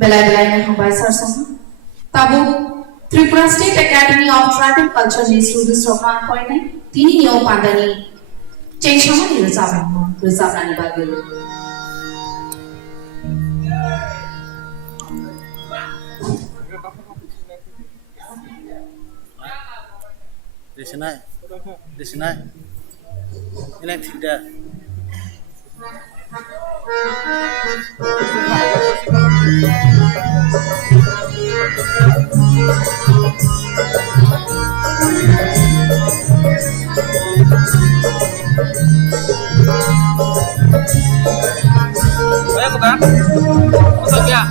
Belai-belai na hambay sarsang. Tabo, Tripura State Academy of Tribal Culture ni students of man point na tini niyo pandani change naman ni result na ni bagyo. Desnai. Ini tidak. Ayo bukan? Masuk ya.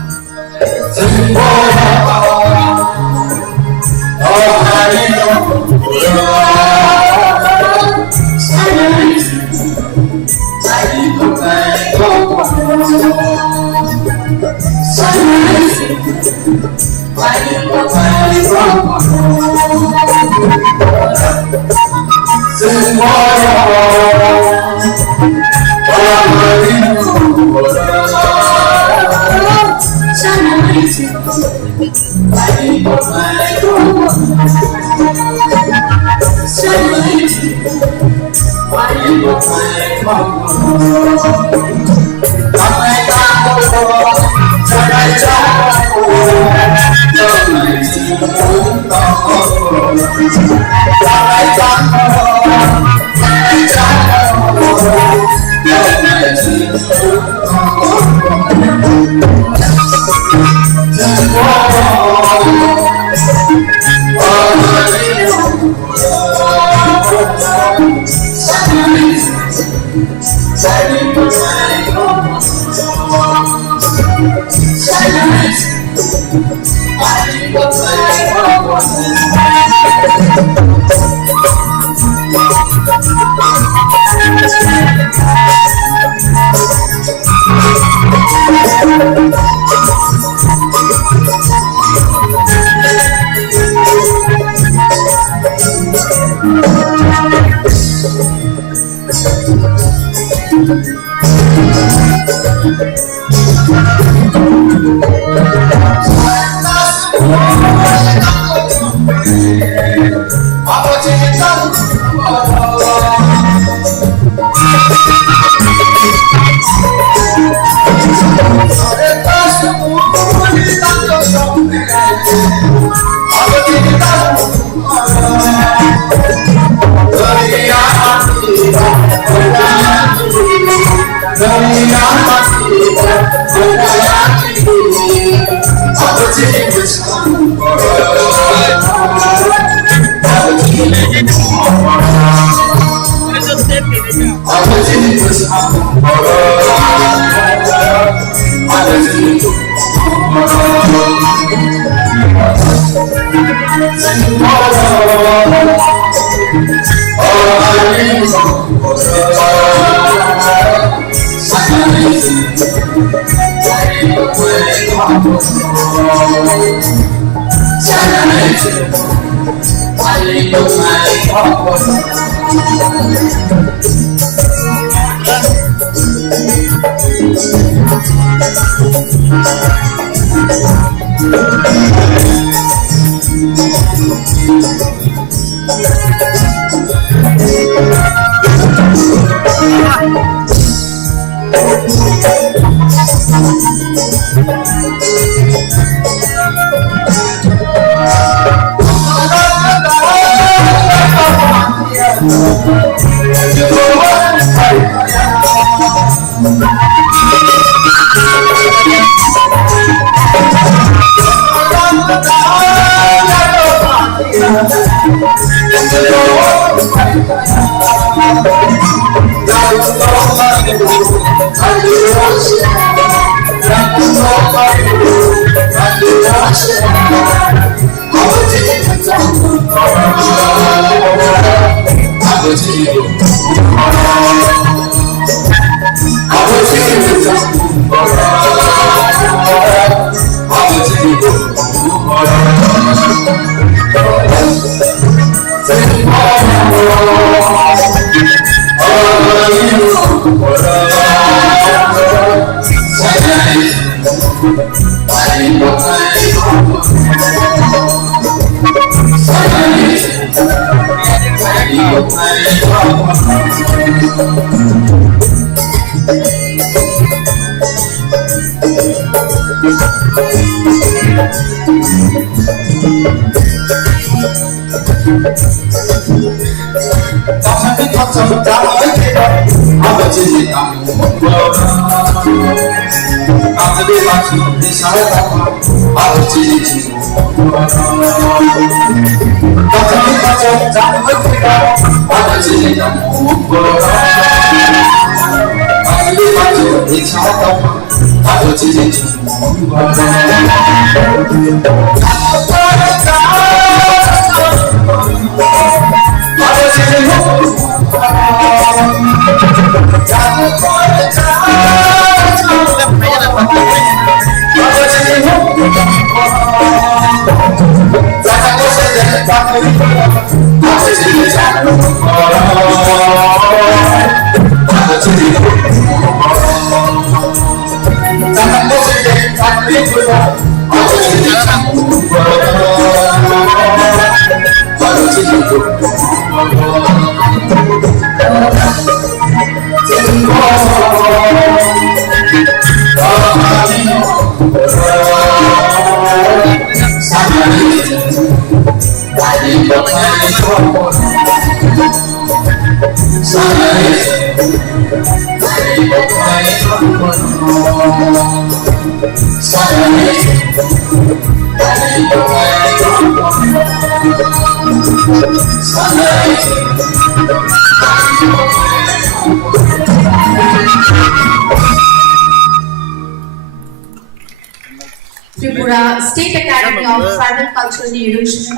Tripura State Academy of Tribal Cultural Education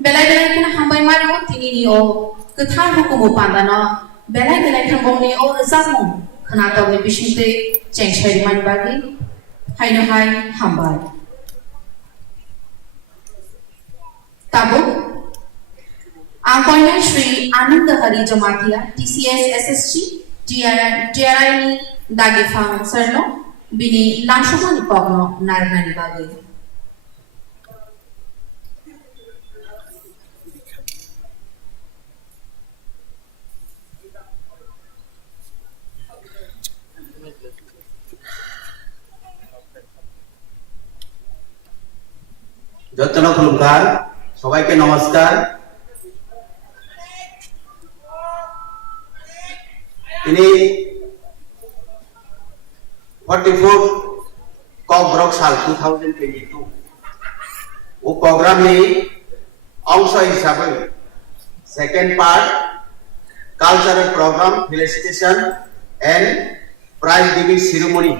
belai-belai kena hambai maru tini ni o kethar hukum pandana belai-belai thambong o rezakmu kena tahu ni bisinte cengshari man bagi haino hai hambai tabu angkonya Shri Anand Hari Jamatia TCS SSG DRI ni dagefang serno bini langsung ni pogno narnani bagi যতনা খুলুমকার সবাইকে নমস্কার তিনি 44 Kokborok साल 2022 वो programme में अंश हिसाब second part cultural programme felicitation and prize giving ceremony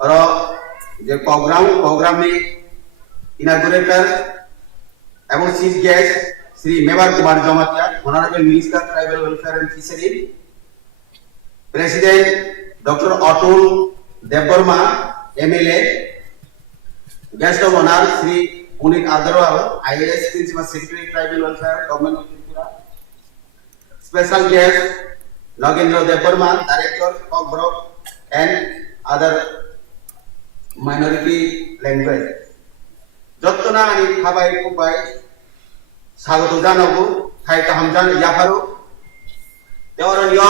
और जो प्रोग्राम में इनागुरेटर एवं chief guest Shri Mewar Kumar Jamatia honourable minister tribal welfare and fishery president doctor Atul Debbarma MLA guest of honour Shri Puneet Agarwal IAS principal secretary tribal welfare government of Tripura special guest Nagendra Debbarma director Kokborok and other minority language जत्तना आनी खाबाय खुबाय स्वागत जानांगौ थाय गाहामजान याफारो देवरनियो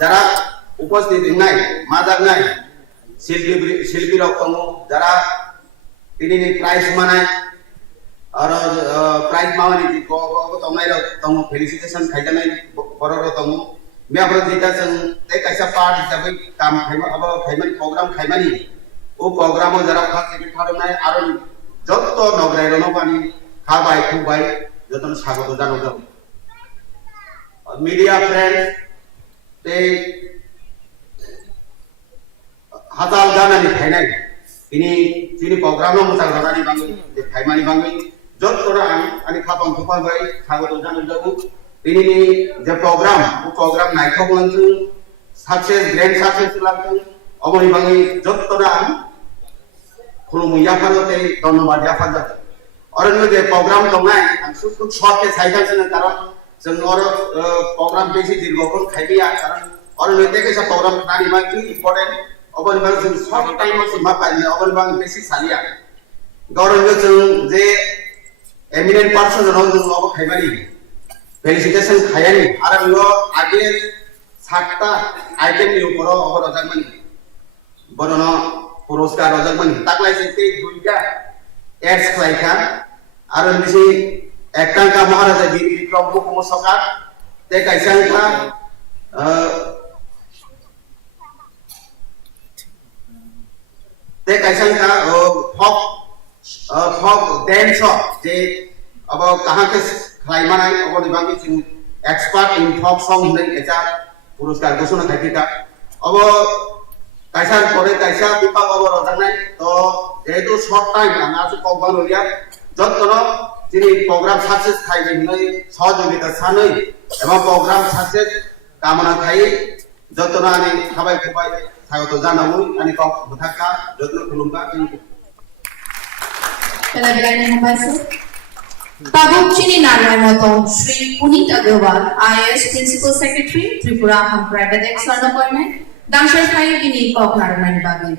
जरा उपस्थित नाय माजागनाय शिल्पी रक दङ जरा दिनैनि प्राइज मानाय और प्राइज मावानि जि गो तंनाय रक दङ फेलिसिटेशन खायजानाय बरर दङ मेफोर जिता जों ते कायसा पार्ट हिसाबै काम खायमा अब खायमानि प्रोग्राम खायमानि ओ प्रोग्रामाव जरा पार्टिसिपेट खालामनाय आरो जत्त नगराय रनबानि खाबाय खुबाय जतन स्वागत जानांगौ मीडिया फ्रेंड्स ते हाताल जानानै थायनाय दिनै जोंनि प्रोग्रामाव मोजां जानानै बाङै थायमानि बाङै जत्तरा आंनि खाबां खुबाय स्वागत जानांगौ दिनैनि जे प्रोग्राम नायथावलांथों सक्सेस ग्रेन्ड सक्सेस लांथों अबनि बाङै जत्तरा खुलुमो याफारते धन्यवाद याफार और जे प्रोग्राम दंनाय आं सुख शॉर्ट के साइडांसनो कारण जों और प्रोग्राम बेसि दीर्घखौ खायबिया कारण और नेते के प्रोग्राम खानि मा कि इम्पोर्टेंट अबनि बां जों शॉर्ट टाइम में मा पाइने अबनि बां बेसि सालिया गौरव जों जे एमिनेंट पर्सन जों अब खायबानि फेलिसिटेशन खायानि आरो बियो आगे 7टा आइटेमनि उपराव रजाकमोन बरनो पुरस्कार रजाकमोन ताकलाय जेते 2टा एड्स खालायखा आरो बिसि एकांका महाराजा गिरि प्रभु कुमसका ते कायसांखा ते कायसांखा फक डांस जे अब कहां के खालायमानाय अब निबांगि जों एक्सपर्ट इन फक सॉन्ग होननाय एजा पुरस्कार घोषणा खायथिका अब कायसा परे कायसा बिपाग अब रजानाय तो जेहेतु शॉर्ट टाइम आंगासु कौबां रलिया जतनो दिनै प्रग्राम सक्सेस खायनि होननाय सहयोगिता सानै एबा प्रग्राम सक्सेस कामना खाय जतनो आनि खाबाय खबाय स्वागत जानांगौ आनि कौ बुथाखा जतनो खुलुमका Pelagani Mabasa. Tabuk Chini Narayana Moton, Sri Punit Agarwal, IAS Principal Secretary, Tripura Ham Private External Appointment, Dangshar Khai Gini Kok Narayana Bagi.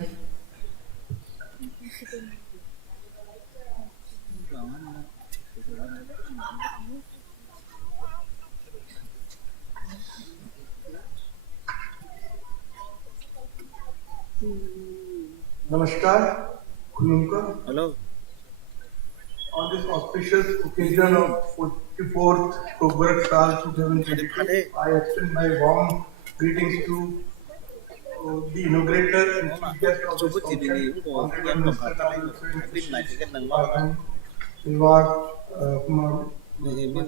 Namaskar, Khulumka. Hello. On this auspicious occasion of 44th Kokborok Saal 2022, I extend my warm greetings to the inaugurator and chief guest of this function, Honorable Minister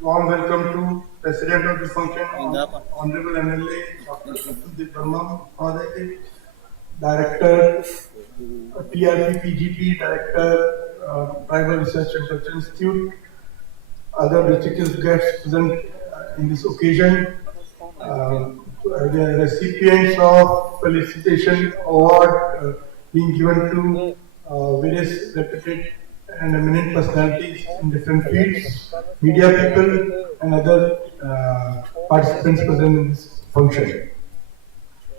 warm welcome to President of the function, Honorable MLA Dr. Satabarshiki Bhawan, Director TRP PGP, Director Tribal Research and Culture Institute, other distinguished guests present in this occasion, the recipients of felicitation award being given to various reputed and eminent personalities in different fields, media people and other participants present in this function.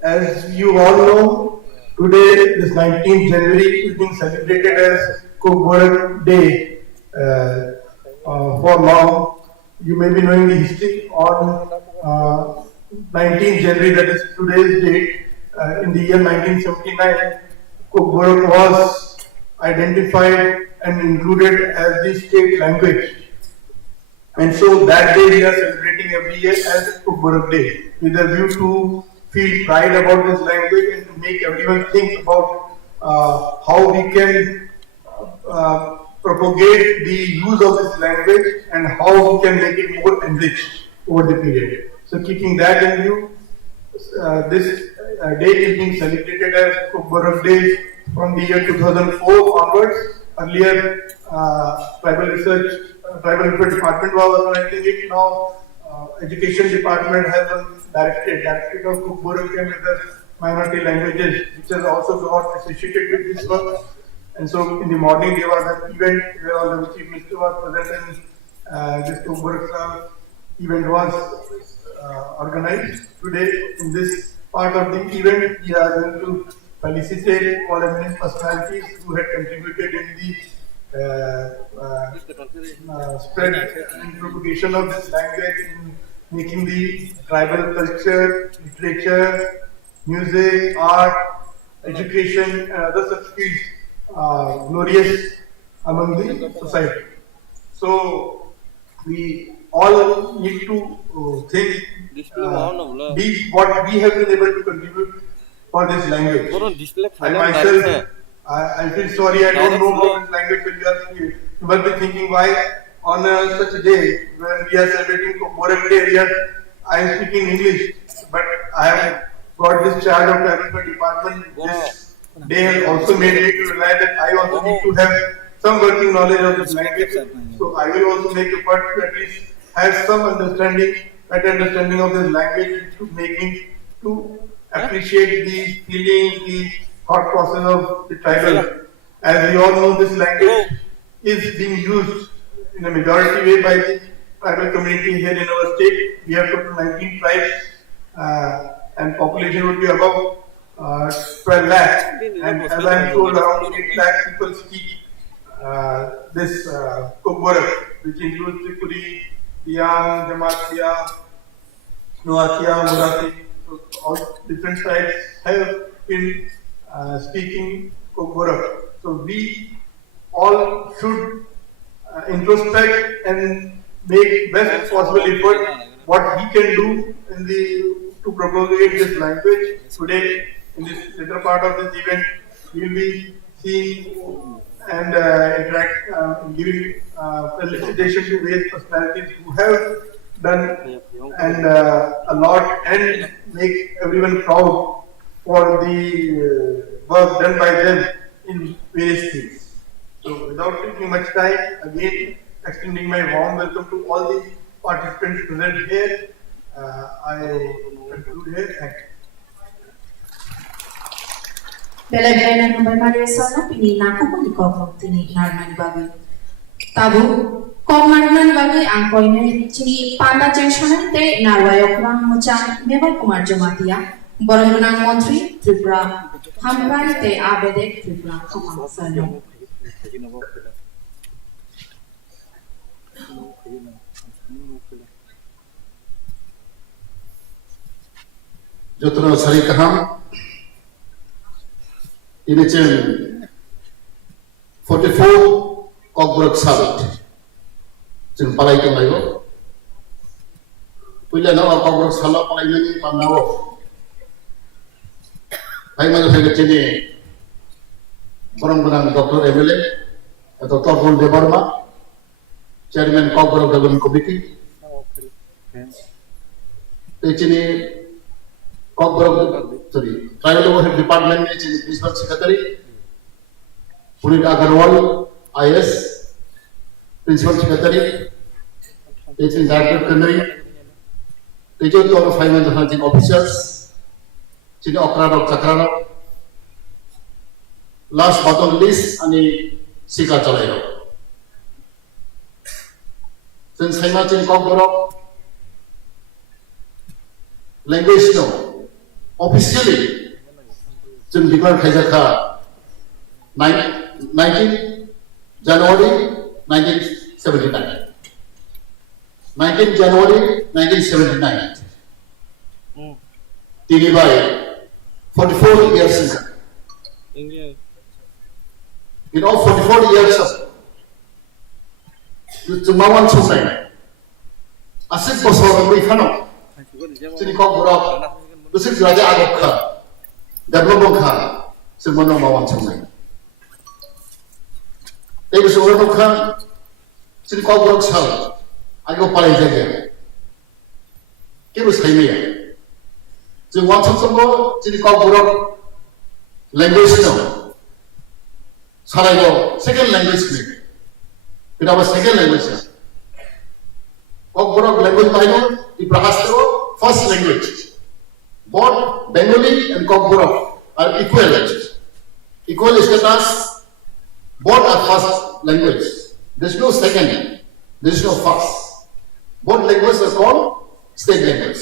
As you all know, today, this 19th January is being celebrated as Kokborok Day. For long, you may be knowing the history on 19th January, that is today's date. In the year 1979, Kokborok was identified and included as the state language. And so that day we are celebrating every year as Kokborok Day, with a view to feel pride about this language and to make everyone think about how we can propagate the use of this language and how we can make it more enriched over the period. So keeping that in view, this day is being celebrated as Kokborok Day from the year 2004 onwards. Earlier, Tribal Research Department was organizing it. Now, Education Department has a Directorate of Kokborok and other minority languages, which has also got associated with this work. And so, in the morning, there was an event where all the Chief Minister was present and this Kokborok event was organized. Today, in this part of the event, we are going to felicitate all eminent personalities who had contributed in the spread and propagation of this language, in making the tribal culture, literature, music, art, education, and other such fields glorious among the society. So we all need to think what we have been able to contribute for this language. I myself, I feel sorry, I don't know about this language, but you must be thinking why on such a day when we are celebrating Kokborok Day, I am speaking English, but I have got this charge of Tribal Department. This day has also made me to realize that I also need to have some working knowledge of this language. So I will also make a effort to at least have some understanding, better understanding of this language, to making to appreciate the feeling, the thought process of the tribal. As we all know, this language is being used in a majority way by the tribal community here in our state. We have total 19 tribes and population would be about 12 lakh. And as I am told, around 8 lakh people speak this Kokborok, which includes Tripuri, Tiang, Jamatia, Noatia, Murati. So all different tribes have been speaking Kokborok. So we all should introspect and make best possible effort what we can do in to propagate this language. Today, in this later part of this event, we will be seeing and giving felicitation to various personalities who have done and a lot and make everyone proud for the work done by them in various fields. So without taking much time, again extending my warm welcome to all the participants present here. I conclude here. Thank you. Bela-bela na bermari sana pini naku pun dikau tini narman bagi. Tabu kau narman bagi angkoi ni cini panda cengshana te narwayo kurang macam mebal kumar jamatia Barangunang Montri Tripura Hampai te abedek Tripura Kamang sana. Jotro sari kaham ini cem 44 Kokborok Summit cem palai ke mayo pula nawa Kokborok Summit palai ni panawo hai majo ke cini Barangunang Dr. MLA atau Torpon Debarma Chairman Kokborok Development Committee cini Kokborok Tribal Overhead Department Principal Secretary Punit Agarwal IS Principal Secretary Director General Tejo to all finance hunting officers Chini Okradok Chakranok last but not least ani Sika Chalayo since Haima Chini Kokborok language no officially, Jim declared Kajaka 19 January 1979. 19 January 1979. Tinibai, 44 years since. In all 44 years of Bhawan Chumai, Asik Bosor Rikano, Chini Kokborok. Usik raja agak kah, development kah, semua Bhawan Chumai. Tapi semua kah, sini Kokborok sal, agak paling jaga. Kau sahih ya. Jadi Bhawan Chumai, sini Kokborok language no, salah itu second language ni. Kenapa second language? Kokborok language mana? Di Bahasa first language. Both Bengali and Kokborok are equal status. Both are first language. There is no second. There is no first. Both languages are called state language.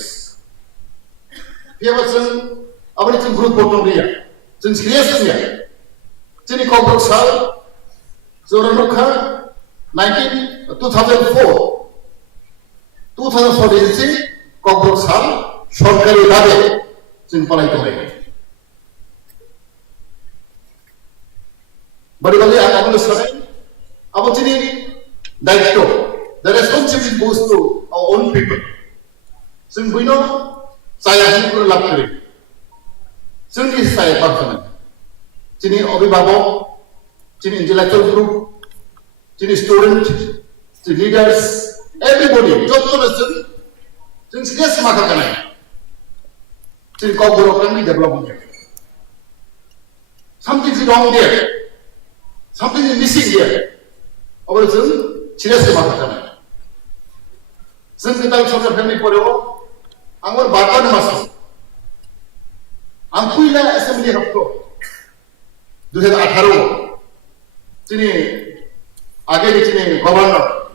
Here was some group photo here. Since creation here, Chini Kokborok Sal, Zoranokha, 2004 agency Kokborok Sal. সরকারি ভাবে চিনপালাইতে হয় বড় বলে আমাদের সবাই আমাদের দায়িত্ব the responsibility goes to our own peopleซึ่งบุญน้องsaya syukur লাভ করেซึ่งที่saya পারছেন যিনি অভিভাবক যিনি intellectual group যিনি student যিনি leaders everybody যত আছেনซึ่งserious মাথা কানায় Jadi Kokborok can be developed here. Something is wrong there. Something is missing here. Our son, seriously matter. Since kita sudah family poreo, anggur batan masuk. Angkuila assembly hapto. 2018. Sini, आगे sini governor.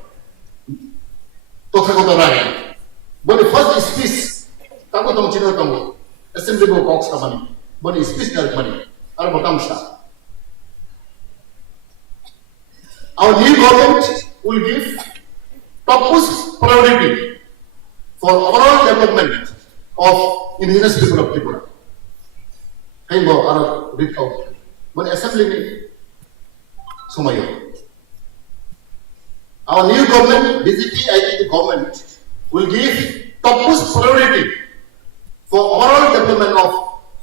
Tothakoto Rai. Boleh first speech. Tahu tahu cina tahu. Assembly go Cox kamani. Boleh speech dari kamani. Ada macam sah. Our new government will give topmost priority for overall development of indigenous people of Tripura. Hey, bo, ara read out. When assembly me, sumayo. Our new government, BJP, IPP government, will give topmost priority for overall development of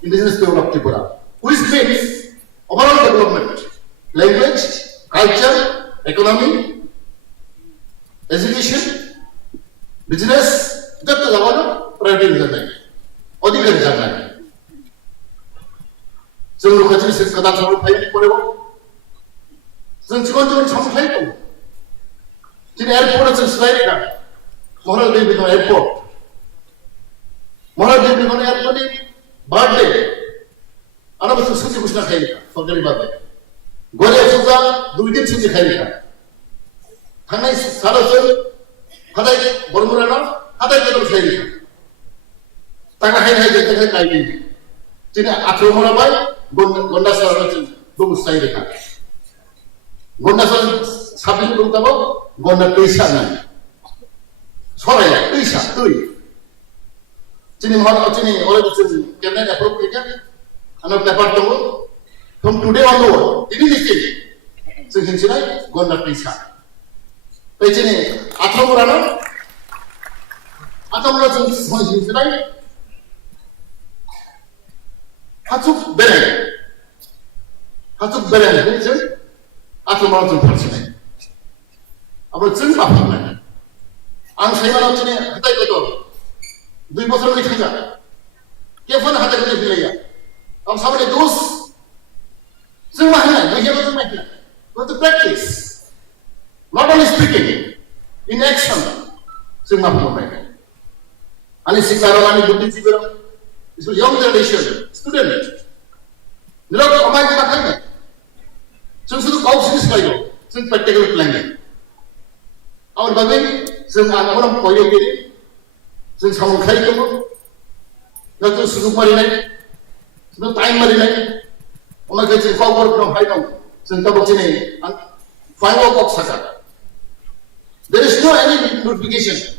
indigenous people of Tripura, which means overall development, language, culture, economy, education, business, just the level priority is there. अधिकार is there. So look at this. Kada sampai payah ni korebo. So cikgu sampai payah tu. Jadi airport itu selain kan, mahal dia bikin airport. Mahal dia bikin airport ni birthday. Anak betul suci kusna khairi kan, sorry birthday. Gore suka 2 दिन suci khairi kan. Karena salah satu, hadai bermula hadai kita khairi kan. Tengah hari kita khairi. Jadi akhir mana baik, gonda salah satu bagus khairi kan. Gonda salah sabun belum tahu, gonda tuisan ni. Sorry ya, tuisan, tui. Jadi mahal jadi orang itu kerana approve kerja, anak dapat tahu. From today onward, ini mesti. Sehingga gonda tuisan. Jadi atau mana sehingga hatuk beren, ni je. Atau mana tu percaya. Apa jenis apa ni? Ang saya mahu cini hatai betul. 2 botol ni kerja. Kefan hatai betul bila ya. Am sampai dos. Semua ni, macam apa semua ni? What to practice? Not only speaking, in action. Semua apa? Ani sekarang ani buddhi jiwa. This is young generation, student. Nilai kau apa yang makan? Sudah kau sini sekali, sudah practical planning. Awak bagi, sudah anak orang koyo kiri, sudah sama kali kamu, nanti sudah mari naik, sudah time mari naik. Orang kerja Kokborok orang high down, sudah tahu sini, 5 o'clock saja. There is no any notification.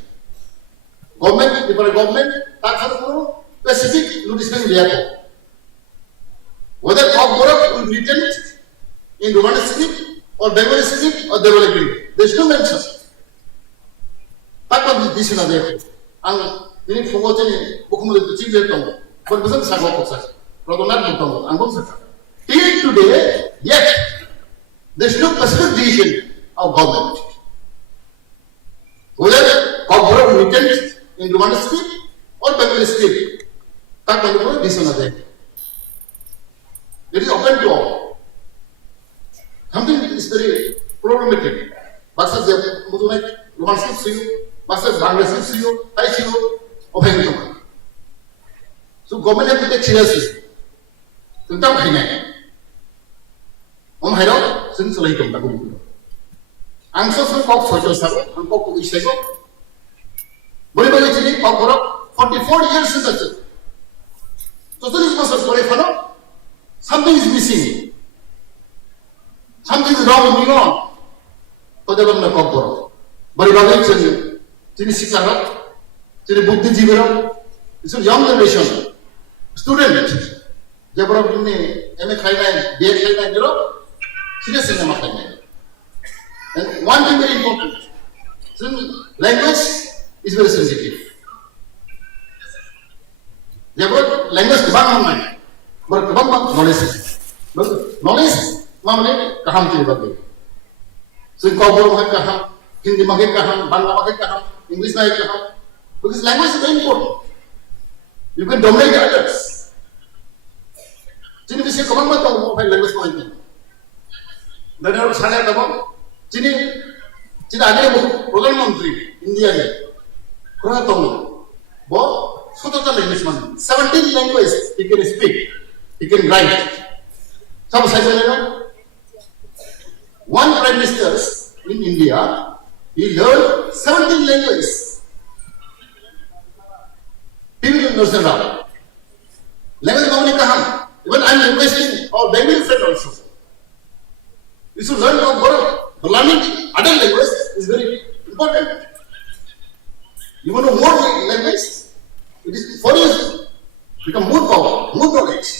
Government, daripada government, tak satu specific notice dia tu. Whether Kokborok will be written in Roman script or Bengali script or Bengali script, there is no mention. Tak pernah di sini ada. Ang ini fokus ni bukan mulai kecil dia tahu. Berbeza sangat fokus. Kalau nak tahu, anggun saja. Till today, yet there is no specific decision of government. Whether Kokborok written in Roman script or Bengali script, tak pernah di sini ada. It is open to all. Something is very problematic. Bahasa dia mungkin naik Roman script siu, bahasa Bengali script siu, Thai siu, open to all. So government have to take seriously. Tentang ini. Om hero, sen selain itu tak boleh. Angsa sen kau soal sahaja, angkau kau istilah kau. Boleh jadi Kokborok 44 years since itu. Total is masuk boleh faham? Something is missing. Something is wrong going on. Pada dalam Kokborok. Boleh jadi sekarang, jadi buddhi jiwa. It's a young generation, student. Jabra ini, MA khaina, BA khaina, seriously nama khaina. And one thing very important, language is very sensitive. Jabra language kebang mana? Berkebang knowledge. Knowledge mana kaham tu bagi. Kokborok makan kaham, Hindi makan kaham, Bangla makan kaham, English makan kaham. Because language is very important. You can dominate others. Jadi bisa kemana tahu mobile language makan. Dan orang sana tahu. Jadi ada program menteri India ni. Korang tahu, bahwa suatu language mana? 17 language he can speak, he can write. Sama saja ni. One prime minister in India, he learned 17 languages. People understand. Language kamu ni kaham. Even I am requesting our Bengali friend also. You should learn Kokborok. But learning other language is very important. You want to know more language? It is for you become more power, more knowledge.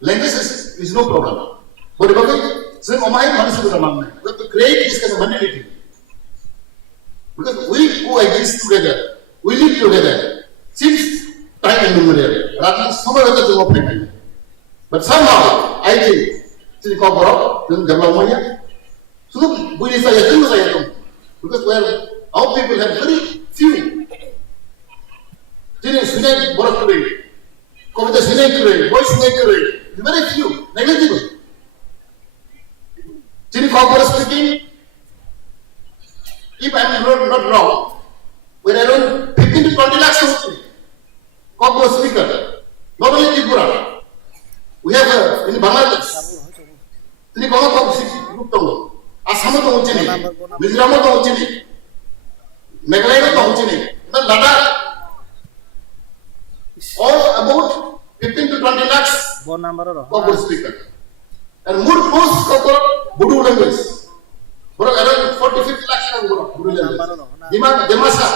Language is no problem. But we have to create this kind of mentality. Because we coexist together, we live together since time immemorial. But somehow, I think, in Kokborok, in development, because our people have very few. Very few, negligible. Speaking, if I am not wrong, we are around 15 to 20 lakhs Kokborok speaker, not only Tripura. We have in Bangladesh, Assam, Mizoram, Meghalaya, Ladakh, all about 15 to 20 lakhs Kokborok speaker. And more close Kokborok Bodo language. Around 40 50 lakhs Bodo language. Demasa,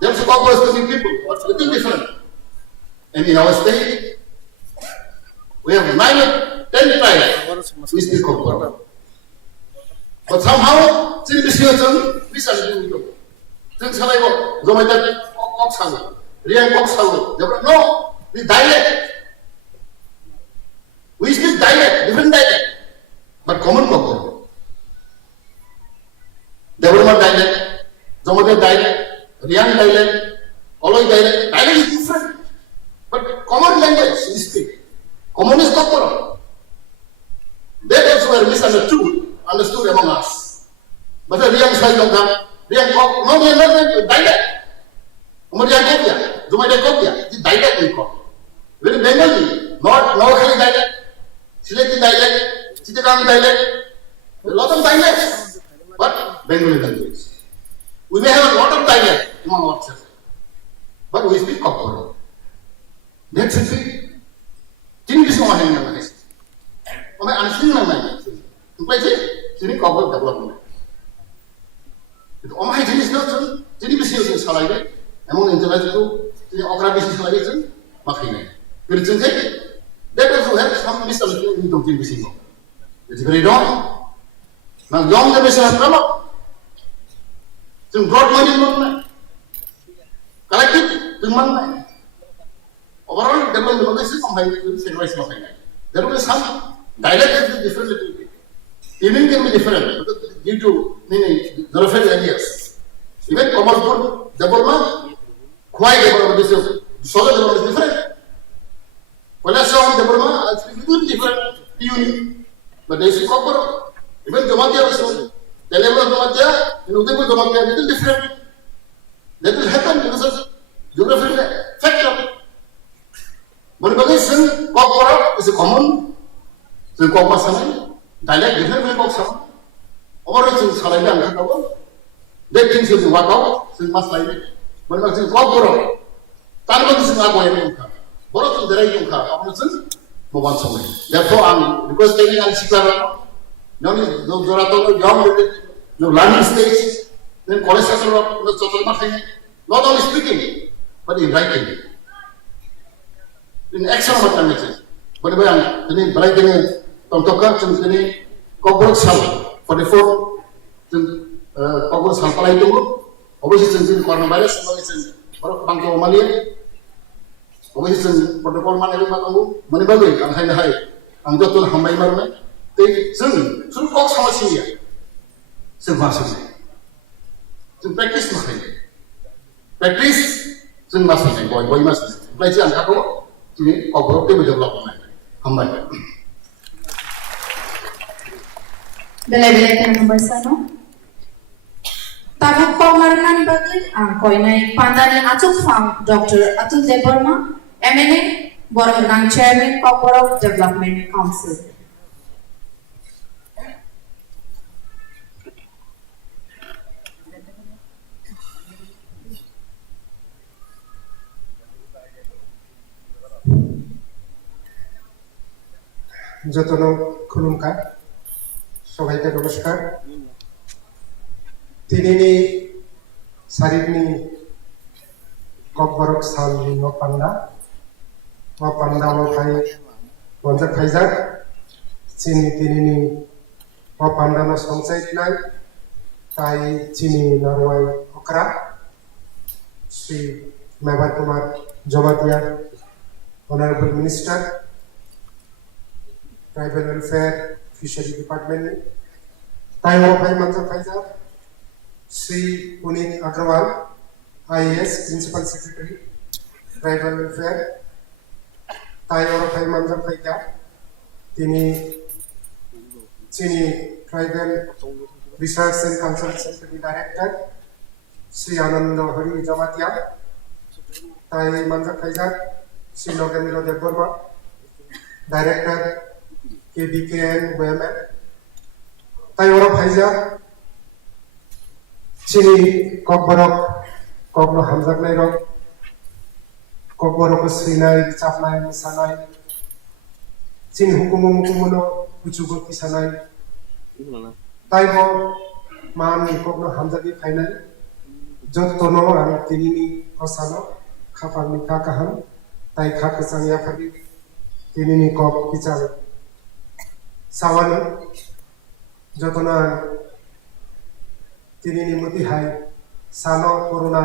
there are Kokborok speaking people, but little different. And in our state, we have 9 or 10 tribes we speak Kokborok. But somehow, we no, we dialect. We speak dialect, different dialect, but common Kokborok. Development dialect, Zomatel dialect, Riang dialect, Oloy dialect. Dialect is different, but common language we speak. Common is Kokborok. That also were understood among us. But the Riang side of them, Riang Kok, no, they are not dialect. Umariya Kopia, Zomatel Kopia, the dialect we call. Very Bengali, not Noakhali dialect. Sileti dialect, Chittagong dialect, a lot of dialects, but Bengali language. We may have a lot of dialect among ourselves, but we speak Kokborok. That's it. Tin bisa orang yang nama es. Orang ansing nama es. Sampai sini Kokborok development. Itu orang jenis tu, jadi bisa usah salah ini. Emang internet itu, jadi orang bisa salah itu, makanya. Kerja that also has some misunderstanding in talking this evening. It's very wrong. Now, long the mission has come up. So, broad money movement. Collective movement. Overall, development is combined with synchronized movement. There will be some dialect that is different little bit. Even can be different due to many geographical areas. Even Kokborok development, quite development is solid development is different. When I saw the Burma, I speak with different unit. But they say Kokborok, even Jomatia also, the level of Jomatia, in Udaipur Jomatia, little different. That will happen because of geographical factor. But because Kokborok is a common, so Kokborok dialect different from Kokborok. Or it's Salaiba and Kakabo. That things will work out, so it must like it. But because Kokborok, Tango is not going to Borok the right to have Bhawan somewhere. Therefore, I'm because taking on Sikara, young Zorato, young learning stage, then college not only speaking, but in writing. In action of languages. But when I'm writing from Toka, since the Kokborok Sal, 44, Kokborok Sal Palaitu, obviously since the coronavirus, obviously Banko Malia. Obviously, protocol man every matangu, manibagi, ang hai, ang jotul hamay marme, they soon Kok Samasiya, Silvasi. So practice nothing. Practice, soon must boy must play ang kako, to me, Kokborok development. Hamay. Bela-bela number sano. Tabuk pamarnan bagi ang koinai pandani atuk fam Dr. Atul Debarma, MNA, Borang Chairman, Kokborok Development Council. Jotono Kulumka, সবাইকে নমস্কার তিনিনি সারিবনি kokborok salni o panda o khai bonjak khaijak chini tinini o panda no somsai nai tai chini narwai okra Sri Bhawan Kumar Jomatia Honorable Minister Tribal Welfare Fishery Department tai o khai manjak khaijak Sri Punit Agrawal IAS Principal Secretary Tribal Welfare tai or khai manjak khaika tini chini Tribal Research and Consultancy Director Sri Ananda Hari Jamatia tai manjak khaijak Sri Logendra Deborma Director KBKN WMN tai or khaijak chini Kokborok kokno hamjak nai rok kokborok srinai chapnai musanai chin hukumo kuchugo kisanai taibo mani kokno hamjaki khainai jottono ang tinini osano khapangni kakaham tai khakasang yaphari tinini kok kichal sawani jotona tinini mutihai sano corona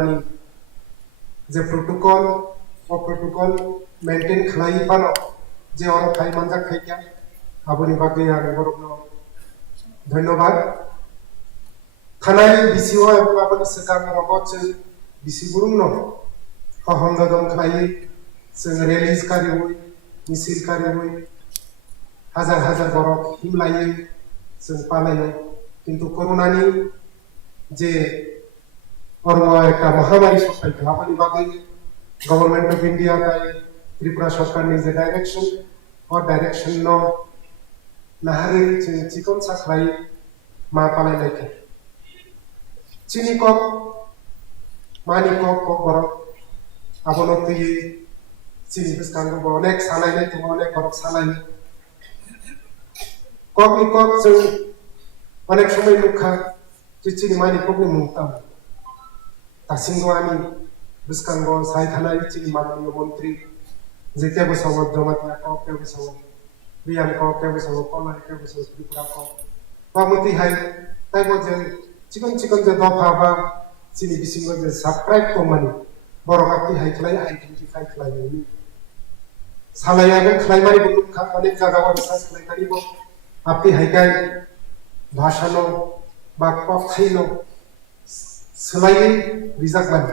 je protocol maintain khlai pano je or khai manjak khaikya aboni bage ang borokno ধন্যবাদ থানায় বিসিও এবং আপনি সরকার রগত BC Gurung সহংগদম খাই जों release কারি হই মিছিল কারি হই হাজার হাজার বরক হিমলাই जों পালাই কিন্তু করোনানি যে একটা মহামারী সফল আপনি বাকি গভর্নমেন্ট অফ ইন্ডিয়া তাই ত্রিপুরা সরকারনি যে ডাইরেকশন নাহারে চিকন সাকরাই মা পালাই লাইকে চিনি কক মানি কক বরক আবনো তুই চিনি বিস্কাঙ্গ অনেক সালাই নাই তুমি অনেক বরক সালাই কক जों অনেক সময় মুখা চিনি মানি kokni মুখতাম दासिमबो आंनि बिस्कांगो साय थानाय चिनि माननीय मन्त्री जेते बसाव जमातिया कके बसाव बियाम कके बसाव कनाय के बसाव त्रिपुरा को पामति हाय ताइबो जे चिकन जे दफा चिनि बिसिंगो जे सबस्क्राइब तो मानि बरकाति हाय खलाय आइडेंटिफाई खलाय सालायाबो खलाय मारि बुखा अनेक जागाव रिसार्च खलायनारिबो आपि हायगाय भाषानो बा कखाइनो selain rizakman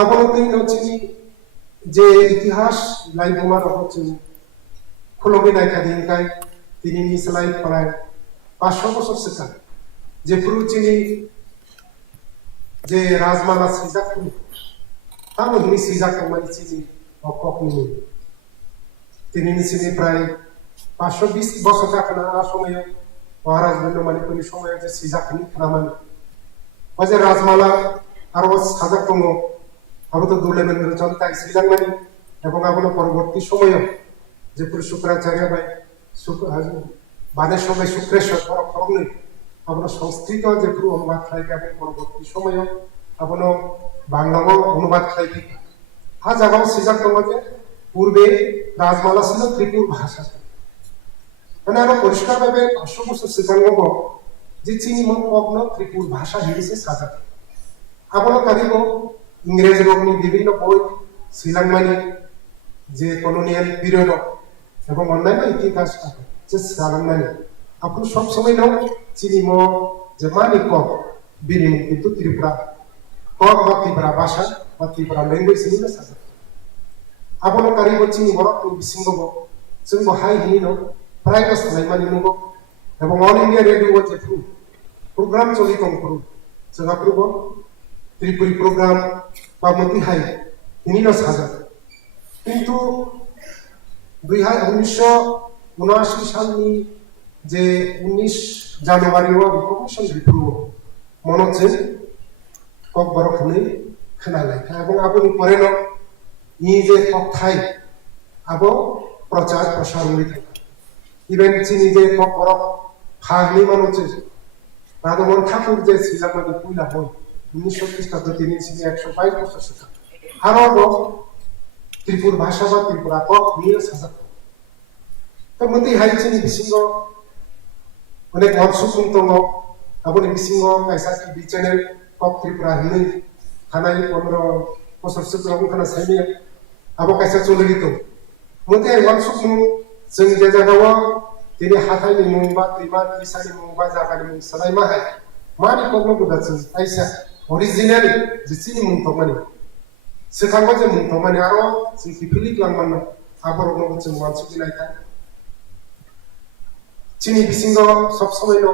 abolotin nocini je ইতিহাস লাইবমার হচ্ছে খোলবে নাই কাদিনকাই তিনি নি selain প্রায় 500 বছর সিকা যে পুরুচিনি যে রাজমালা সিজাক তাও নি সিজাক মানিচিনি অককনি তিনি নি সিনি প্রায় 520 বছর কাকনা সময় মহারাজ বন্ধ মানিকনি সময় যে সিজাকনি খানামানি অজে রাজমালা আর সাজাক দङ আবতো দুলেমেন্দ্র চন্তাই শ্রীলঙ্কানি এবং আবনো পরবর্তী সময়ে যে পুরো শুক্রাচার্য ভাই বাদের সময় শুক্রেশ্বর বড় খরগনি আবনো সংস্কৃত যে পুরো অনুবাদ খাইকে এবং পরবর্তী সময়ে আবনো বাংলাও অনুবাদ খাইকে হা জায়গাও সিজাক দङ যে পূর্বে রাজমালা ছিল ত্রিপুর ভাষা মানে আরো পরিষ্কারভাবে 500 বছর সিজাঙ্গ যে চিনি মগ্ন ত্রিপুর ভাষা হিসেবে সাজাতে আপন কারিব ইংরেজ রকমই বিভিন্ন বই শ্রীলঙ্কানি যে কলোনিয়াল পিরিয়ড এবং অন্যান্য ইতিহাস যে শ্রীলঙ্কানি আপনি সব সময় নাও চিনি ম যে মানি কক বিরিম কিন্তু ত্রিপুরা কক বা ত্রিপুরা ভাষা বা ত্রিপুরা ল্যাঙ্গুয়েজ হিসেবে সাজাতে আপন কারিব চিনি বড় বিসিঙ্গ जों हाय हिनो प्राइभेट सालायमानि नंगौ এবং অল ইন্ডিয়া রেডিও যে প্রোগ্রাম চলি দংফোর जोंहाफोरबो ত্রিপুরি প্রোগ্রাম বা মতি হাই হিনিনো সাজা কিন্তু 1979 সালनि যে 19 জানুয়ারিआव প্রমোশন রিপ্রু মনছে ককবরকনি खोनालाय এবং আবনি পরেনো ই যে কথাই আবো প্রচার প্রসার হই থাকে ইভেন চিনি যে Kokborok ফাগলি মানুষের রাধমন ঠাকুর যে সিজামানি পুইলা হয় 1900 খ্রিস্টাব্দ তিনি চিনি 122 বছর শিখা আরো ত্রিপুর ভাষা বা ত্রিপুরা কক নিয়ে সাজাত তো মতি হাই চিনি বিসিঙ্গ অনেক অনসুকুম দङ আবনি বিসিঙ্গ কাইসা টিভি চ্যানেল কক ত্রিপুরা হিনি থানাই 15 বছর সিগাং খানা সাইনি আবো কাইসা চলরি দङ মতি হাই অনসুকুম जों जे जायगायाव दिनै हाथायनि मुं बा दैमा दैसानि मुं बा जायगानि मुं सोलाय मा हाय मानि कगनो बुदासो आइसा अरिजिनेल जिसिनि मुं तमानि सिखांबा जे मुं तमानि आरो जों किफिलिक लांमान आबरनो जों वानसु दिनायखा चिनि बिसिंगो सब समयनो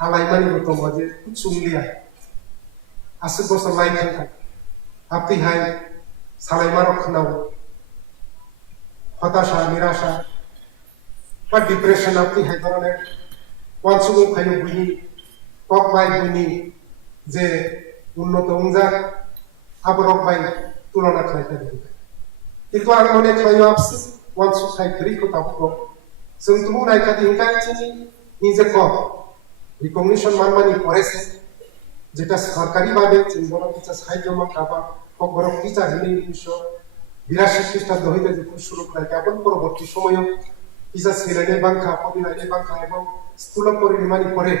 हालायमानि दङ जे सुंलिया आसि बोसोर लायखांखा आपतिहाय सालायमारो खोनाव हताशा निराशा বা ডিপ্রেশন আপনি হাই ধরনের ওয়ানসুগো খাইনো বুনি কক বাই বুনি যে উন্নত উংজা আবরক বাই তুলনা খাইতে দিবে কিন্তু আর মনে খাইনো আপসি ওয়ানসু খাই করিকো তাবো जों तुमु नायका दिनका चिनि নিজে কক রিকগনিশন মানমানি করেছে যেটা সরকারি ভাবে চিনবনা কিছু সাহায্য মাকাবা Kokborok টিচার হিনি 1982 খ্রিস্টাব্দ হইতে যে শুরু করে কেবল পরবর্তী সময়ে ইসা সিলাইনে বাংখা কবিলাইনে বাংখা এবং স্কুল পরিমাণি করে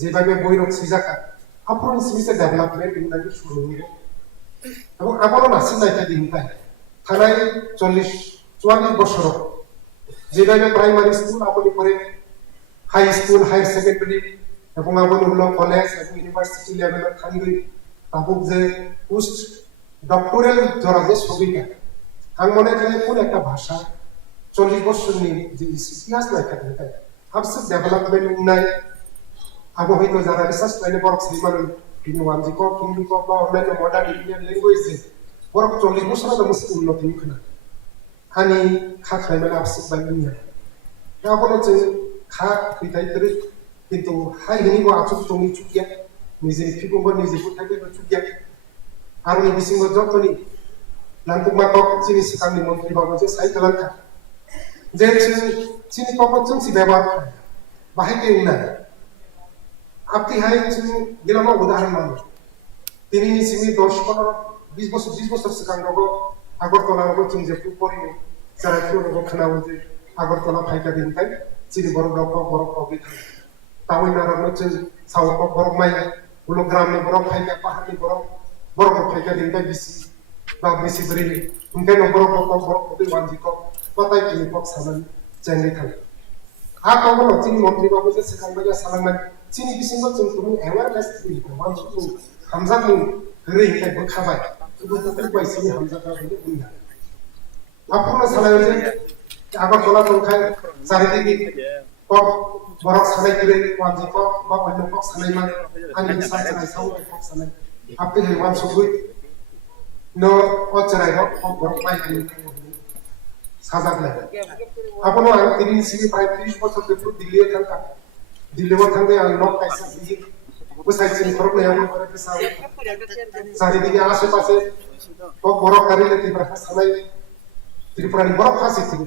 যেভাবে বৈরক সিজাকা আপন সিমিসে ডেভেলপমেন্ট ইন্দানি শুরু হইবে এবং আমারও নাসি নাইকা দিনটাই থানায় 44 বছর যেভাবে প্রাইমারি স্কুল আপনি করে হাই স্কুল হায়ার সেকেন্ডারি এবং আপনি হলো কলেজ এবং ইউনিভার্সিটি লেভেলে থাকবে তাবুক যে পোস্ট ডক্টরাল ধরা যে ছবিটা আং মনে করি কোন একটা ভাষা 40 বছরনি যে ইতিহাস নাইকা দিনটাই আপসে ডেভেলপমেন্ট নাই আবো হয়তো যারা রিসার্চ লাইনে বড় সিমান তিনি ওয়ানজিকো কিংবিকো বা অনলাইন মডার্ন ইন্ডিয়ান ল্যাঙ্গুয়েজ বড় 40 বছর আগে মুসি উন্নতি নিখনা হানি খা খাইমালা আপসে বাইনিয়া তারপরে যে খা ফিতাই তরি কিন্তু হাই হিনিবো আচুক তুমি চুকিয়া নিজে ফিকুম্ব নিজে ফুটাইবে চুকিয়া আর নি বিসিঙ্গ যতনি লান্তুমা কক চিনি সিকাংনি মন্ত্রী বাবু যে সাইকেলাঙ্কা যে চিনি কখন जों সি ব্যবহার বাহাইতে উনা আপনি হাই চিনি গিলামা উদাহরণ মানে তিনি চিনি 10-15-20 বছর 20 বছর সিকাংগো আগরতলা রগো চিনি যে পরি যারা রগো খানাও যে আগরতলা ফাইকা দিনকাই চিনি বড় বড় কবি তাওই নারানো চিনি সাউ Kokborok মাই উলো গ্রামে বড় ফাইকা পাহাড়ি বড় ফাইকা দিনকাই বিসি বা বিসি বরি উনকাই বড় কবি ওয়ানজিকো পাতাই কিনি পক সামান চেঙ্গে থাকে আ কবল চিনি মন্ত্রী বাবু যে সিকাংবাজা সালাংমান চিনি বিসিঙ্গ जों তুমি অ্যাওয়ারনেস দিই ওয়ানজু হামজা মুং রে কে বখাবাই শুধু তো বাইসি হামজা কা বলে বুঝা আপনারা সালায় যে আগরতলা তলখাই চারিদিকে Kokborok সালাই করে ওয়ানজিকো বা অন্য পক সালাই মান আনি সালাই সাউ পক সালাই আপনি হে ওয়ানসু গুই নো অচরাই রক Kokborok পাই আনি সাজাগলা আপনো আং তিনি সিনি প্রায় 30 বছর ধরে দিল্লিতে থাকা দিল্লিতে থাকতে আং নক কাইসা দিই বসাই চিনি করব না এমন করে পেছাও চারিদিকে আশেপাশে Kokborok কারিলে ত্রিপুরা সালাই ত্রিপুরানি বড় ফাঁসি ছিল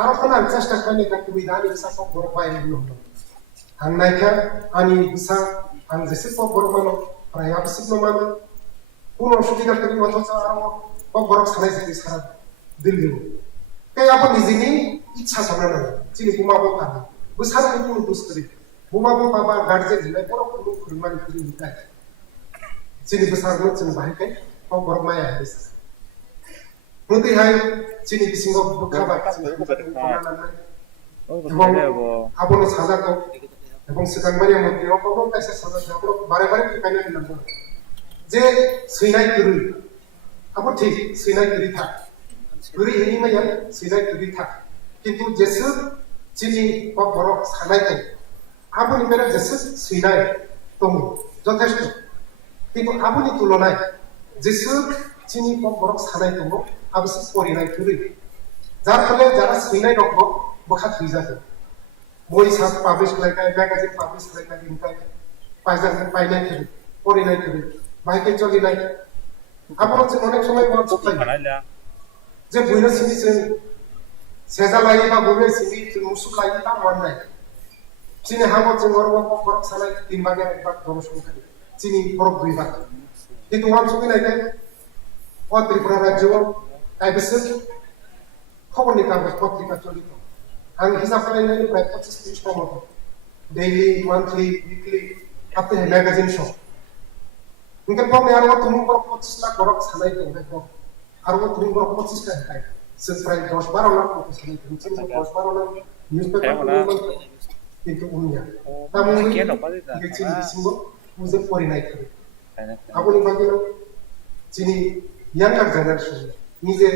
আর কোন চেষ্টা করে কাকে বিধান ইসা Kokborok পাই না আং নাইকা আনি ইসা আং যেসে Kokborok মানো প্রায় আবশ্যক মানো কোন অসুবিধা করি অথচ আর Kokborok সালাই যেতে সারা Delhi kaya apa di sini icha sebenarnya sini buma bapa besar itu lupus kiri buma bapa garje jilai porok pun kurman kiri kita sini besar itu sini bahaya kan Kokborok maya habis nanti hai sini bisingo berkabar এবং আপন সাজা কো এবং সিকাংবারি মন্ত্রী অপরক কাছে সাজা আপন বারে বারে কাইনা দিলাম যে সইনাই করি আপন ঠিক সইনাই করি থাক 그리 힘이면 시나이 그리타 কিন্তু যেসব চিনি Kokborok সানাই তে আপনি মেরা যেসব সিনাই তুমি যথেষ্ট কিন্তু আপনি তুলনায় যেসব চিনি Kokborok সানাই তুমি আবশ্যক পরিনাই করি যার ফলে যারা সিনাই রকম বখা থুই যাবে বই সাত পাবলিশ লাইকাই ম্যাগাজিন পাবলিশ লাইকাই ইনকাই পাইজান পাইনাই করি পরিনাই করি বাইকে চলি নাই আপন অনেক সময় মন চলাই যে Bruyne সিনিছেন Seza lain ba bube sini musuh lain tak mana. Sini hamot cengor Kokborok sana timbangan ekbat donosung kali. Sini borok dui bat. Itu wan sungin aja. Oh Tripura Rajyo, ay besar. Kau ni kabar potrika cholito. Ang hisap kalian ini berapa 25 motor. Daily, monthly, weekly, apa है magazine show. Mungkin kau ni arwah tuh mungkin 25 lakh borok sana itu enggak kau. Arwah tuh mungkin 25 lakh kayak. Sesuai 10 lakh itu sana itu. Mungkin 10 lakh newspaper tuh itu umumnya. Namun ini kecil di sini musim foreigner itu. Aku ni bagi lo sini younger generation. Ni je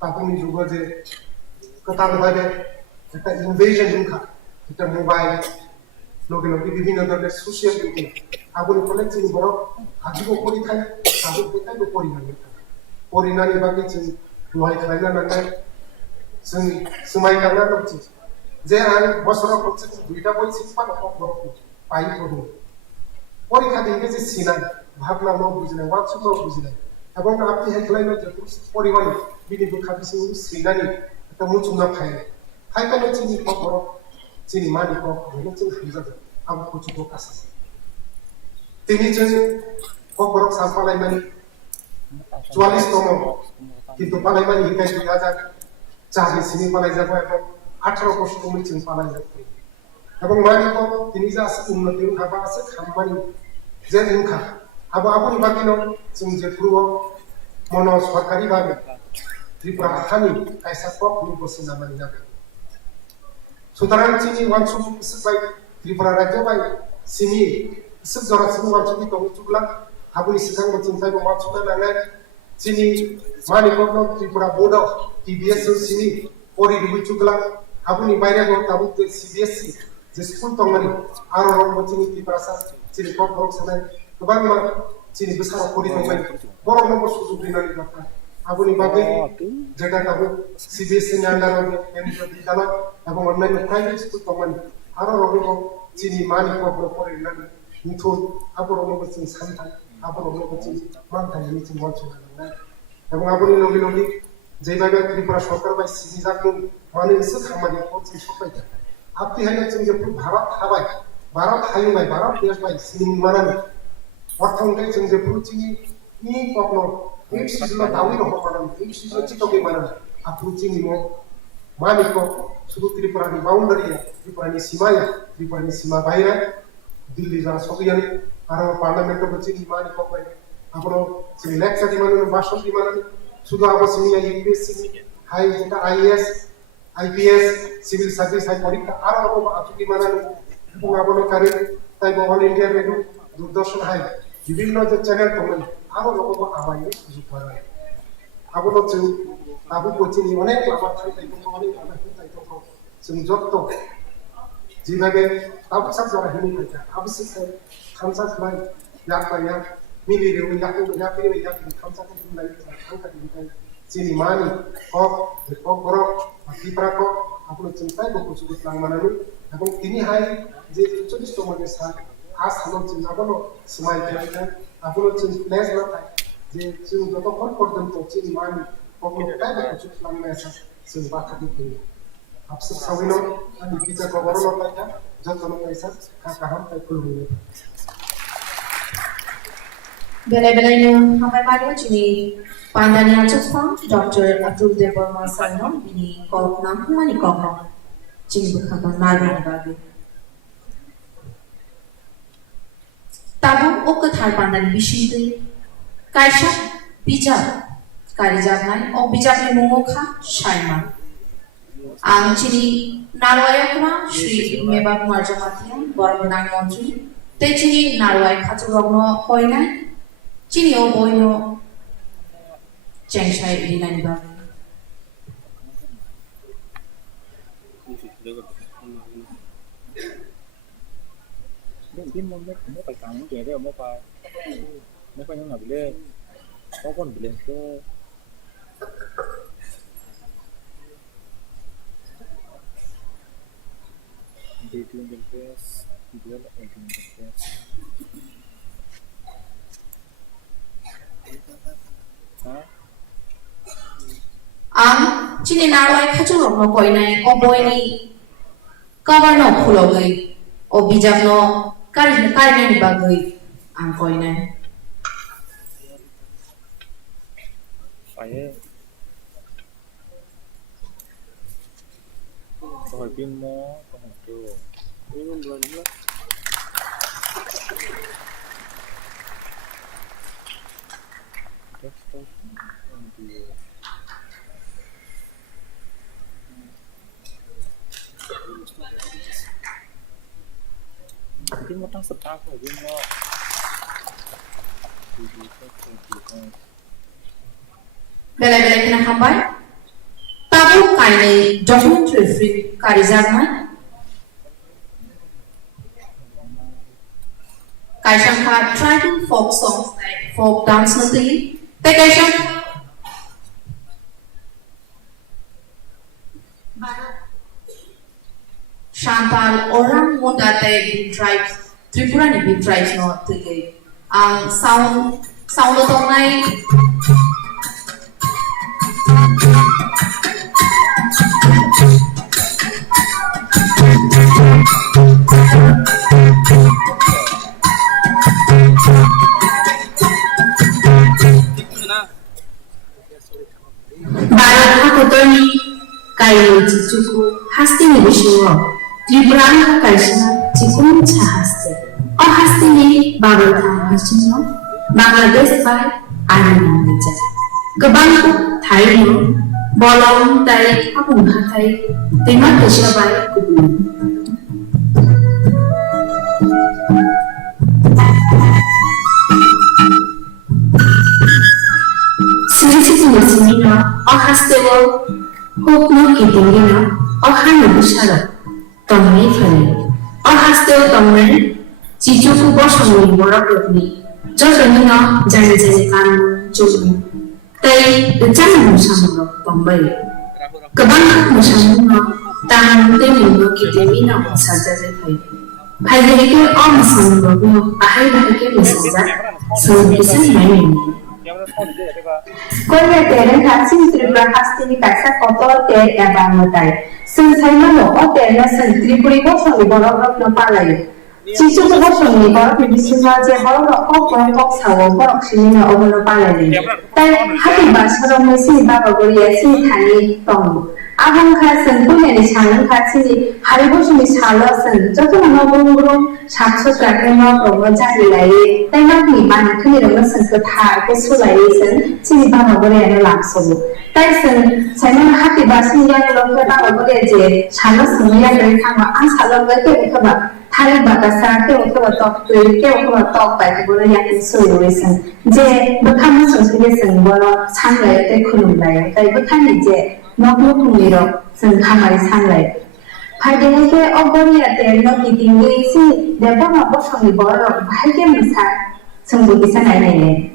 aku ni juga je kata bagai একটা invasion হুঙ্কা এটা mobile লোকে লোকে বিভিন্ন ধরনের social media আগুন ফলে চিনি বড় আজীব পরীক্ষায় আগুন দেখাইব পরিণামী বাকি চিনি লয় খাইনা নাঙ্গাই जों समाय कांना दंथि जे आं बसराव खनसे दुइटा बय सिपान ककबरक पाइ पढो परीक्षा दिनके जे सिनाय भाबना न बुजिनाय वाटसुप न बुजिनाय এবং আপনি হেডলাইন যে পরিমাণ বিনিয়োগ খাবিছে সিনানি একটা মুচুনা ফাইল ফাইকানো চিনি ককবরক চিনি মানিক হলো जों হামজাদो আম কুচুকো কাছে তিনি যে ককবরক সাফালাই মানি 44 তম কিন্তু পালাই মানি হিকাই 2000 চাবি সিনি পালাই যাব এবং 18 বছর তুমি চিনি পালাই যাবে এবং মানিক তিনি যে আছে উন্নতি খাবা আছে খামমানি যে উনখা আবো আপনি বাকিনো जों যে পুরো মনো সরকারি ভাবে ত্রিপুরা হানি কাইসা কক নি বসিনা মানি যাবে সুতরাং চিনি ওয়ানসুম সবাই ত্রিপুরা রাজ্য বাই সিনি সব জরা সিনি ওয়ানসুম তো চুগলা হাবুনি সিসাং বচিন তাই ওয়ানসুম না চিনি মানি কক ত্রিপুরা বোর্ড অফ টিবিএস সিনি পরি রুবি চুগলা হাবুনি বাইরে গো তাবু সিবিএসসি যে স্কুল তংমানি আর রং বচিনি ত্রিপুরা সা চিনি কক রং সানাই गोबां मा चिनि बेसार परि दंबाय बर' नम्बर सुजुग दिनानि बाथ्रा आबुनि बागै जेगा दाबो सिबिएससि नि आन्डाराव एमजि बिदालय एबं अन्यान्य प्राइभेट स्कुल दंमोन आरो रबिखौ चिनि मानि प्रब्लेम फरायनानै निथुन आबर नम्बर चिनि सानथाय आबर नम्बर चिनि मानथायनि चिनि मानसुनाय एबं आबुनि लगे लगे जेबायबा त्रिपुरा सरकार बाय सिबि जागोन माने एसे खामानिखौ चिनि सफाय आपति हायनो जों जे भारत हाबाय भारत हायुमाय भारत देश बाय सिनि मानानै অর্থনৈতিক जों जे पुरुचिनि नि पक्नो एक सिजन दावि रह मानन एक सिजन चितके मानन आपुचिनि मो मानिको सुदु त्रिपुरानि बाउंडारी त्रिपुरानि सीमा बाहिर दिल्ली जा सबियान आरो पार्लियामेन्ट बचिनि मानिको बाय आपनो सिनि लेक्चर दिमानो भाषण दिमानो सुदु आबसिनि यूपीएससी हाई जेटा आईएएस आईपीएस सिविल सर्विस हाई परीक्षा आरो आबो आतुकि मानन এবং आपनो कारे ताइ অল ইন্ডিয়া রেডিও দূরদর্শন হাই বিভিন্ন যে চ্যানেল দंमोन আরো রকম আমায় সুযোগ পায় আবলো जों আবু কোচিনি অনেক লাভার থাইতে অনেক লাভার থাইতে जों যত যেভাবে আবু সাক যারা হিনি পাইতা আবু সিসে খামসা খাই ইয়াকায়া মিলি রে ইয়াকো ইয়াকো ইয়াকো খামসা খাই খামসা দিতাই চিনি মানি ককবরক ত্রিপুরাকো আপনি চিন্তাই বকু সুগুত লাংমানানি এবং তিনি হাই যে 44 তম দেশা आज हम चिन्नाबनो समाय केटा आपनो चिन प्लेस ना थाय जे जों जतखन पर्यन्त चिन मानि पब्लिक टाइम कुछ लांनाय आसा जों बाथा दिखै आपसे साविनो आनि किजा खबर लतायता जतन पैसा का काम ताय खुलुयो बेले-बेलेनो हाबाय बायो चिनि पान्दानि आचुफा डॉक्टर अब्दुल देवर्मा सानो बिनि कक नाम मानि कक चिनि बखाबा नारनि बागै ताबो ओ कथार पान्दानि बिसिदै कायसा बिजाब कारिजाबनाय ओ बिजाबनि मुङा शाइमा आं चिनि नारवायकना श्री मेबा कुमार जमाथिया बरमनां मन्त्री ते चिनि नारवाय खाचुरगनो होयनाय चिनि ओ बयनो चेंगसाय दिनानि बागै Mungkin mau phải cắn cái đấy mau phải những nào bile có con bile ke dating interest dual interest ang chini narwai khachurok no koinai o boini cover no khulogoi o bijak no karne ni bagoi ang koinai phải rồi pin mó con một chỗ pin rồi nữa pin một tăng sập rồi pin mó Bela-bela kena hambai tabu kaini documentary free karizarmai kaisang ka tribal folk songs like folk dance nanti te kaisang Chantal orang muda te tribes Tripura ni big tribes no te ang sound tong nai Kotorni kayo chichuku hasti ni bishuo Tripurana kaisha chikun cha hasti o hasti ni babalta hashino Bangladesh by Arina Meja Kebantu Thai no bolong Thai apung Thai tema kesha by kubu Sini o hastewo hukno kitingina o hanu bisara tomni fane o hastewo tomne chichuku bosongni morapni josonina jani kan chumu tai jani musamro tombai kabang musamno tang temino kitemina sajare thai phai ke o musamro no ahai ke mesaja so bisan mai Korea teren hasil Tripura hasti ni kaisa kotor ter ebang mutai. Sensai no o ter na sen Tripuri bosong ni borok no palai. Cicu tu bosong ni borok ni bisima je borok kok sawo borok sini no obo no palai. Tai hati bahasa rong mesi bawa Korea si thani tong. Abang kasen punya ni salang kasini hari bosong ni salah sen. Jodoh no burung sakso sakre no promo jadi lagi. Tai nak ni ban kini rong sen ketar kesu lagi sen. Sini bawa Korea ni langsung. Tai sen saya nak hati bahasa ni yang rong ke bawa Korea je salah sen yang dari kama salah ke kama. Thai bahasa ke kama top tu ke kama top baik boleh yang isu sen. Je bukan masuk sini sen boleh sangai ke kulum lagi. Tai bukan ni je. Nokno kumiro sen kamari sangai. Pagi ke oboni ate no kitingi si depa mapo songi boro bhai musa sungguh bisa nai.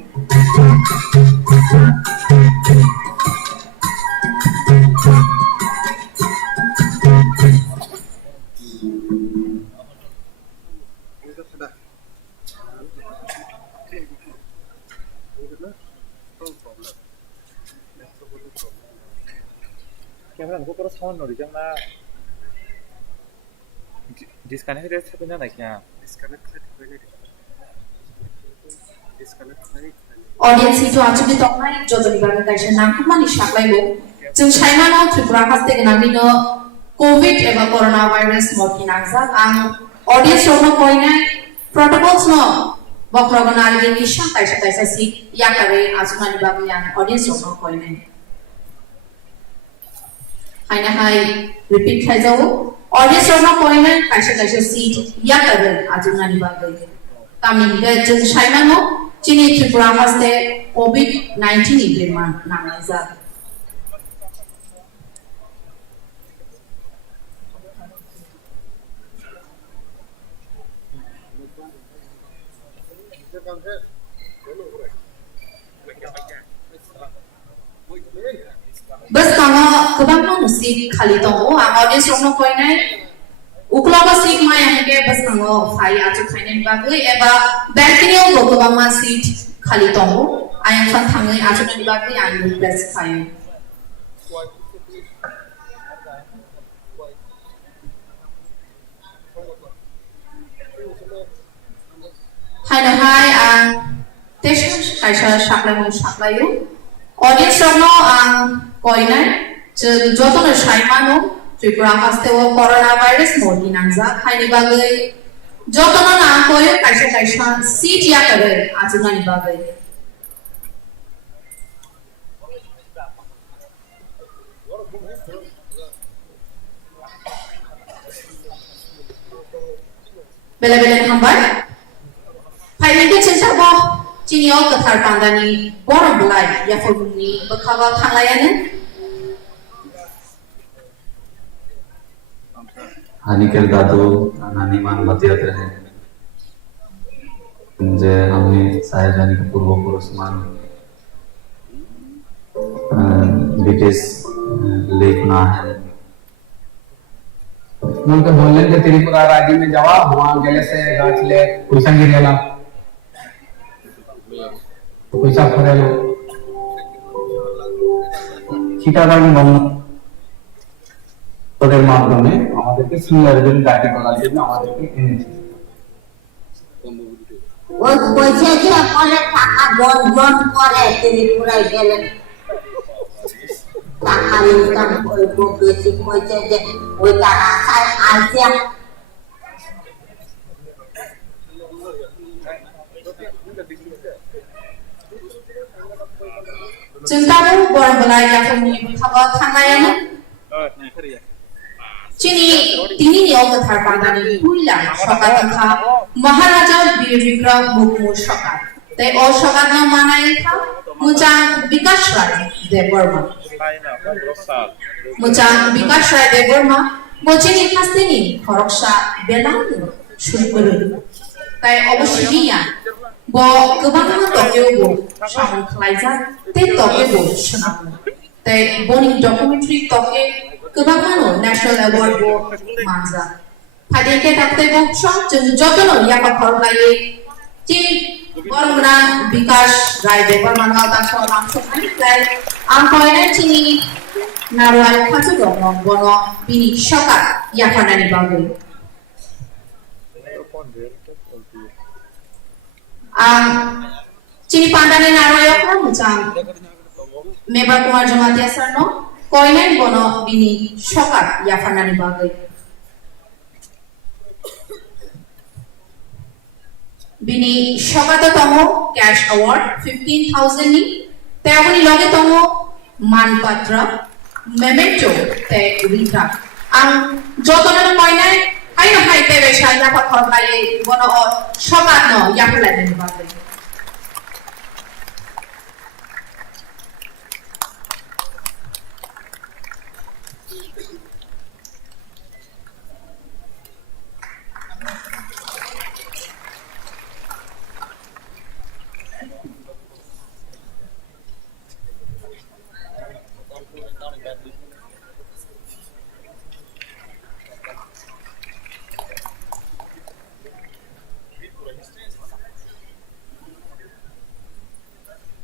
Kemarin aku terus sound nori jang na disconnected sebenarnya naiknya Audience itu acu di tongai jodoh di bawah kaisa nangkuman ni saklai bo. Jeng China no Tripura haste kenami no COVID eba coronavirus moti nangzak ang audience rono koinai protocols no bakrogan alge kisha kaisa si yakare asuma di bawah yang audience rono koinai. Haina hai repeat khai jawo audience rono koinai kaisa seat yakare asuma di bawah. Kami jeng China no Chini Tripura haste COVID-19 ibreman nangzak. Bas kanga kubang no musik khali tongo ang audience rono koinai ukloba seat ma yahke bas kanga phai achu khainen bagai eba balcony o kubang ma seat khali tongo ayang fan thangai achu nani bagai ang best phai Hai ang tesha kaisa saklai mo saklayo. Audience rokno ang koinai jotono saimano Tripura hastewo coronavirus mo hinangza haini bagai jotono na koyo kaisa seat ya kare ajunani bagai. Bela-bela hambar. Haini cinta boh cinio ketar pandani borong belai ya formuni bekawal thanglayane. हानि के दादू नानी मान बतियाते हैं जे हमने शायद यानी कि पूर्वपुरुष मान ब्रिटिश लिखना है उनको बोलने के त्रिपुरा राज्य में जावा वहां गेले से गाछ ले पैसा गिरेला पैसा फरेलो চিটাগাং ওদের মাধ্যমে আমাদেরকে সিনিয়রদের গাড়ি করার জন্য আমাদেরকে এনেছে ওই পয়সা যে পরে টাকা বন্ধন করে ত্রিপুরায় গেলে টাকা ইনকাম করব বেশি পয়সা যে ওই টাকা আসে Cintamu borong belai ya formuni bekawal thanglayane. Chini tini niyo ketar pandani huilang shokatangka Maharaja Birvikram Mukmu shokat. Te o shokat na manai ka Muchang Bikash Rai Deborma. Muchang Bikash Rai Deborma Bochini hastini khoroksha belani shurikuru. Tai oboshiya bo kebangna Tokyo bo shamon khlaiza te Tokyo bo shanam. Tai boni documentary Tokyo kebangna national award bo manza. Padike takte bo sham jotono yaka khorlai chi borongna Bikash Rai Deborma na ta sholam shokani tai ampoine chini narwal khachu dono bono bini shokat yakanani bagai. Chini pandane narayo ka muchang Mebar Kumar Jamatia sarno koinai bono bini shokat yafanani bagai. Bini shokato tomo cash award 15,000 ni teabuni loge tomo manpatra memento te rita ang jotono koinai hai na hai te besai na pathor lai bono shokat no yafanani bagai.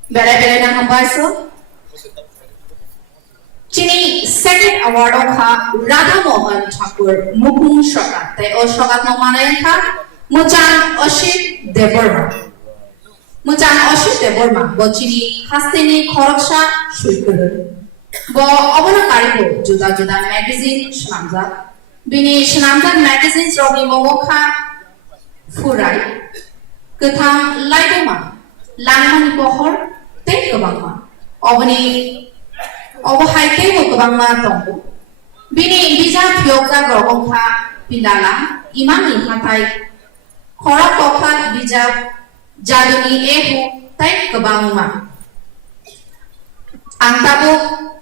Bela-bela na hambaso. Chini second award ka Radha Mohan Thakur Mukum Shokat. Te o shokat no manayan ka Muchang Oshit Deborma. Muchang Oshit Deborma bo chini hastini khoroksha shuikuru. Bo obona karibo juda magazine shnamza. Bini shnamza magazine rogi momokha furai. Kethang laidoma langmani pohor te kebangma. Obani obohaite bo kebangma tongku. Bini bija pyokta grogongkha pilala imani hatai khorak kokha bija jadoni ehu tai kebangma. Angtabo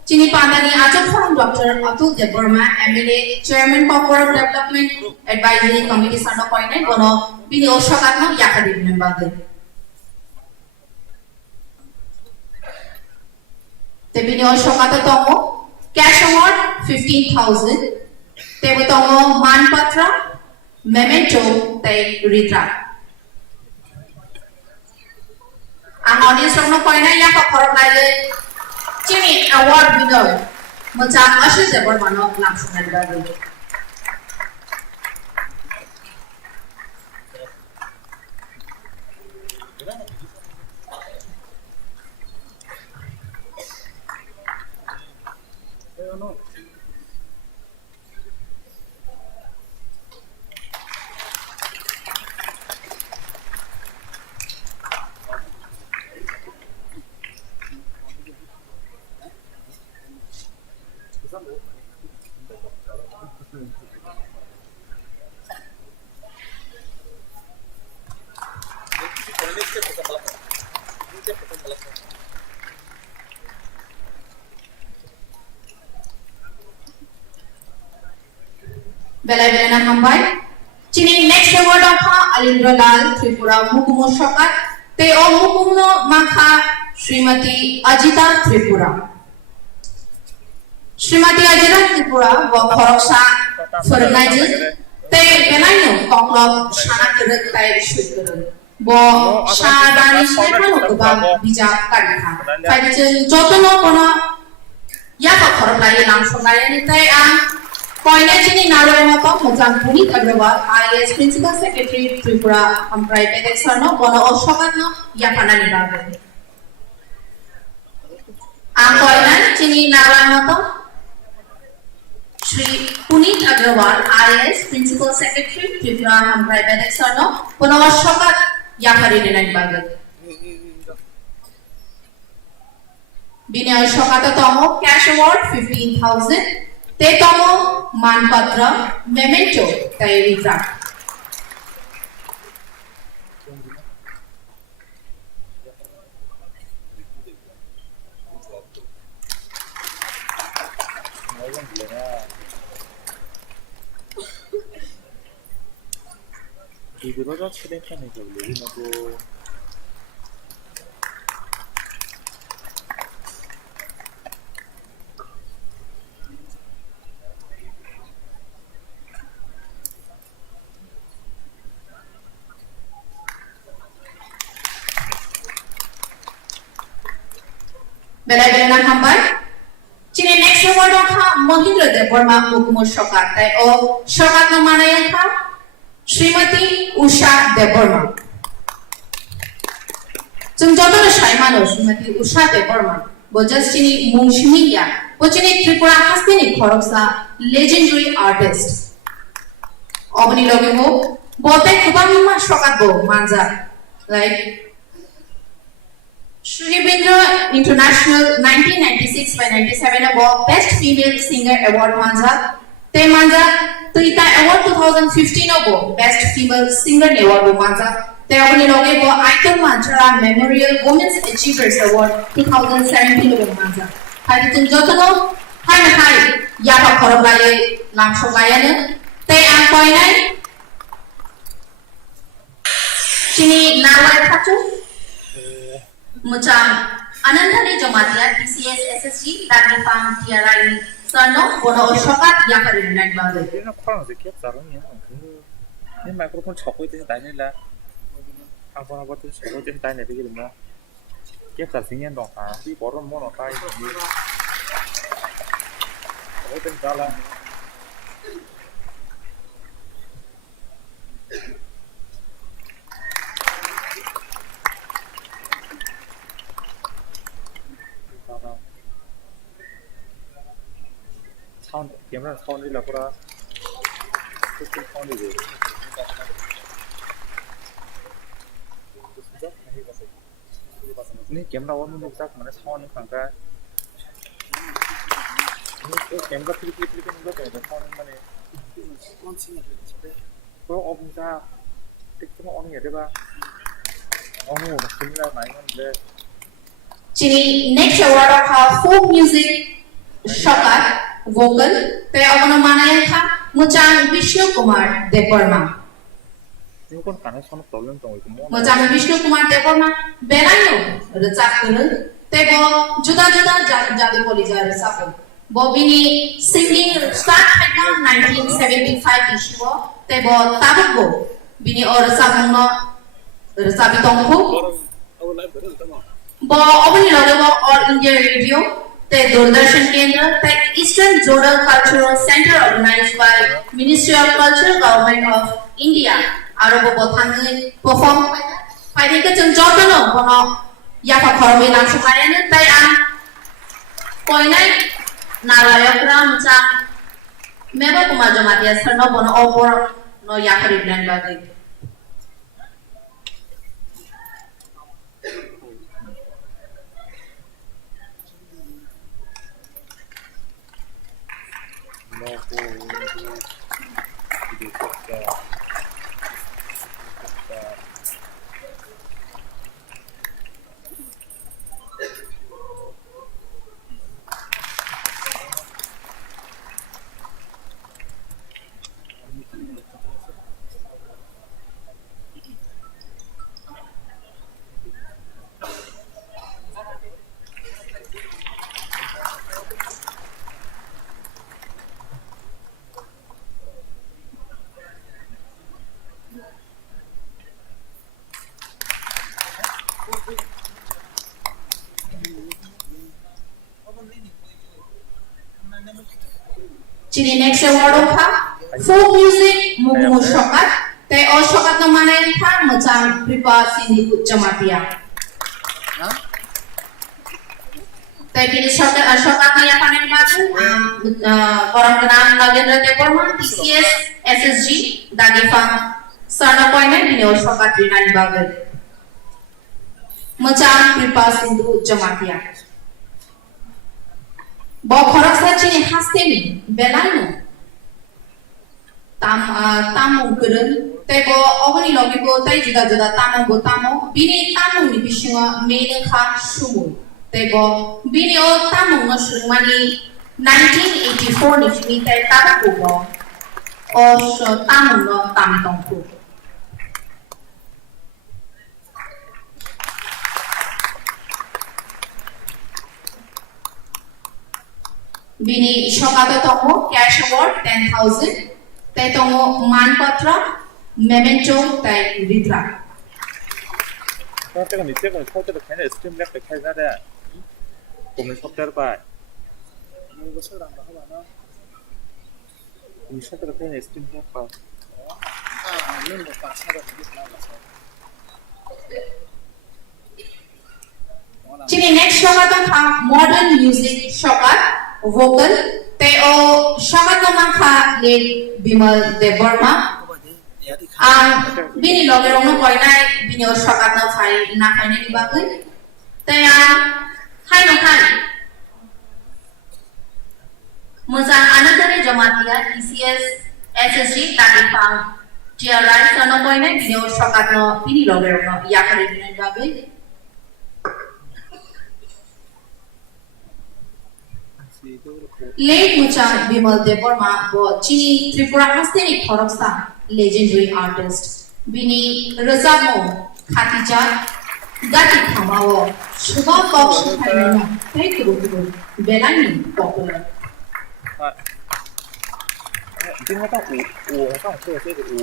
chini pandani Ajak Forum Dr. Atul Deborma MLA Chairman Kokborok Development Advisory Committee sarno koinai bono bini o shokatno yakadib membagai. Tebini o shokato tomo cash award 15,000 tebo tomo manpatra memento tai ritra ang audience rokno koina yaka khorok lai chini award winner Muchang Oshit Deborma no lamsunan bagai. Belai belana hambai. Chini next award of Alindra Lal Tripura Mukumo Shokat. Te o Mukumo Makha Srimati Ajita Tripura. Srimati Ajita Tripura wa Khoroksa Fernaizes. Te benaino koklop shana kerek tai shukeren. Bo shadani shekano kubang bijak karika. Faidichen jotono kono ya ka khorok lai langsung lai ni tai ang Koinachini Narayanato Mujam Punit Agrawal, IAS Principal Secretary Tripura, Amprai Pedek Sarno, Bono Oshokatno, Yapana Nibago. Koinachini Narayanato, Shri Punit Agrawal, IAS Principal Secretary Tripura, Amprai Pedek Sarno, Bono Oshokat, Yapari Nibago. Bini Oshokata Tomo, Cash Award 15,000. Te tomo manpatra memento tairita. 이거가 최대한의 걸리고 Belai belana hambai. Chini next award of Mohindra Deborma Mukumo Shokat. Tai o Shokat no manayan ka Srimati Usha Deborma. Chung joto no shaimano Srimati Usha Deborma. Bojas chini mungshimiya. Bo chini Tripura hastini khoroksa legendary artist. Obani loge ho bote kubang shokat bo manja. Like Rabindra International 1996 by 97 Award Best Female Singer Award Manja. Te Manja Tuita Award 2015 Award Best Female Singer Award Manja. Te Abani Loge Bo Icon Mantra Memorial Women's Achievers Award 2017 Award Manja. Haditun Jotono Hai Yapa Korobaye Lamsho Bayana. Te Ampoinai Chini Nawai Katu. Mucham Anandari Jamatia PCS SSG Dagni Farm TRI Sarno Bono Shokat Yakari Nagbaga. 얘는 코랑 이렇게 자르면 이 마이크로폰 잡고 있듯이 다니라 한번 한번 잡고 있듯이 다니는 게 뭐. kép자 생년 동안 이 버런 뭐는 다 이제 어떤 달라 사운드 게임은 사운드 라고라 그 사운드지 ini game lawan menurut mana sound kangka ini game ka pilih kan enggak ada sound mana kalau orang sa tik cuma orang ya deba orang udah kenal main kan le Chini next award of folk music Shokat vocal te avana manayan tha Muchan Vishnu Kumar Deborma. ini kan karena sound problem tuh itu mau Muchan Vishnu Kumar Deborma benayo recak kurun te bo juda jadi polijar sapon. Bo bini singing start from 1975 issue te bo tabuk bo bini or sapon resabi tongku. Bo obani loge bo All India Radio te Doordarshan Kendra te Eastern Zonal Cultural Center organized by Ministry of Culture Government of India. Aro bo bothang perform pai ke chung jotono bono ya ka khorbe langsung ayana tai ang koinai narayakra mucha meba kumar jamatia sarno bono opor no ya ka riblan bagi. Chini next award of folk music mumu shokat. Te o shokat no mane tha macam pripa sindi jamatia. Te kini shokat na yang panen baru orang kenal Rabindra Deporma TCS SSG Dagifang Sarna Poinnya kini o shokat dinan bagai. Macam pripa sindi jamatia. Bokhorak sa chini hastemi belano tamu kurun tebo ogni logi bo tai juda tamu bini tamu ni bisinga mene kha sumu tebo bini o tamu no surmani 1984 ni chini tai tabu bo o so tamu no tamtongku Bini shokato tomo cash award 10,000. Tai tomo manpatra memento tai ritra. 这个你这个靠这个全得 stream left 开下的，我们说这吧。你说这个全得 stream left 吧。Chini next shokat tha modern music shokat vocal te o shokat nama kha le Bimal Deborma bini loge rong no koinai bini o shokat na phai na phai ni bagai te hai no hai muzan anadare jamatia TCS SSG Dagifang TRI sono koinai bini o shokat no bini loge rong no yakare bini bagai Late Mucham Bimal Deborma bo Chini Tripura Hasteni Khoroksa legendary artist Bini Razamo Khatija Gati Khamao Shubha Box Khamano Thank you Belani popular 今天到我上课这个我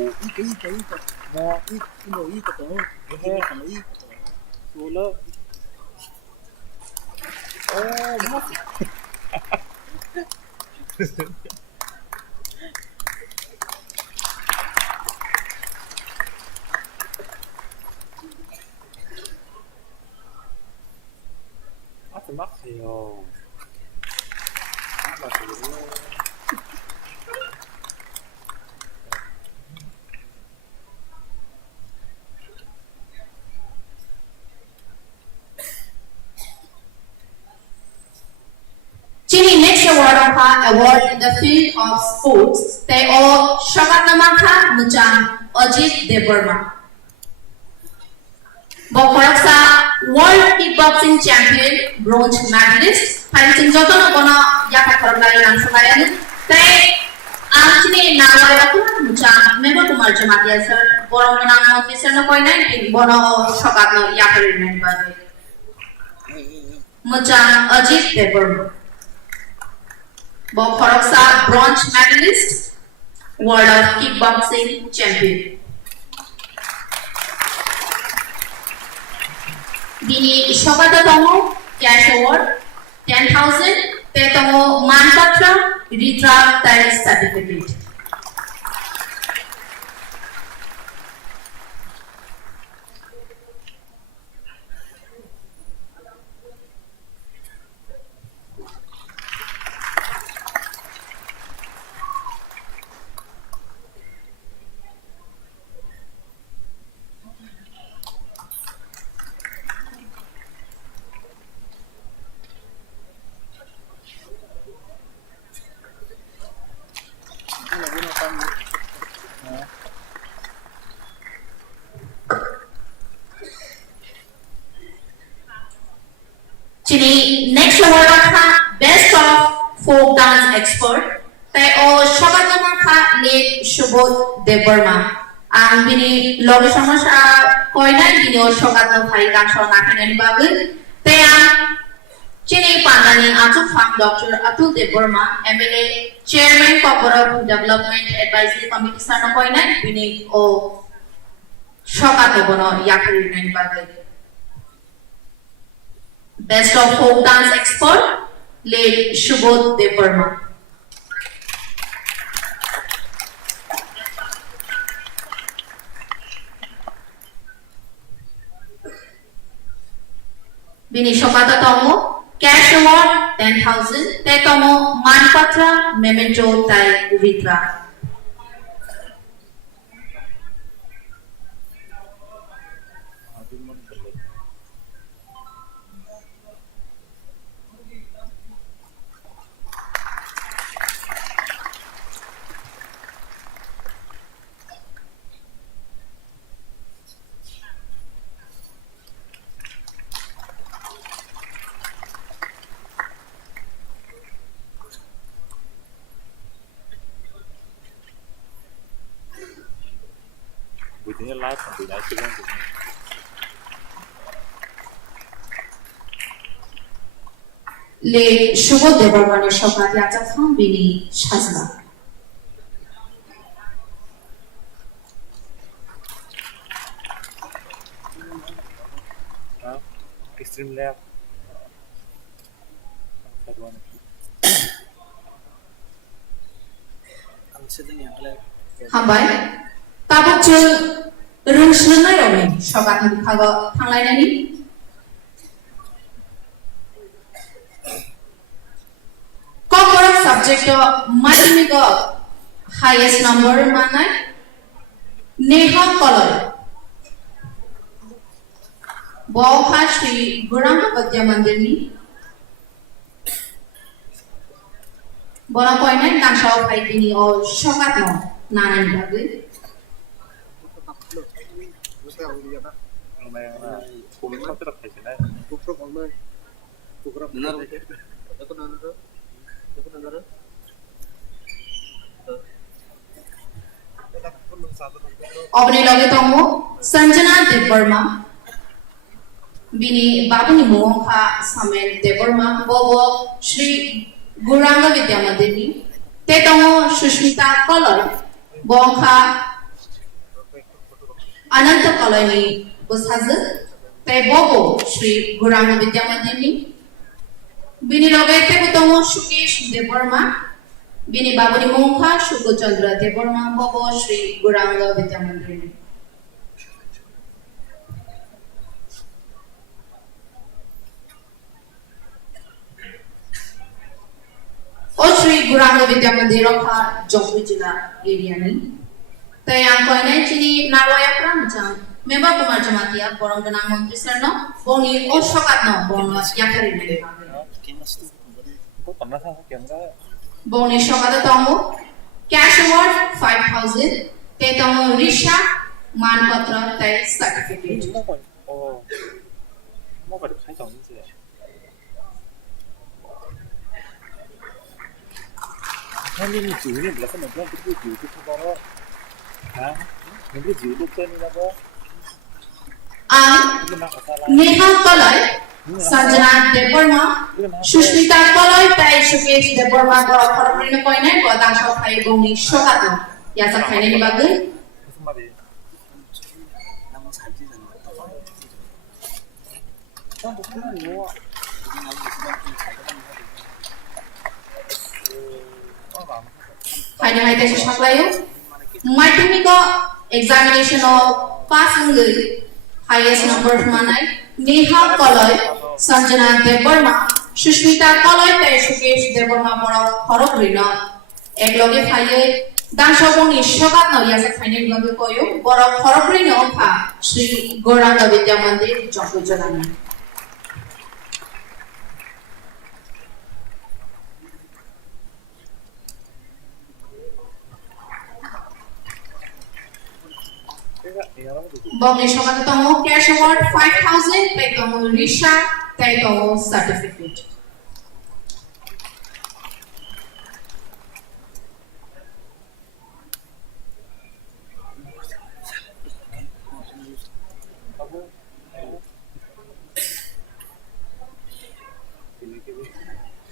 有了哦맞세요. Chini next award in the field of sports. They all Shagatnamaka Mucham Ajit Deborma. Bokhoraksa World Kickboxing Champion, bronze medalist. Paritin Jotono Bona Yakakaragari Namsamayan. They Chini Nawayakuna Mucham Member Kumar Jamatia sir. Boromana Monti Sena Poina Bono Shagatno Yakarin Badi. Mucham Ajit Deborma. Bokhoraksa bronze medalist, World of Kickboxing Champion. Bini Shokatatomo Cash Award 10,000. Tetomo Manpatra Ritra Tariff Certificate. Chini next award of Best of Folk Dance Expert. They all Shagatnamaka late Shubodh Deborma. And bini logi samasya koina bini o Shagatnam Hari Dansho Nakanani Bagal. They are Chini Pandani Atufang Dr. Atul Deborma, MLA, Chairman Kokborok Development Advisory Committee Sana koina bini o Shagatnobono Yakari Nani Bagal. Best of Folk Dance Expert, late Shubodh Deborma. Bini Shokata Tomo, cash award 10,000, Te Tomo, Manpatra, Memento, Tai, Vitra. Within your life and be nice to them. Le Shubo Devarmane Shokat Yatatham Bini Shazna. Extreme left. Hambai, Tabuk Chul, Rushlanai Romi, Shokat Haga Hangainani. Kokborok subject of Madhyamika highest number Manai, Neha Color. Bauha Shri Guranga Padya Mandirni Bona Poinan Nanshaw Paitini or Shokatno Nanan Babu Obni Logitomo Sanjana Devarma Bini Babuni Moha Samen Devarma Bobo Shri Guranga Vidyamadini Tetomo Shushmita Color Bonka Ananta Colony Bushazan Te Bobo Shri Guranga Vidyamadini Bini Logete Butomo Shukesh Devarma Bini Babuni Moha Shukuchandra Devarma Bobo Shri Guranga Vidyamadini Shri Guranga Vidyamadira Ka Jompu Jila area ni. Tayang koinai chini narwaya pramjang. Member Kumar Jamatia Borong Danang Montri Serno Boni O Shokatno Bono Yakari Nai. Boni Shokata Tomo cash award 5,000. Te Tomo Risha Manpatra Tai certificate. Anh đi chịu là cái mình không chịu cái đó hả mình cứ chịu lúc trên là bố Neha Kalai Sanjana Devarma Shushmita Kalai Tai Shukesh Devarma Gora Kharaprina Koinai Goda Shokai Goni Shokatno Yasa Khaine ni bagai Hanya hai tesi shaklayo Madhyamika examination of passing the highest number manai Neha Kalai Sanjana Devarma Shushmita Kalai Tai Shukesh Devarma Bora Kharaprina Ekloge Phaye Danshoboni Shokatno Yasa Khaine ni bagai koyo Bora Kharaprina Pha Shri Gauranga Vidya Mandir Jompu Jalani Bogni Shokata Tomo cash award 5,000 Te Tomo Risha Te Tomo certificate.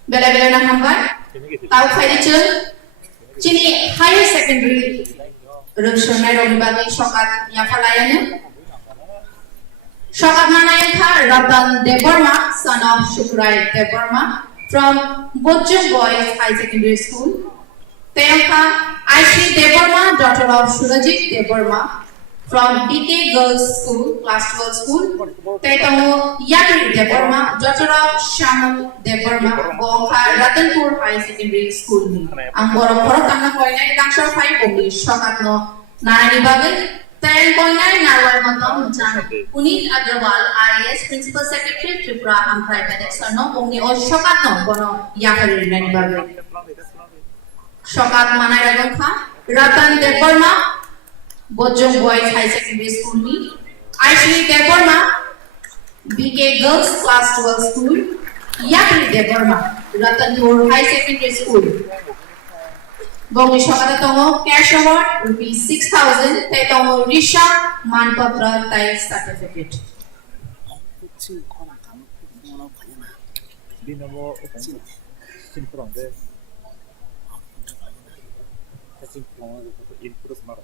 Bela na hambar tau khairi chul chini higher secondary Rumshonai Rombani Shokat Yafalayana Shokat Manayaka Rabban Devarma, son of Shukrai Devarma from Bojum Boys High Secondary School. Teyaka Aishi Devarma, daughter of Surajit Devarma from BK Girls School, Class 12 School. Tay tongo Yakri Deborma, Jotora Shamal Deborma, Bongka Ratanpur High Secondary School ni. Ang borok-borok tangna koinai dangsor 5 bumi shokatno narani bagai 10.9 narwal matom jang Punit Agrawal IAS Principal Secretary Tripura Ampai Bedek Sarno bumi o shokatno bono Yakri nani bagai. Shokat manai ragon kha Ratan Deborma Bojong Boys High Secondary School ni Aishri Deborma BK Girls Class 12 School Yakri Deborma Ratanpur High Secondary School Bongi Shokata Tongo Cash Award Rupees 6,000 Tay Tongo Risha Manpatra Tay Certificate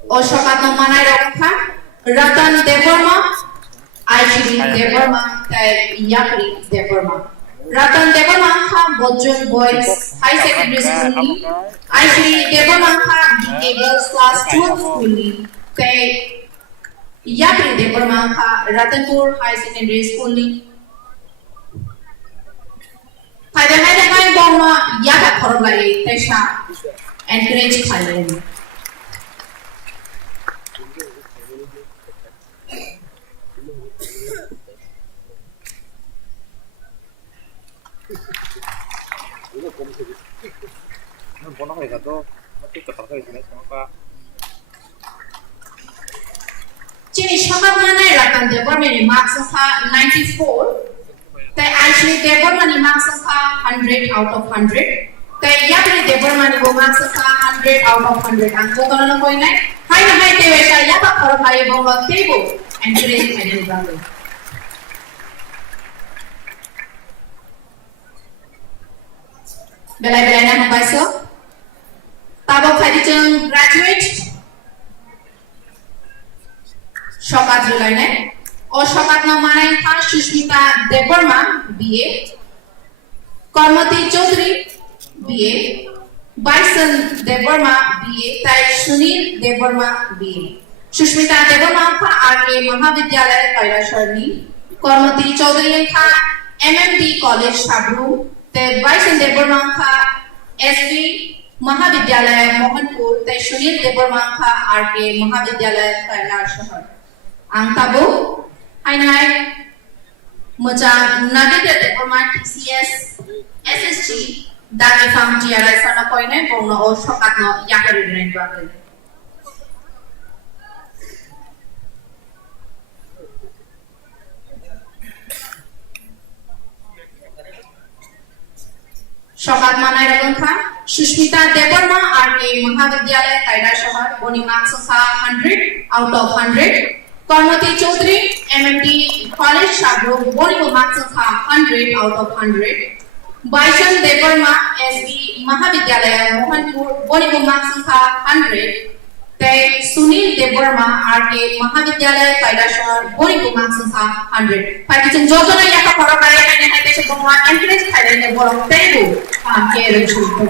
O Shokatno Manai Rokha Ratan Deborma Aishri Deborma Tay Yakri Deborma Ratan Deborma Kha Bojong Boys High Secondary School ni Aishri Deborma Kha BK Girls Class 12 School ni Tay Yakri Deborma Kha Ratanpur High Secondary School ni Hai Bongma Yaka Korolai Tesha encourage Thailand Chini Shokat Manai Ratan Deborma ni marks of 94 Tay Aishri Deborma ni marks of 100 out of 100 Tay Yakri Deborma ni marks of 100 out of 100 Ang kono na koi nai hai na hai tewesha yaka khoro khai bonga tebo encourage Thailand Belai-belai na mabaiso Tabok khadi chung graduate Shokat Julai ne O Shokat na manai kha Sushmita Deborma BA Kormati Chaudhary BA Bison Deborma BA Tai Sunil Deborma BA Sushmita Deborma kha RK Mahavidyalaya Kailashwarni Kormati Chaudhary kha MMD College Sabru Te Bison Deborma kha SV Mahavidyalaya Mohanpur Te Sunil Deborma kha RK Mahavidyalaya Kailashwar Ang tabo Ainai Moja Nagita Deborma TCS SSG Dagi Fam TRI Sana Koine Bongno O Shokatno Yakari Ren Bagal Shokat Manai Ragon Kha Sushmita Deborma RK Mahavidyalaya Kailashwar Boni marks of 100 out of 100 Kormati Chaudhary MMD College Sabro Boni marks of 100 out of 100 Bison Deborma SB Mahavidyalaya Mohanpur Boni marks of 100 Tay Sunil Deborma RK Mahavidyalaya Kailashwar Boni marks of 100 Pagitun Jotona Yaka Korokaya and Haitesh Bongwa encourage Thailand Deborah Tebu Care Shuru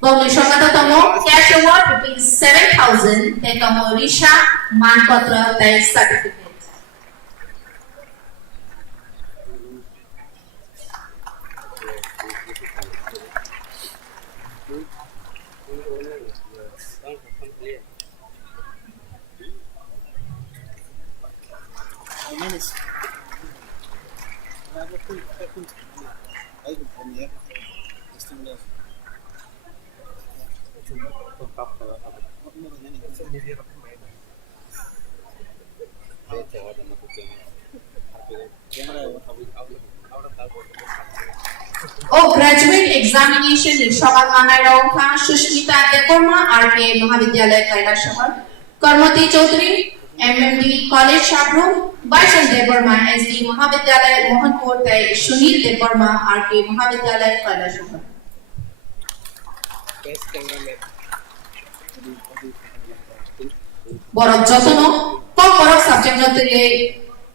Bongi Shokata Tomo Cash Award Rupees 7,000 Tay Tomo Risha Manpatra Tay Certificate O graduate examination in Shokat Manai Rao Sushmita Deborma RK Mahavidyalaya Kailashwar Kormati Chaudhary MMD College Sabro Bison Deborma SD Mahavidyalaya Mohanpur Tay Sunil Deborma RK Mahavidyalaya Kailashwar Borok Jotono Kokborok subject no tile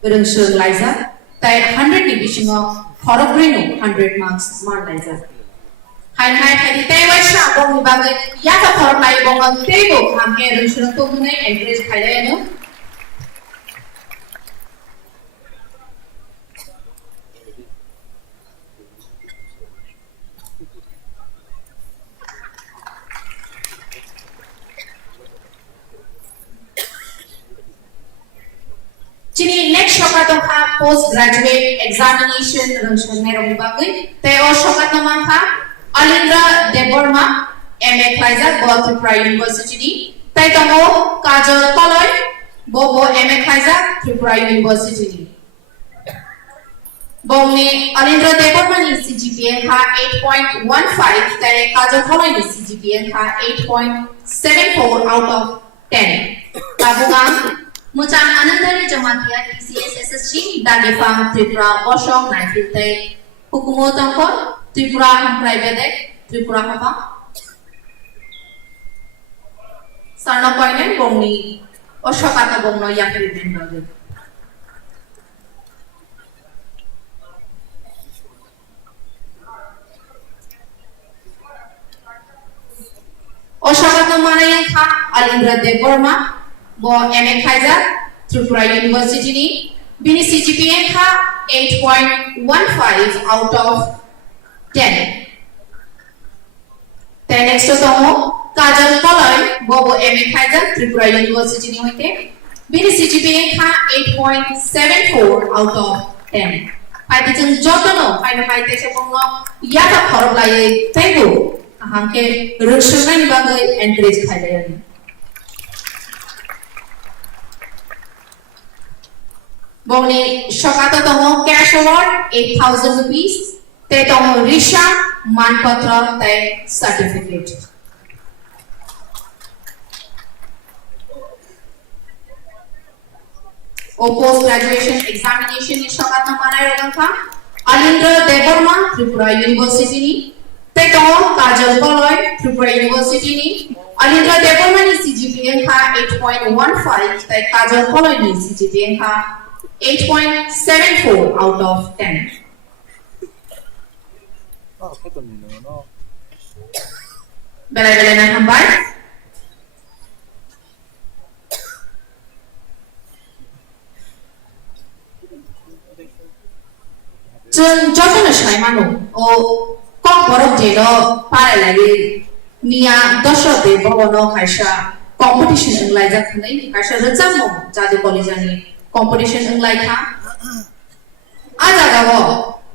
Rungsur Liza তাই 100 ni bisingo khorobreno 100 marks marlai ja hai thadi tai waisa bong ni bagai ya ka khorok lai bong tebo hamke rushro to munai encourage khailai no Chini next shokat ha postgraduate examination rungshon merong bagai tai o shokat nama ha Alindra Deborma MA Kaiser Tripura University tai tomo Kajol Toloi Bobo MA Kaiser Tripura University Bongni Alindra Deborma ni CGPA ha 8.15 tai Kajol Toloi ni CGPA ha 8.74 out of 10 Tabungang Mucang anandari jamatia TCS SSG dagi fam Tripura Boshok naifite hukumo tangkor Tripura ham private Tripura hapa sarna poinen bongni oshokata bongno yakri denbage oshokata manayan kha Alindra Deborma Bo MA Kaiser Tripura University ni bini CGPA kha 8.15 out of 10 then next tomo Kajol Toloi Bobo MA Kaiser Tripura University ni hoite bini CGPA kha 8.74 out of 10 Pai dijeng jotono pai na pai te sepongno ya ka khorok lai taibu hamke rushna ni bagai encourage khailai Bongni Shokata tomo cash award 8,000 rupees. Te tomo Risha Manpatra te certificate. O post graduation examination ni Shokata manai ragam Alindra Deborma Tripura University ni. Te tomo Kajol Toloi Tripura University ni. Alindra Deborma ni CGPA ka 8.15 te Kajol Toloi ni CGPA ka 8.74 out of 10. Belai-belai na hambar. Jeng jodoh na siya mano o Kokborok jeno para lagi niya dosho de bono kaisa competition ng laijak nai kaisa rejam mo jadu kolejani competition ng laika ajaga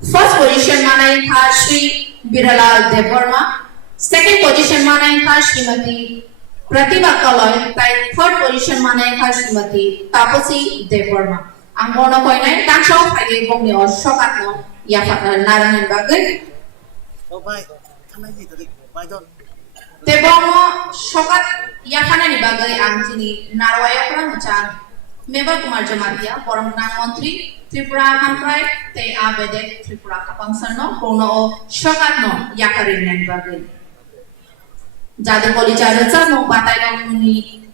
first position manai tha Shri Biralal Deborma second position manai tha Srimati Pratibha Kaloi tai third position manai tha Srimati Taposi Deborma angkono koinai tangsho phai bongni o sokatno ya narangan bagai oh bye kanai ni tadi bye don Deborma sokat ya kanani bagai angchini narwaya pra macam Member Kumar Jamatia, Forum Montri, Tripura Hamprai, Te Abede, Tripura Kapangsano, Kono, Shokatno, Yakarin and Bagay. Jadu Polija Retsano, Batayam Muni.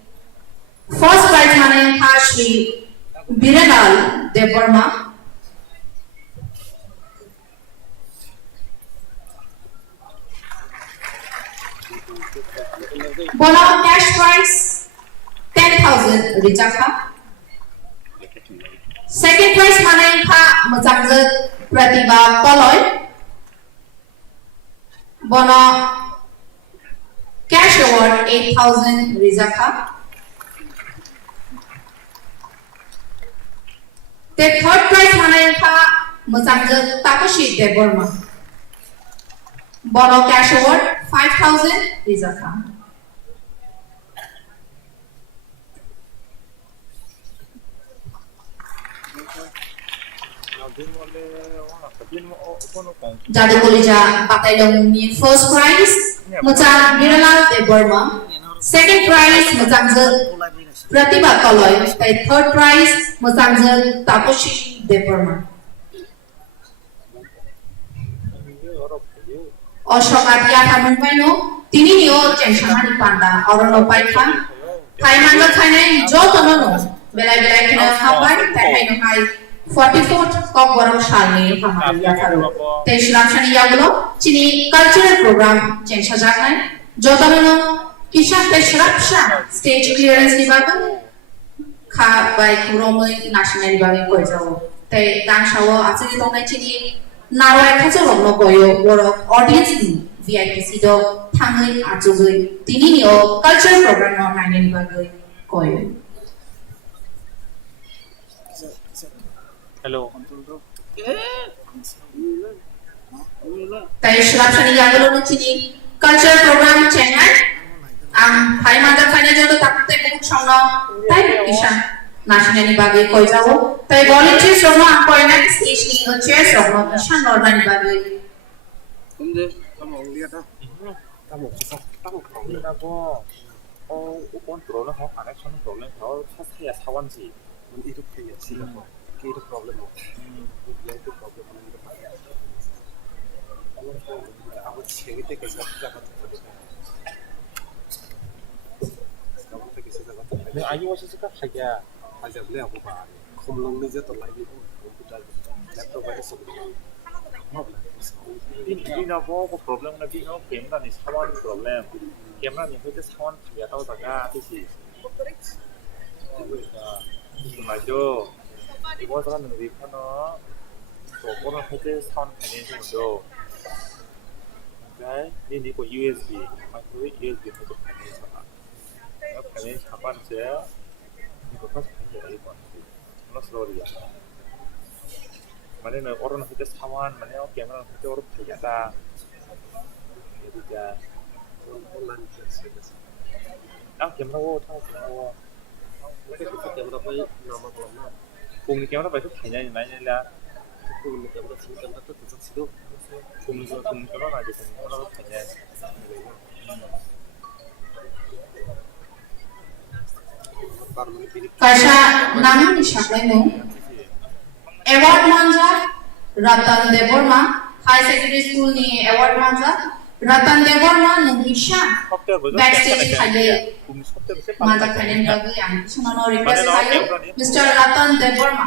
First prize Manayan Kashi, Biranal, Deborma. Bola cash prize 10,000 Rijaka. Second prize manayan ka Mazangzat Pratibha Kaloi. Bono cash award 8,000 Rizaka. The third prize manayan ka Mazangzat Taposhi Deborma. Bono cash award 5,000 Rizaka. Jadu Kolija Batailong ni first prize Macam Biralal Deborma. Second prize Macam Pratibha Kaloi. Third prize Macam Taposhi Deborma. Oshokatia Hamun Paino Tini Nio Chenshana Panda Orono Paika Thai Manga Thai Jotono Belai Belai Kina Hapai Thai Hai 44th Kokborok Shalni Hamari Yafaru. Te Shramshani Yagulo, Chini cultural program Chen Shajaknai, Jotanono, Kisha Te Shrapsha, stage clearance Nibaga, Ka by Kuromi National Bagi Kojo. Te Danshawo, Asili Tone Chini, Nawa Kazolo no Boyo, Worok, audience ni, VIP Sido, Tangi, Azugui, Tinio, cultural program no Nine Bagi Koyo. Hello. Tay Shrapshani Yagulo Chini, cultural program Chennai, Hai Mother Financial Takte Book Shona, Tay Kisha. National Bagi Koizawo, Tay volunteers from one point next station in the chairs of Mission Northern Bagi. problemเขาหา action problem เขาถ้าเสียสวันสิ มันอีทุกทีอ่ะสิครับกี่ทุก problem เยอะทุก problem มันก็ไปเอาเช็คที่กันสักจะมาถึงจะได้เราต้องไปสักวัน เนี่ยอายุว่าสิก็ขยะ อาจจะเลี้ยงผู้บ่าวคมลงนี่จะตัวไหนดีคอมพิวเตอร์แล็ปท็อปไว้ส่งมอบเลย นี่นะว่า problem นะพี่น้องเกมตอนนี้สวัน problem เกมนั้นเนี่ยเขาจะสวันขยะเท่าตะก้าที่สิมาโจอีกว่าตอนนึงวิพเนาะตัวพวกเราเขาจะสวันขยะที่มาโจได้นี่กว่า USB มันคือ USB เขาจะขยะสวันแล้วขยะสวันเสียนี่ก็ขยะอะไรก่อนน่าสลดอย่างมันเนี่ยออร์นเขาจะสวันมันเนี่ยเกมนั้นเขาจะออร์ขยะตาเนี่ยดูจ้าเอาเกมเราเท่าเกมเราไม่ได้คือเกมเราไปนอนมาก่อนนะกลุ่มเกมเราไปทุกที่ไหนไหนนี่แหละกลุ่มเกมเราที่เกมเราต้องทุกสิ่งกลุ่มเกมเราไหนจะกลุ่มเราทุกที่ไหนKasha Namu Nishakenu Award Manja Ratan Deborma High Secondary School ni Award Manja Ratan Deborma Nungisha Backstage Khaye Manja Khanen Bagi yang Sunono request Khaye Mr. Ratan Deborma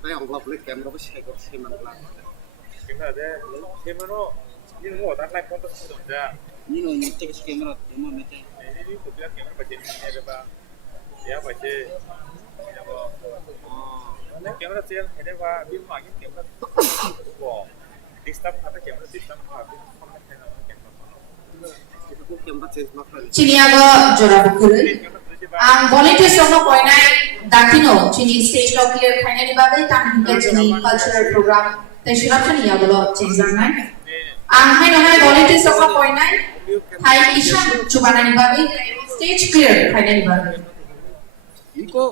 ได้ออกรอบเล็กแกมเราก็ใช้กับเชมันละ เกมอะไรเกมมันนี่หัวตั้งแต่คนตัวสุดจ้ะ นี่เราเนี่ยจะเกมเราเดี๋ยวมันไม่ใช่ นี่ผมจะเกมมันไปเจนนี่เลยป่ะเดี๋ยวไปเจอเดี๋ยวบอกเกมมันเสียเห็นได้ว่าบินมาเกมมันบอกดิสตับถ้าเกมมันดิสตับมาบินคอมเมนต์ให้เราเกมมัน เกมมันเซนส์มากเลย Chiniago Jorabukuru Ang volunteers from the point Dakino Chini stage lo clear finally Bagi Tan Hingga Chini cultural program Te Shirapshani Yagulo Chenzangan Ang hai no hai volunteers from the point Hai Isha Chubanani Bagi stage clear finally Bagi Iko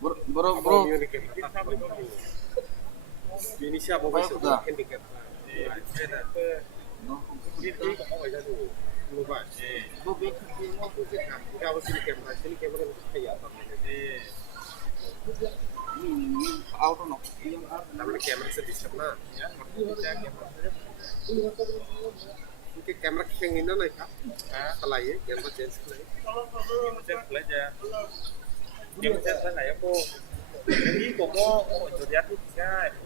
bro ini siapa bos itu handicap ini kamu aja dulu lupa mau bikin mau bikin kalau sini kamera kayak apa ini auto no yang namanya kamera sedih sama ya mungkin kamera yang ini naik kan salah ya kamera change lagi aja yang change lah ya kok ini kok mau jadi apa sih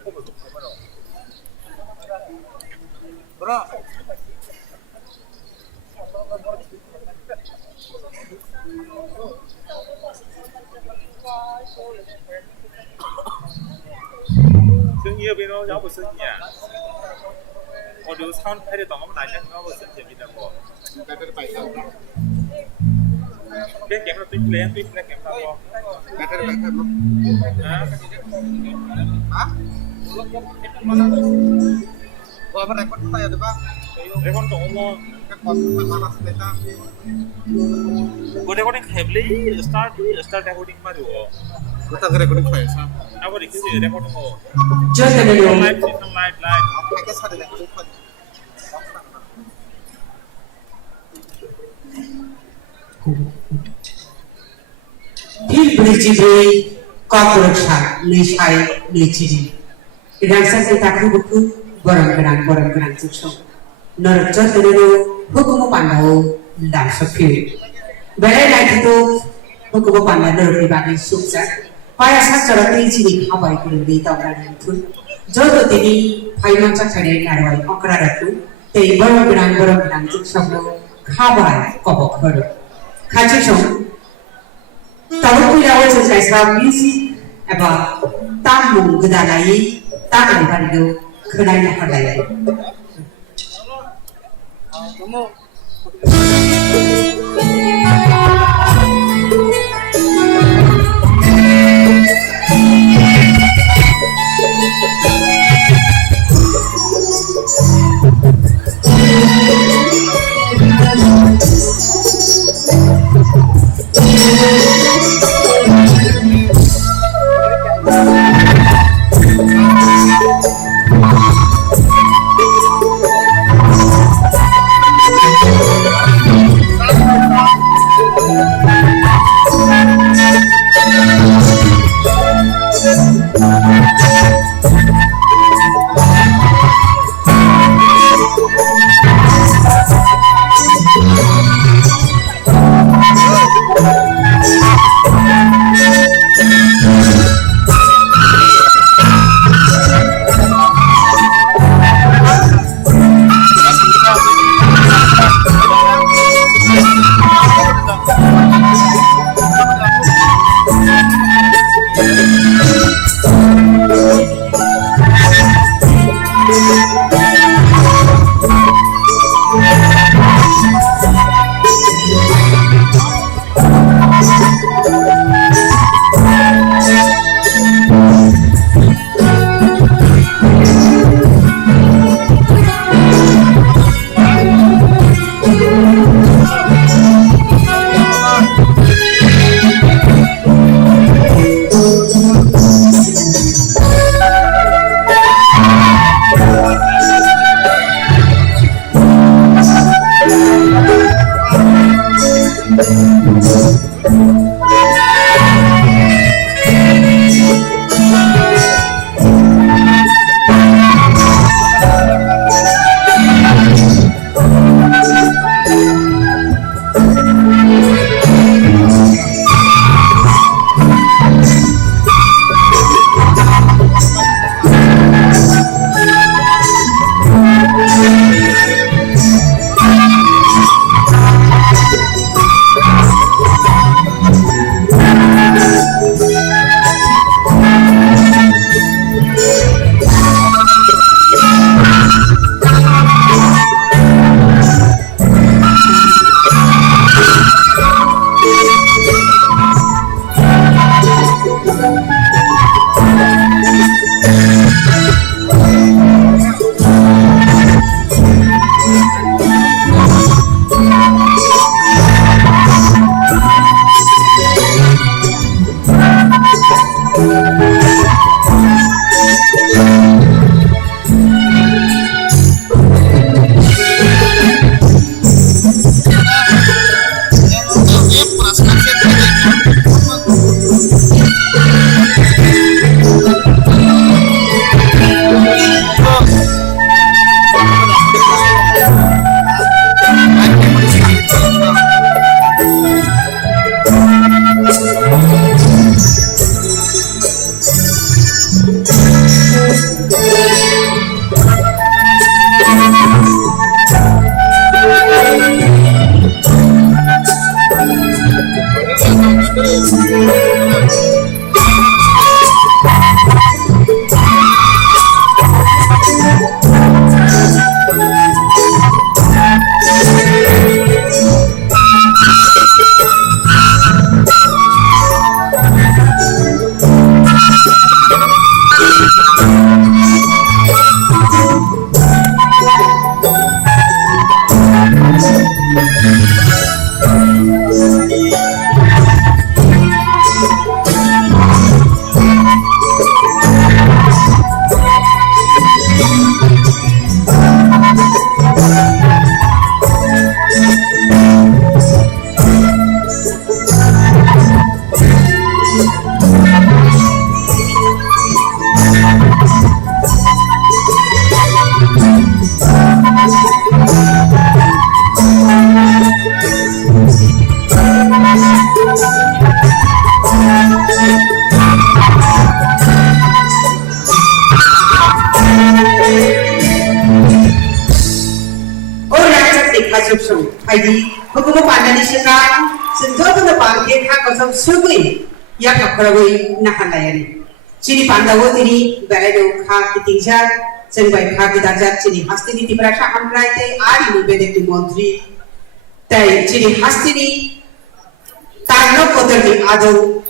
kok betul sama lo bro生意边咯，有冇生意啊？我哋餐喺度當咁大聲，有冇生意邊度喎？邊檢到對靚對靚檢到喎？啊？啊？ apa rekod apa ya coba? Rekod dong mau. Rekod mana seleta? Gue recording heavily start recording mari wo. Kita recording apa ya? Aku dikit recording wo. Just a minute. Live. Mereka sada recording apa? Pilbrijibri Kokborok Nishai Nichiri. Idangsa kita kubuku borang-berang cukso. Norjot dulu hukum pandau dan sofi. Berai lagi tu hukum pandau berbagi sukses. Paya secara tinggi apa itu lebih tahu dari itu. Jodoh ini payung cakare narwai okra itu. Tapi borang-berang cukso kabar Kokborok. Kacau. Kalau kita awal selesai music, apa tamu gedalai, tamu baru kenai nak lagi. haidi hukumu pandani seka senjoto na pangke kha kosam sugui ya kaprawai nahalayani chini pandawo tini beraido kha kitingja senbai kha kidaja chini hastini tibrasha hamraite ari nubedekti montri tai chini hastini tarno kotorni ado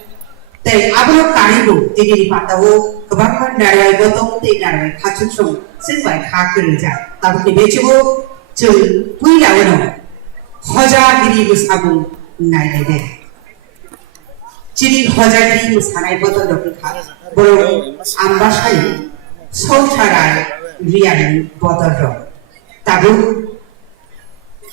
tai abro kanibo tini pandawo kebangkan darai gotong tei darai khachusong senbai kha kerja tapi bechibo jeng puilawano hojagiri musabu nailede chini hojagiri musanai botol dokha boro ambasai saucharai riani botol dok tabu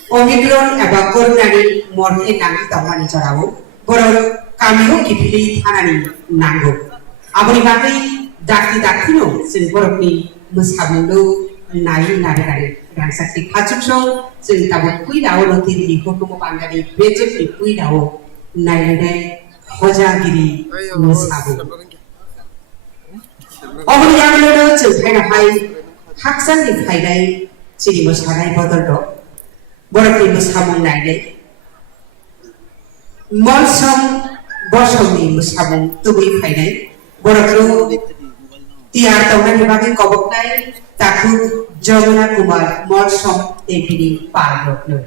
omikron eba kornani morhe nagi tamani jarao boro kamiho kipili thanani nango aboni bagai dakti no sing borokni musabundo nai nagari dan sakti khachusong sing tabu puilao no tiri hukumu pandani bejepni puilao nailede hojagiri musabu oboni yamelo chungkai hai haksan ni khaidai chiri musarai botol do borokni musabung nailai monsam bosomni musabung tubui khaidai borokro tiar taunani bagi koboknai taku Jomuna Kumar monsam tepini parokno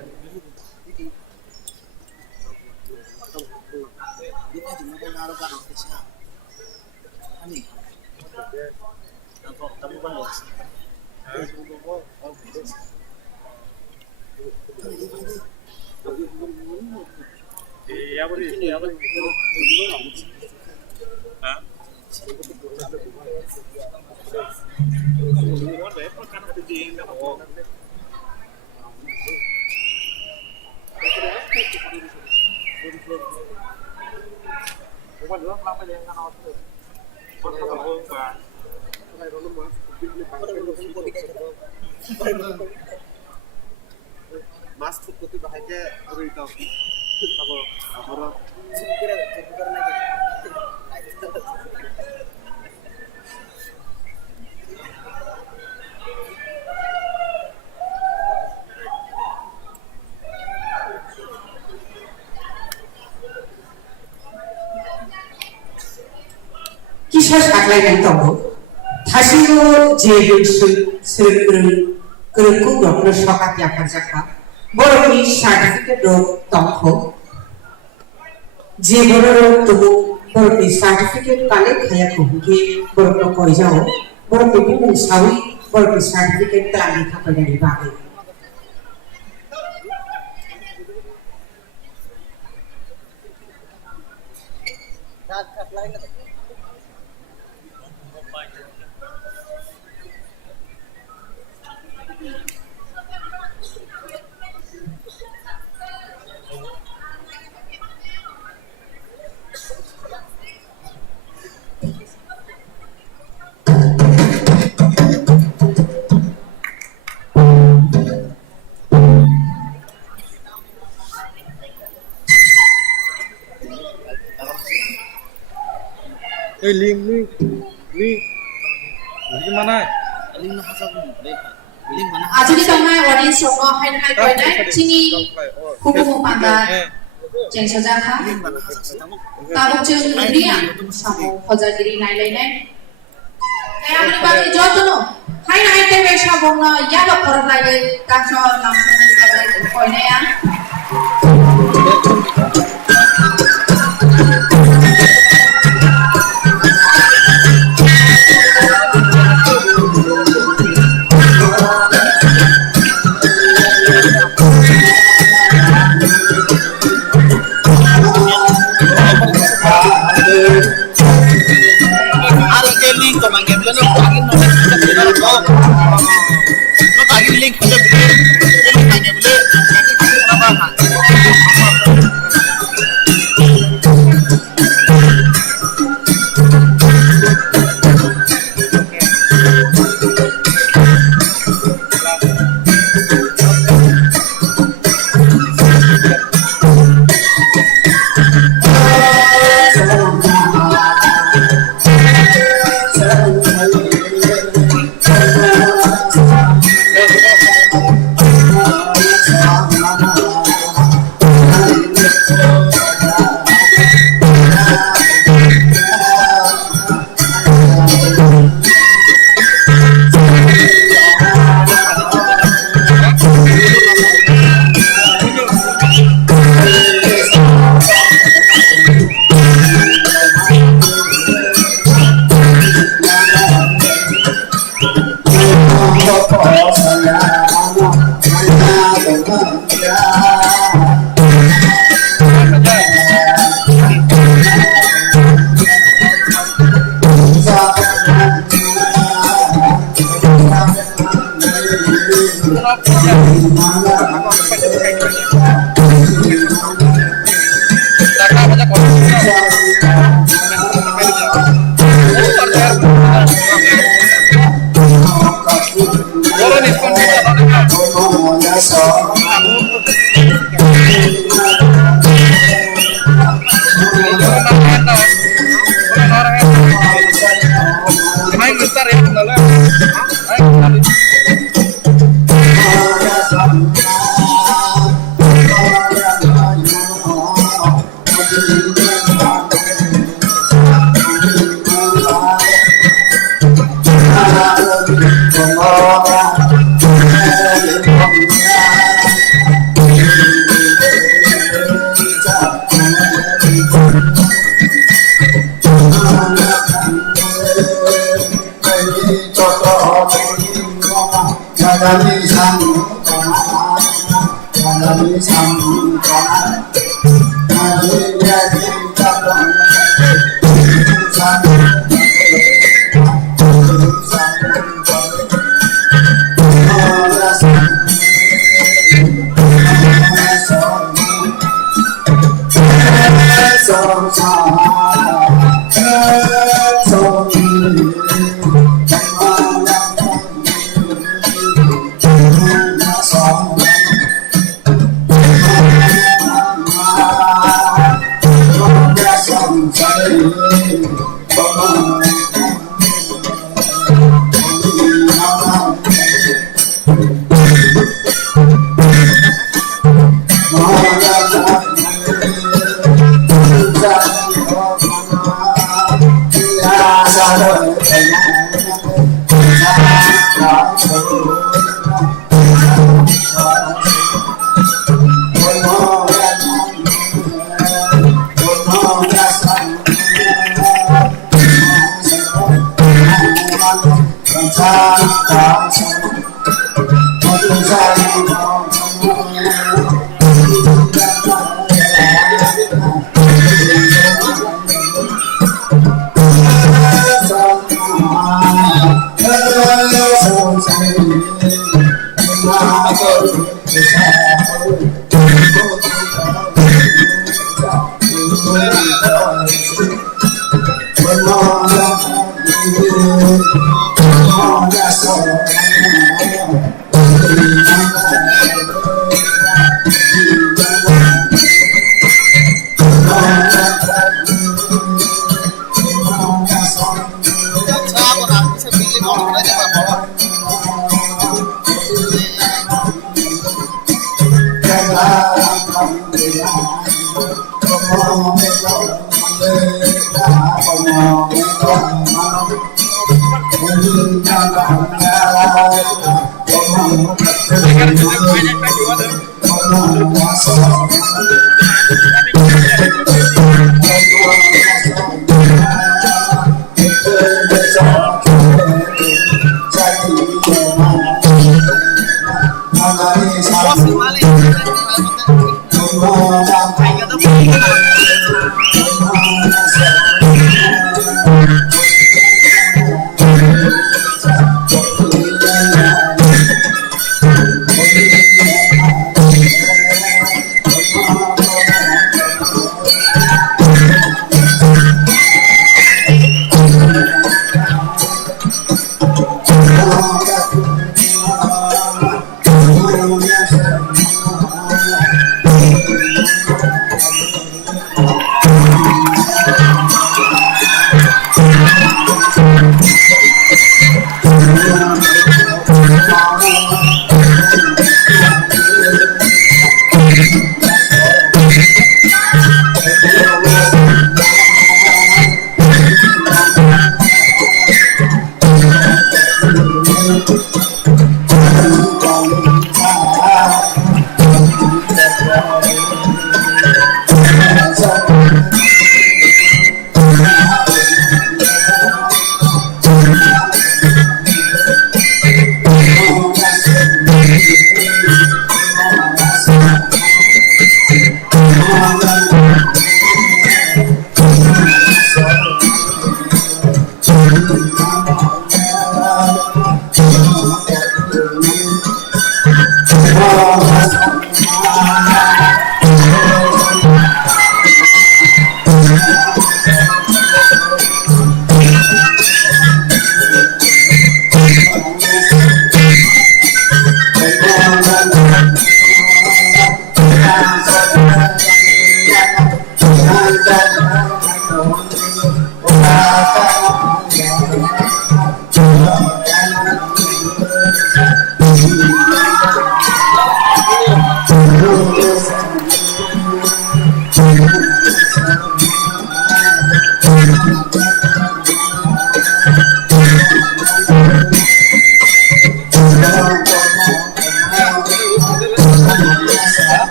Mas putih bahaya berita apa kisah saklai nontongo thasigo jebil serku dokter sokat ya kerjaka borokni certificate do tongko je borok tubu borokni certificate kale khaya kuhke borokno koijao borokni bimu sawi borokni certificate tlangi khapani bage link mana? Ajuni tamai audience songo hai koinai chini hukumu panda jeng sajaka tabuk jeng ria samu hojagiri nailai nai amri bagi jotono hai tebe sabong na yaba korok lagi kaso langsung koinai ya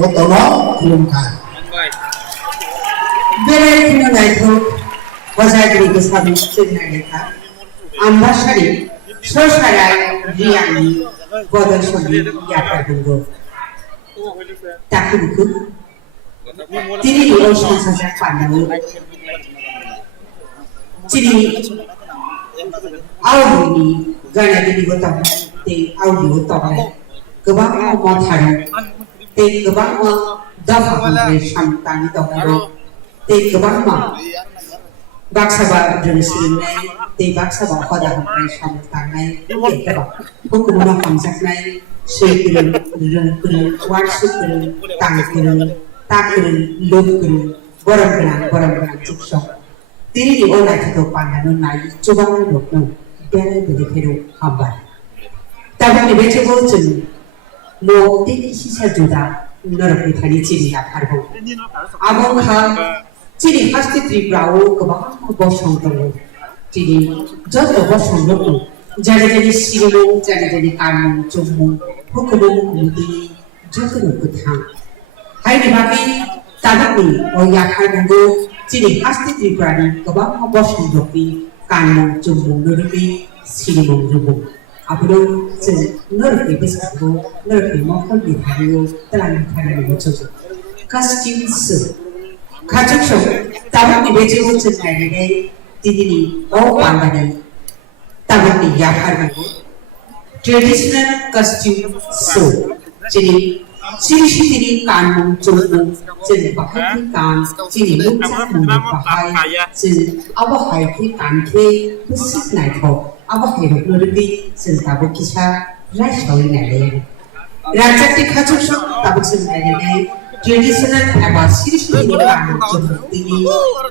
Jotono kulungkan. Bere kulungaiku wajah diri kesabi cenderita. Ambasari sosial riani bodol sobi yakar dulu. Takutku tiri urusan saja pandang. Tiri audio ini gana diri gotong te audio gotong. Kebang mau thari te kebang dafa menjadi samtani dong te kebang baksa ba jenisnya te baksa ba pada menjadi samtani kebang hukum nak kamsaknai sekiran warsukiran tangkiran takiran lukiran borang cuksong tiri di olah itu pandangan naik coba menurutmu biar berikiru hambar tapi dibaca bocor mo tini sisa juda nor pitani ciri akarbo abong ha ciri pasti tribrau kebang bosong tolu ciri jodoh bosong tolu jadi silu jadi kamu cumu hukum mudi jodoh kutang hai dibagi tanah ni yakar nunggu ciri pasti tribrani kebang bosong tolu kamu cumu nurbi silu nunggu Abang senor bebas aku, nor bemokal diharu, telan karena muncul. Kasih se, kacau so, tahu ni baju senai ni, tini oh pandai, tahu ni yakar aku. Traditional costume so, jadi siri kan muncul, jadi pakai kan, jadi muncul pakai, jadi awak pakai kan ke, pusing naik ho. Awak hidup lebih sentabu kisah rasional ni. Raja tikar cuci tabu senai ni tradisional apa siri ni kan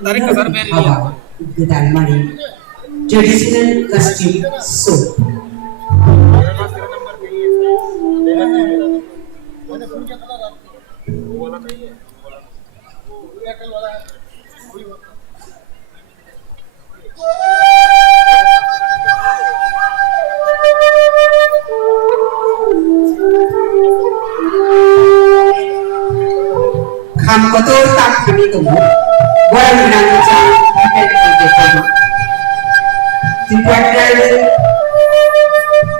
jadi awak gedal mari tradisional costume so. Ham kotor tak kami tunggu, orang bilang macam kita betul. Tempatnya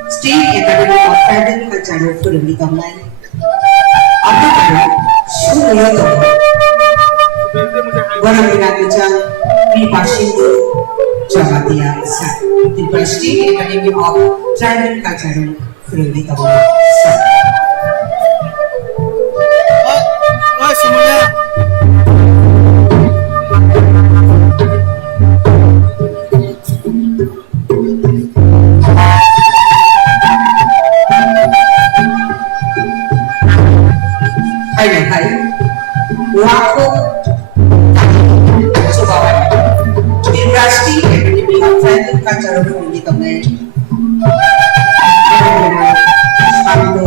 State Academy of Tribal Culture Forum di Kamai. Apa kan? Semua itu. Orang bilang macam di Pasir Jawa Timur. Tempat State Academy of Tribal Culture Forum di Kamai. Semuanya Hai hai, waku coba industri Academy of Science and Cultural Community kami satu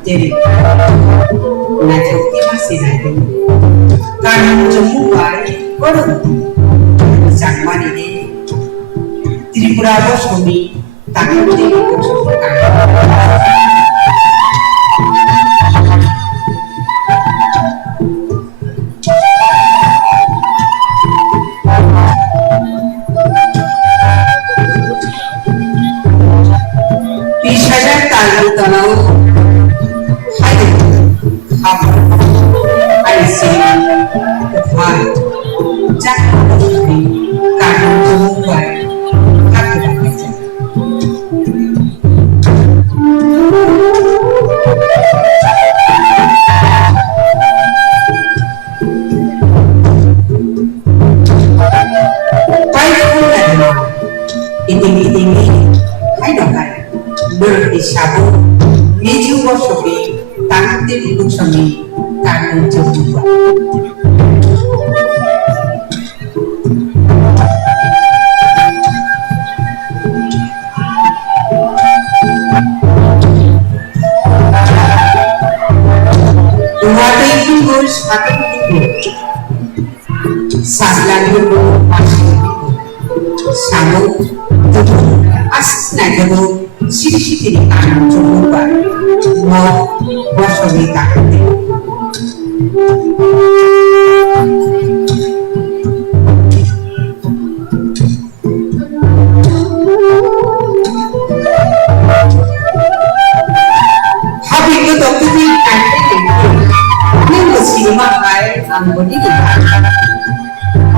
Jadi, nanti masih ada. Karena jemur baru sama ini Tripura Bosmi takut dibutuhkan. Bisa tahu tahu Sabu, Miju Bosobi, Tante Busobi, Kanu Jobuba. Duwate ibu satu ibu, sablan ibu masih Sabu, tubuh asna ibu. Sisi kan coba mau bosobi takut. Habis itu dokter di kantor ini mesti makai anggota kita.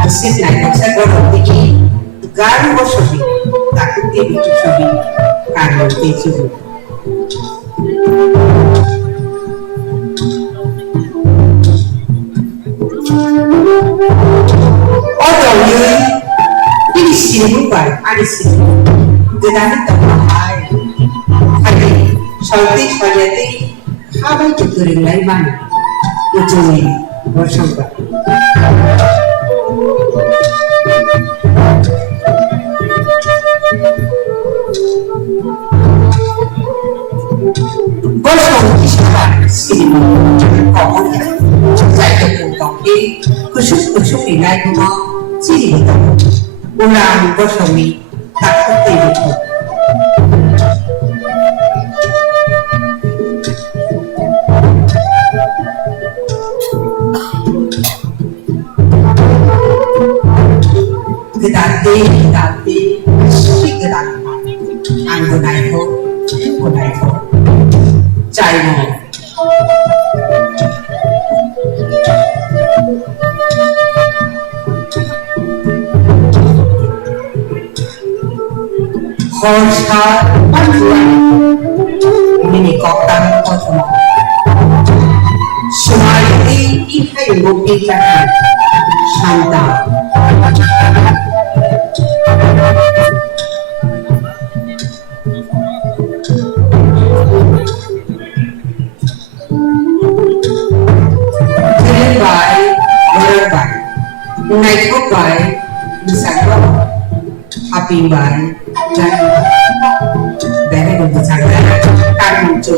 Asyik naik saya kalau tinggi garu bosobi takut dia bosobi. Karena itu Otto'yu ini siluman ada sini. Dengan terpakai, hari salti salati, habai keturing laiman, ujungi bersama. Bersama kisah sini, kamunya, saya ketemu khusus nilai kuma ciri itu, ulang bersama tak tertentu. Gedate, si gedate, anggonaiko, caimo. Horsa panjuan, mini koktan kosmo. Sumaiti ihai ngopi kan, santa. Naik by misalnya happy by dan dari berbicara kan muncul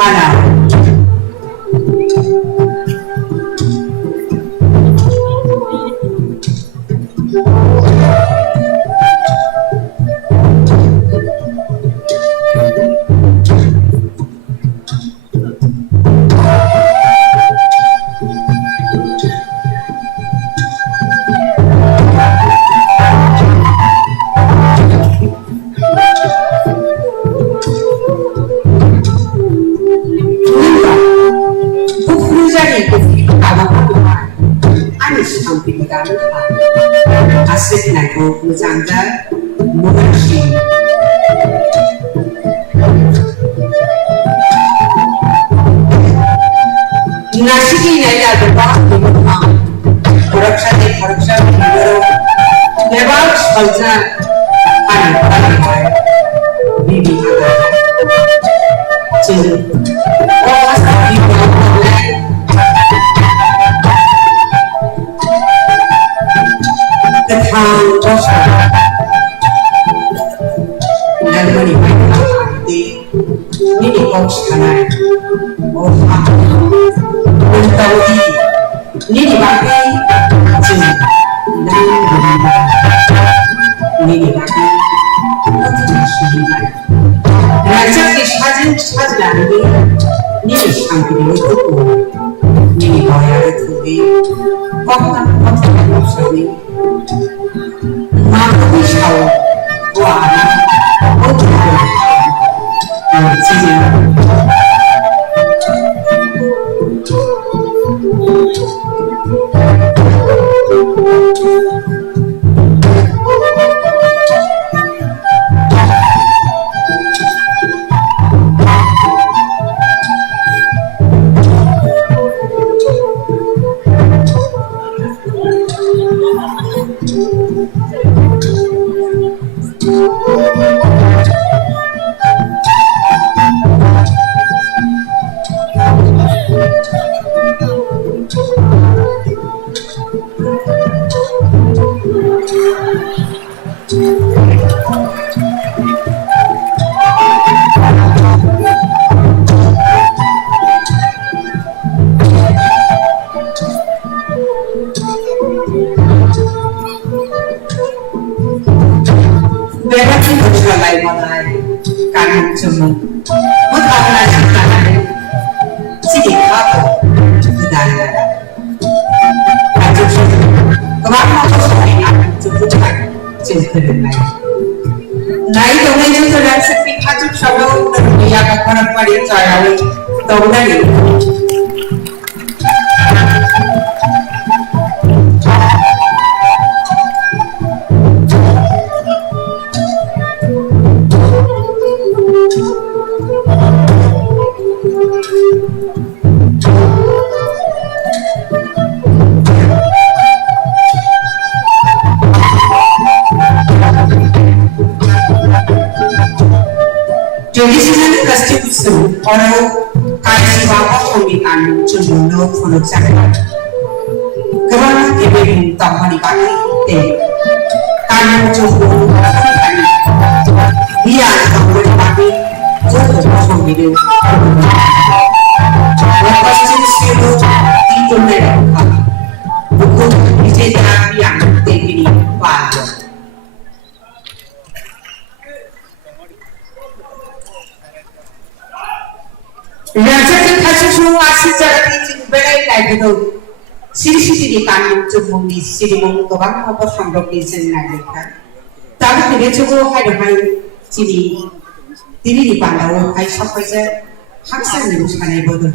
halal asik naiko muzangga munashi nashiki naika doba doba korupsi negara lebar salsa ada bibi ada cil oh asli Ketang dosa, dan menikmati hati ini kau sekarang, oh aku tahu ini dipakai cinta dan ini dipakai untuk sendiri. Raja kisah lagi ini sampai itu ini bayar itu kota sendiri. Aku tahu, wah, aku Orang kaji bawa pemikan cendulu pulut sakit. Kerana kebiri tahu di kaki te, kayu cendulu kaki. Dia tahu di kaki jatuh kosong hidup. Lepas itu itu mereka buku dicetak yang tinggi pada. Rakyat kasih semua secara tinggi berai lagi tu. Siri-siri kan cuma di siri mengubah apa sampai di sini lagi kan. Tapi dia cuba hai sini tiri di pandau hai sampai je haksan ni bukan ibu tu.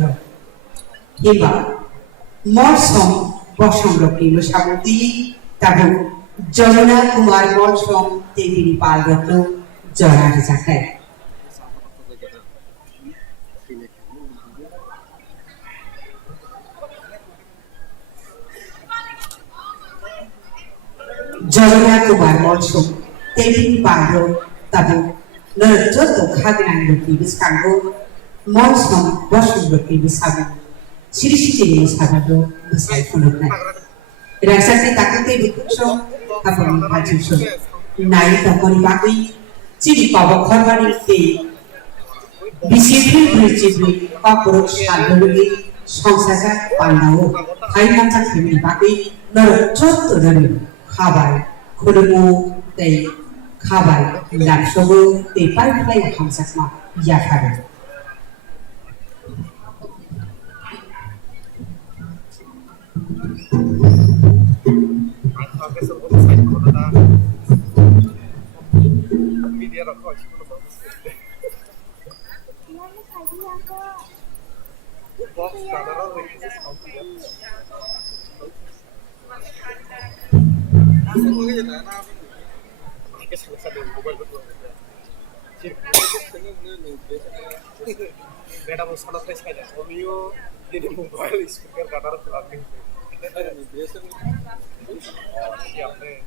Iba morsong bosong loki musabuti tabu Jamuna Kumar morsong tinggi di pandau tu jalan dicapai. Jamuna Kumar morsong tinggi di pandau tabu nerjoto khagran loki biskango morsong bosong loki bisabu. Siri-siri sahabat besar punuknya. Raksasa takutnya betul apa maju so. Naik takoni bakui. Ciri pawa korban itu. Disiplin berdisiplin. Kokborok shalulugi songsaja pandau. Hai macam kami bakui. Nerjot dari kabar. Kudumu teh kabar. Langsung teh pai hamsasma ya kabar. Madam sana fresh aja. Omio jadi mobile speaker kadar belakang. Siap deh.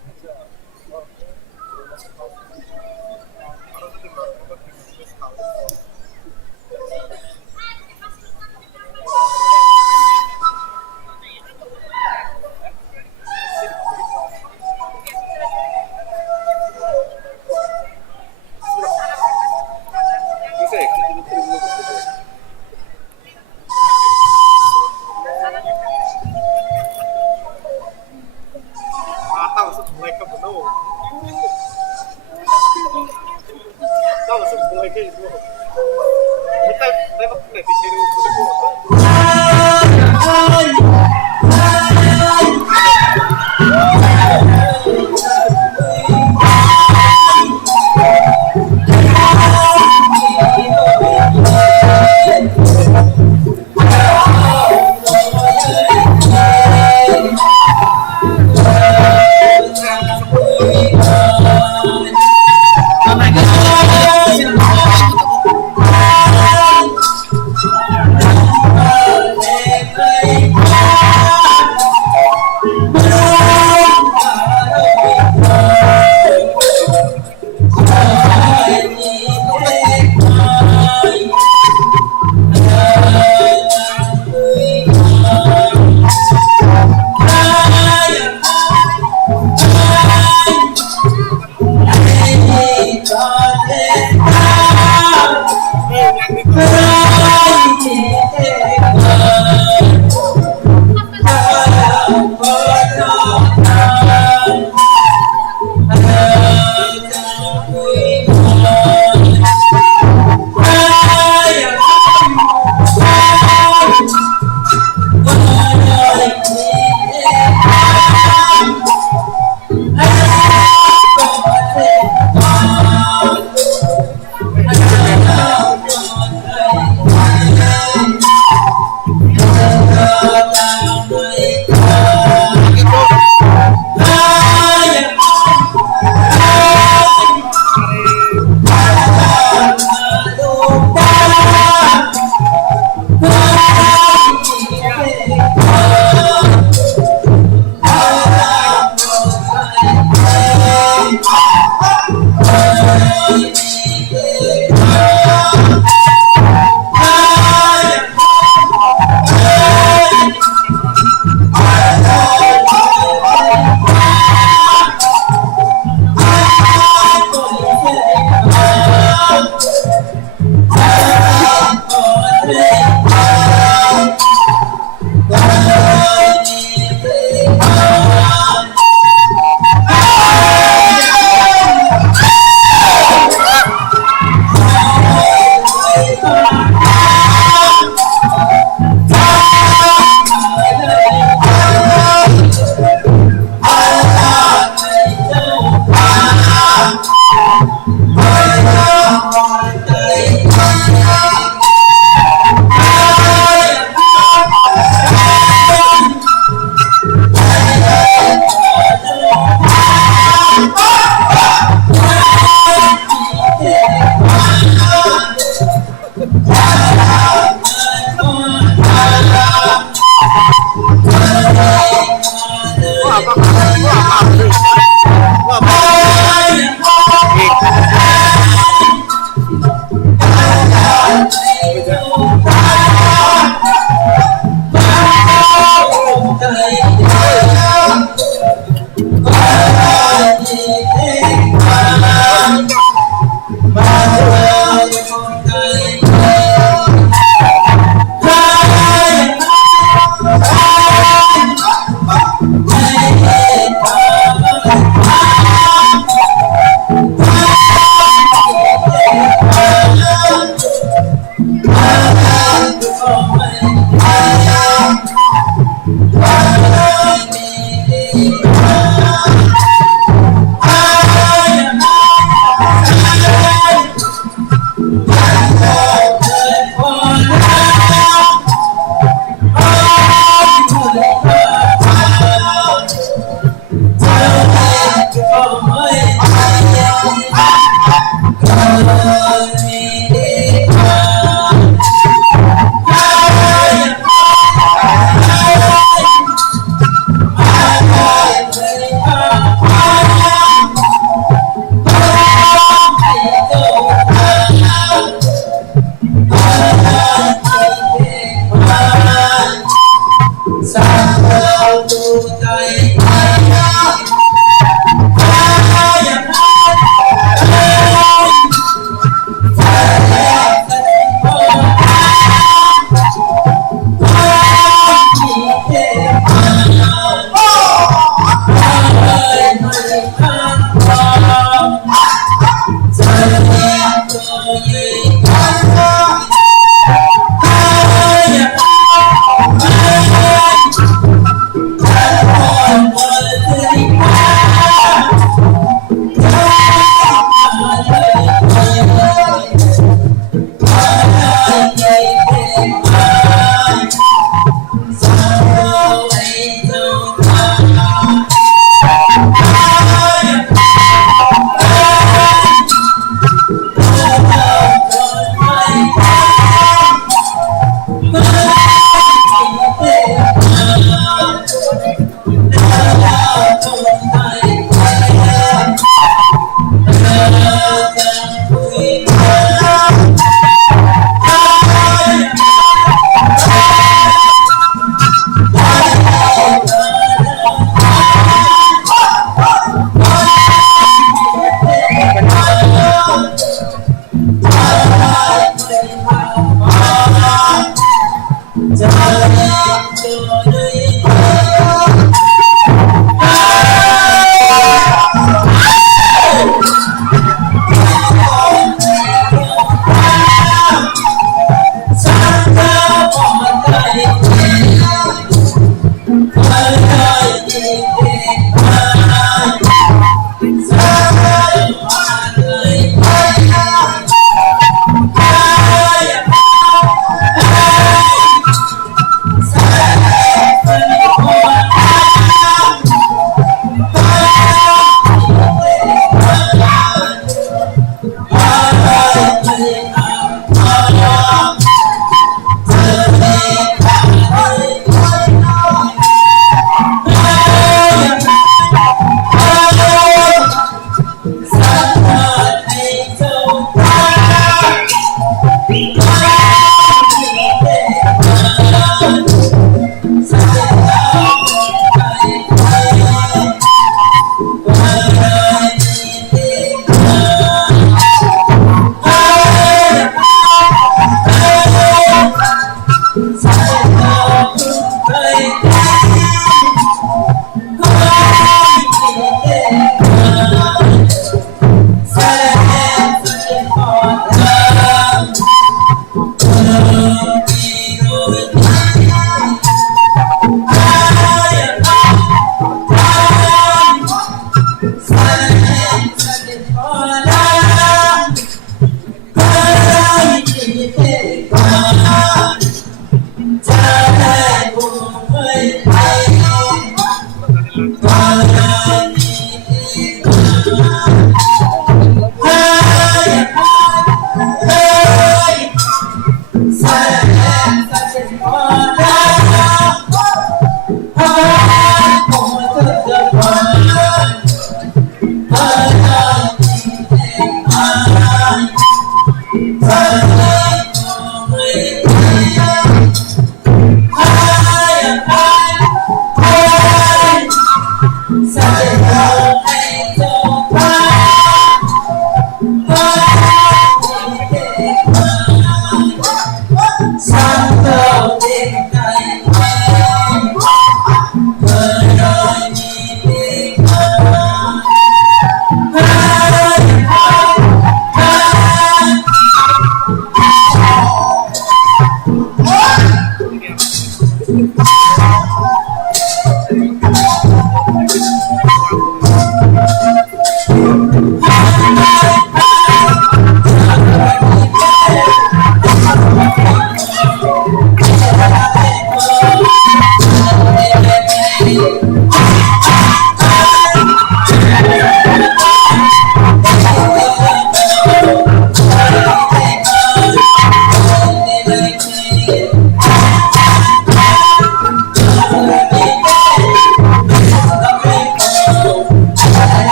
Sa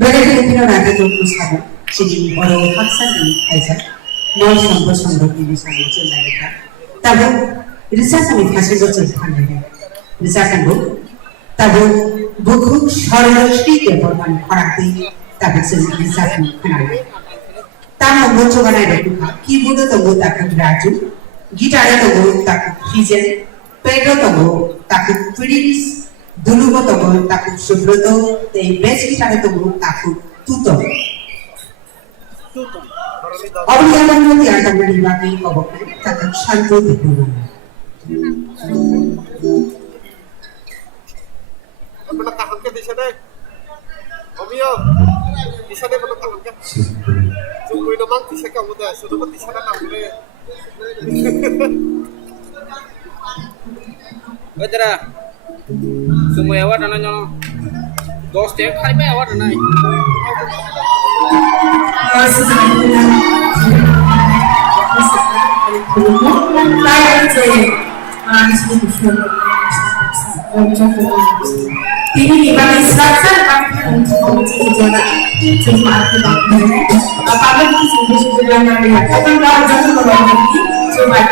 Filipino Radio Pusaka, Sini Oro Haksan ini aja, mau sambut ini sama cerita. Tahu, riset kami kasih cerita lagi. Riset kamu, tahu buku Sharashti ke perban perhati, tahu sini riset kenal. Tahu buku mana itu? Keyboard tahu tahu raju, gitar tahu tahu keyboard, pedal tahu tahu strings. Dulu ko tahu takut subroto, teh base kita tahu takut tutup. Orang yang mengerti akan menikmati kobok takut shantu itu. Menetapkan ke di sana, Omio, di sana menetapkan ke. Sungguh namang di sana kamu dah, sudah di sana kamu le. Betul. Semua awak dan nanya, dos tiap hari be awak dan nanya. Ini dibagi selatan kami untuk menguji jalan cuma kita apabila kita sudah melihat akan bawa jatuh ke bawah ini cuma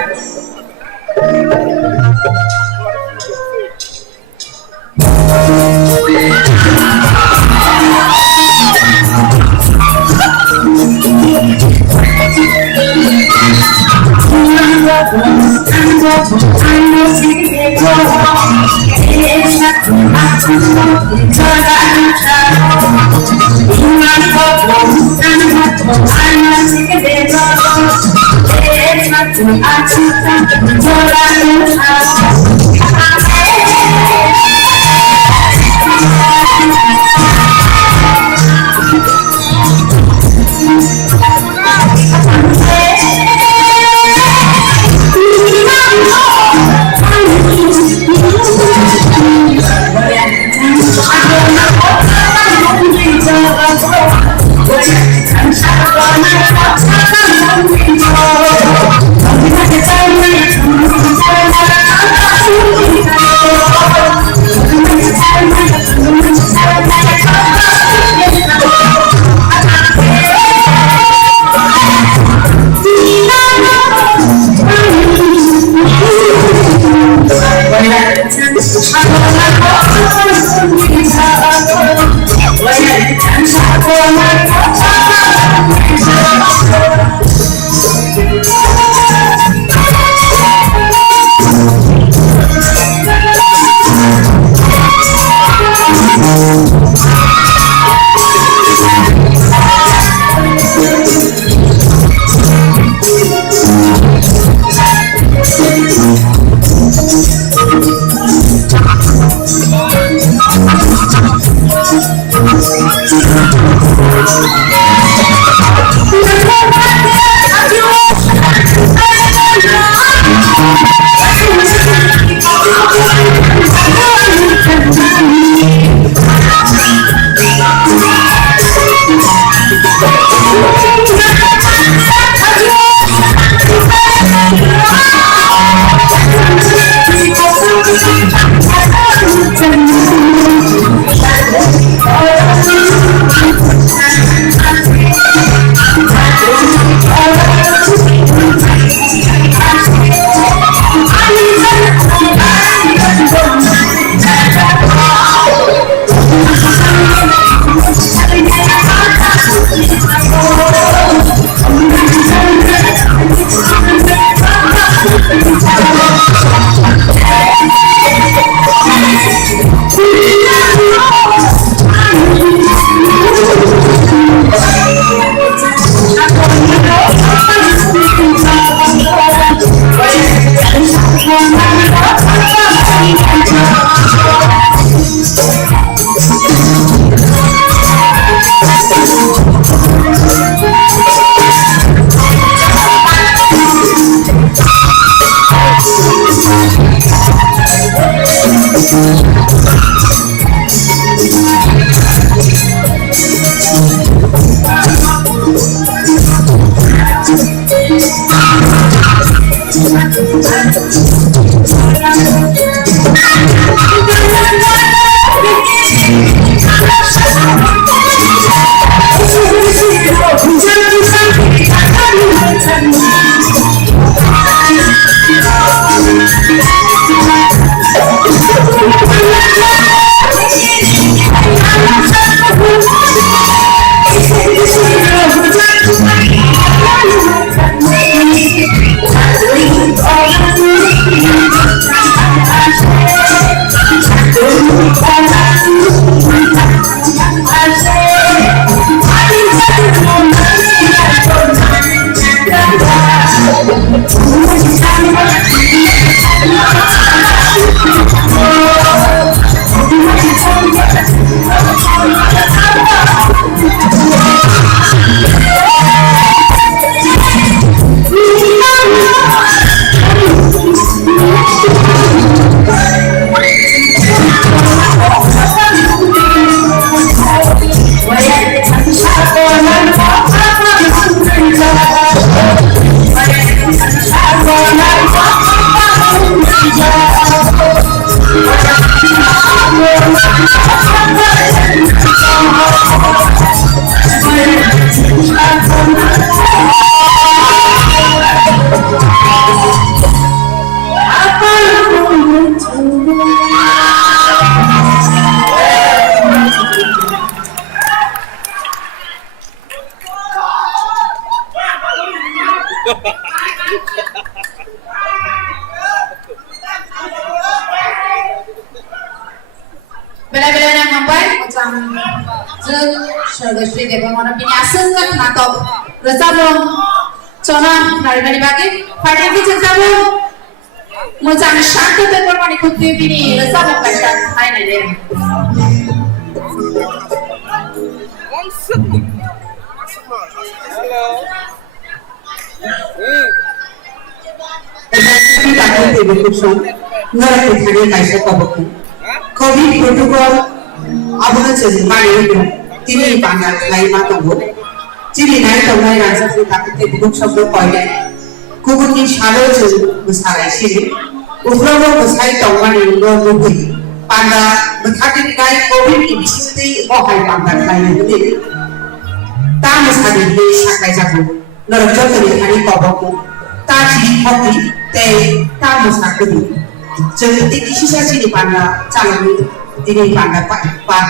Bela-bela yang hampai macam Sri Dewa mana punya asal natok rezabong cona hari hari bagi hari ini rezabong macam satu tempat mana kutu ini rezabong macam hai nade. COVID protocol abang ceri mari ini pandang lain matang ciri naik tahun rasa kita bukan sebelum kaya kubu ni salah ceri besar sini usulan besar tahun mari logi pandang berkati naik COVID ini bisiti hai pandang lain ini tamu sekali ini sakai jago nerjol dari hari kobok tadi kopi teh tamu sekali jadi ini sisa sini pada calon ini pada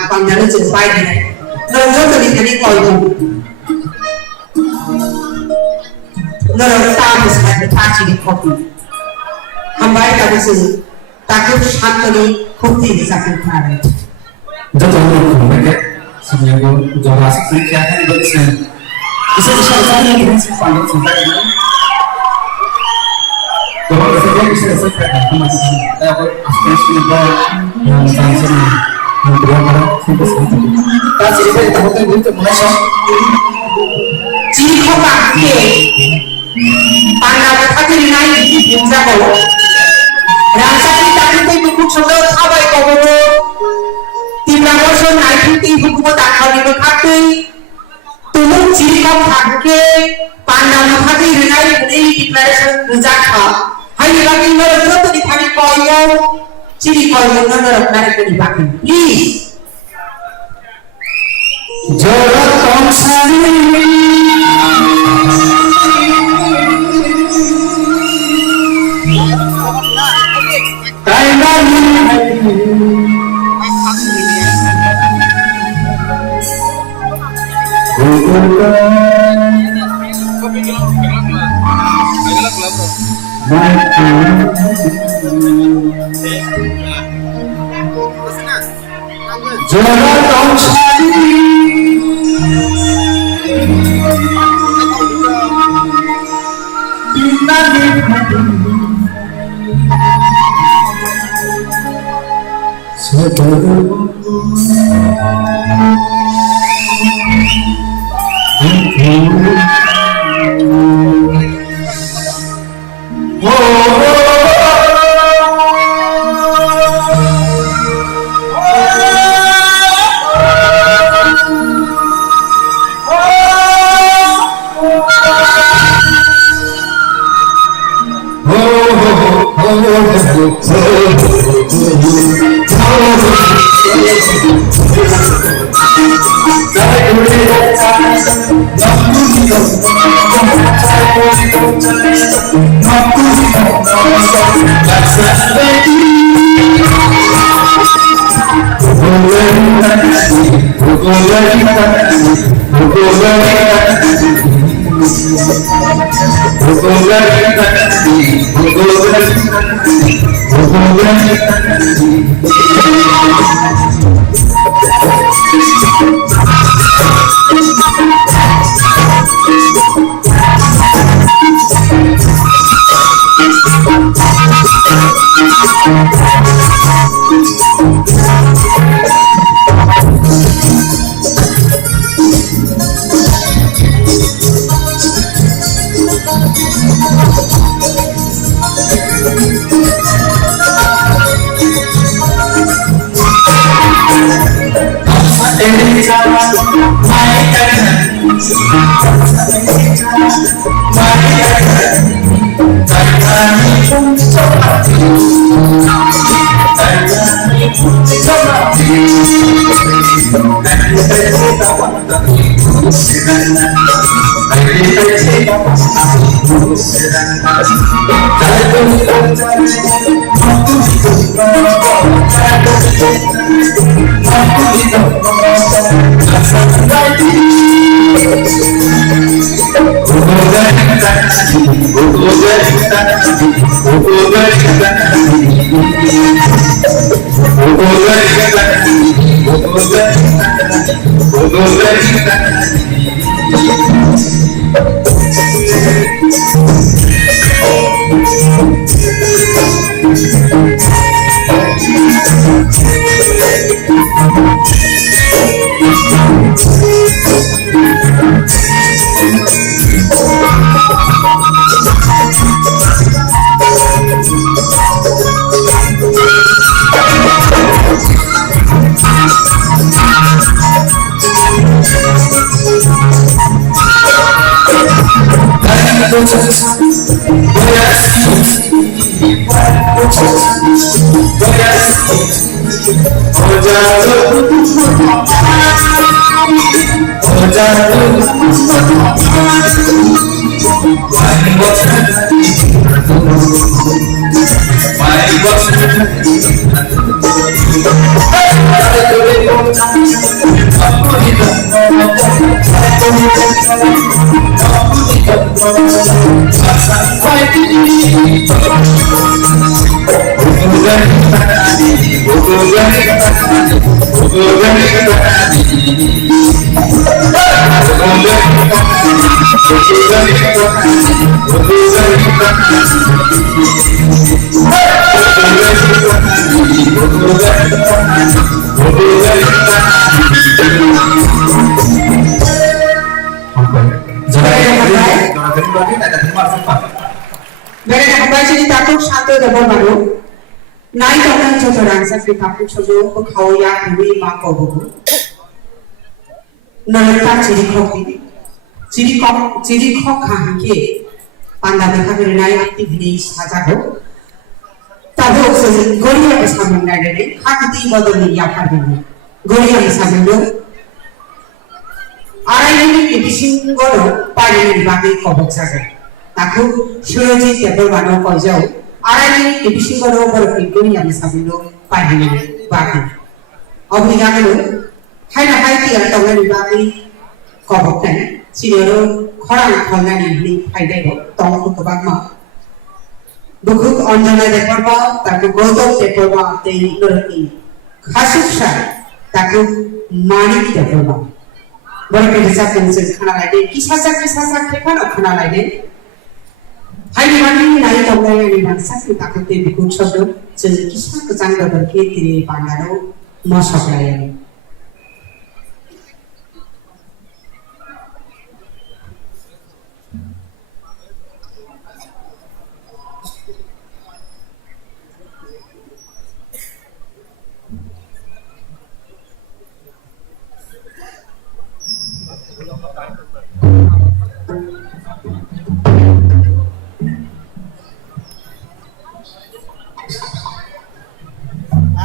pandang jadi baik ni. Nerjol dari hari kau nerjol tamu sekali tadi kopi. Hambai tadi sini takut hantuni kopi sakit hari. Jadi orang mereka sebenarnya jualan seperti apa yang bersih. Bisa saya ini pandang sampai ini. Kalau saya bisa saya masih apa aspirasi yang sangat berapa sampai sekarang. Tapi saya tahu kan itu Malaysia. Jika pakai pandang hati naik tidak boleh. Rasa kita itu bukan sebab apa itu boleh. Tidak boleh naik itu bukan tak kali berkati. Tolong jika pakai pandang hati naik ini declaration berjaya. Hai lagi nerjol di hari kau ciri kau nerjol narik di baki. Please. Jorat tongsari Jorat tongsari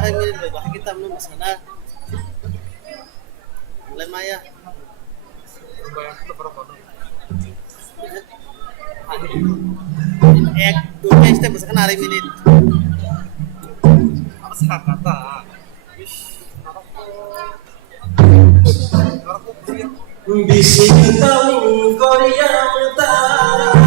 aray minit ba kita mo masana. Lemaya. Ek dua step masana aray minit. Apa kata? Bisik tahun Korea Utara.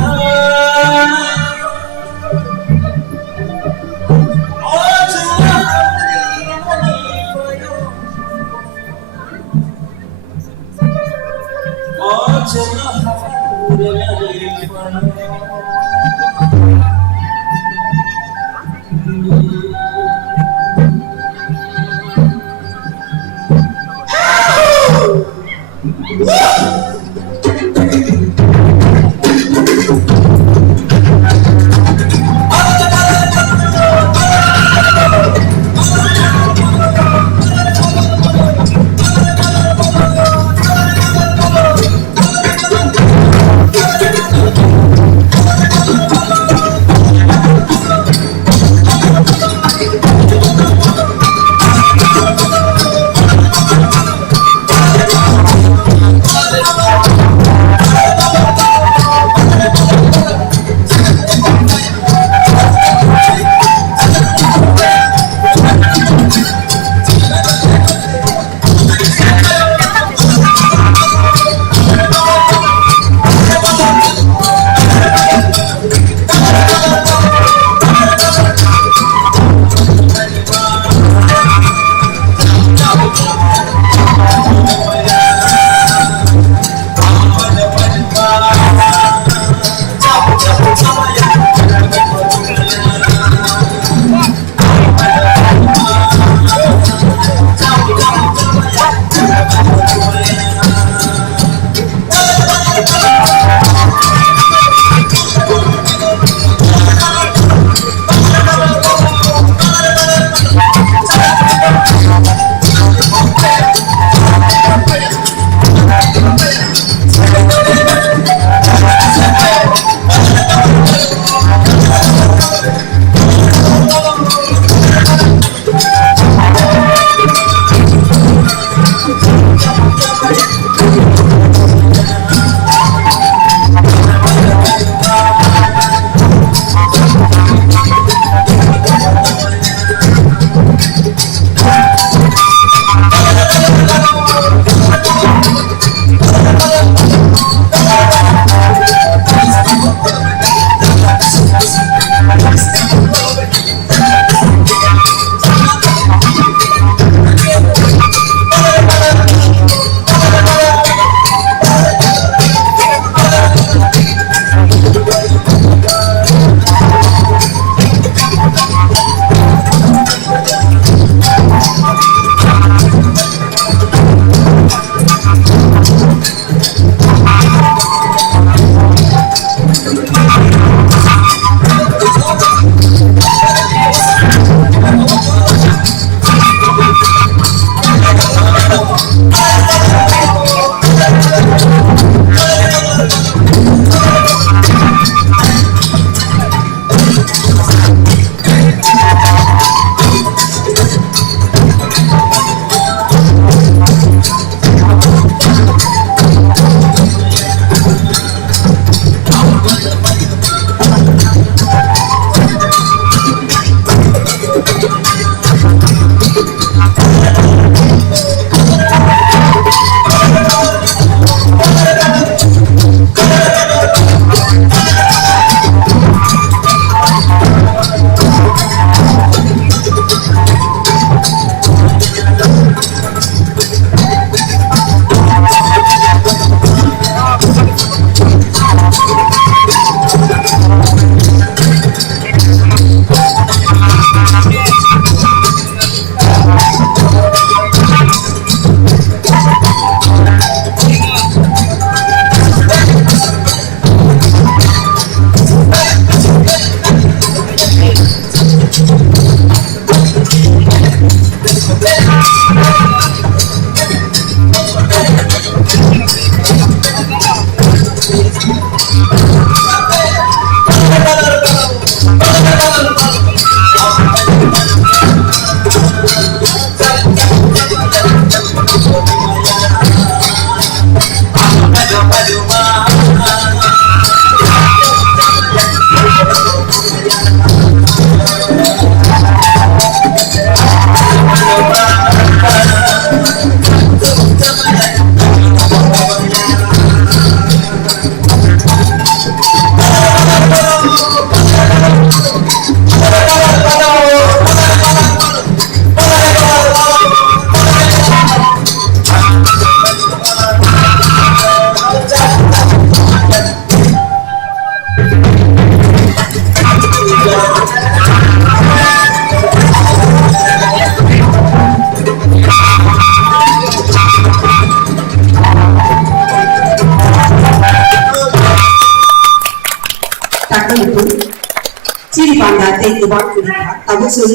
गोबां खोथा दाबो जों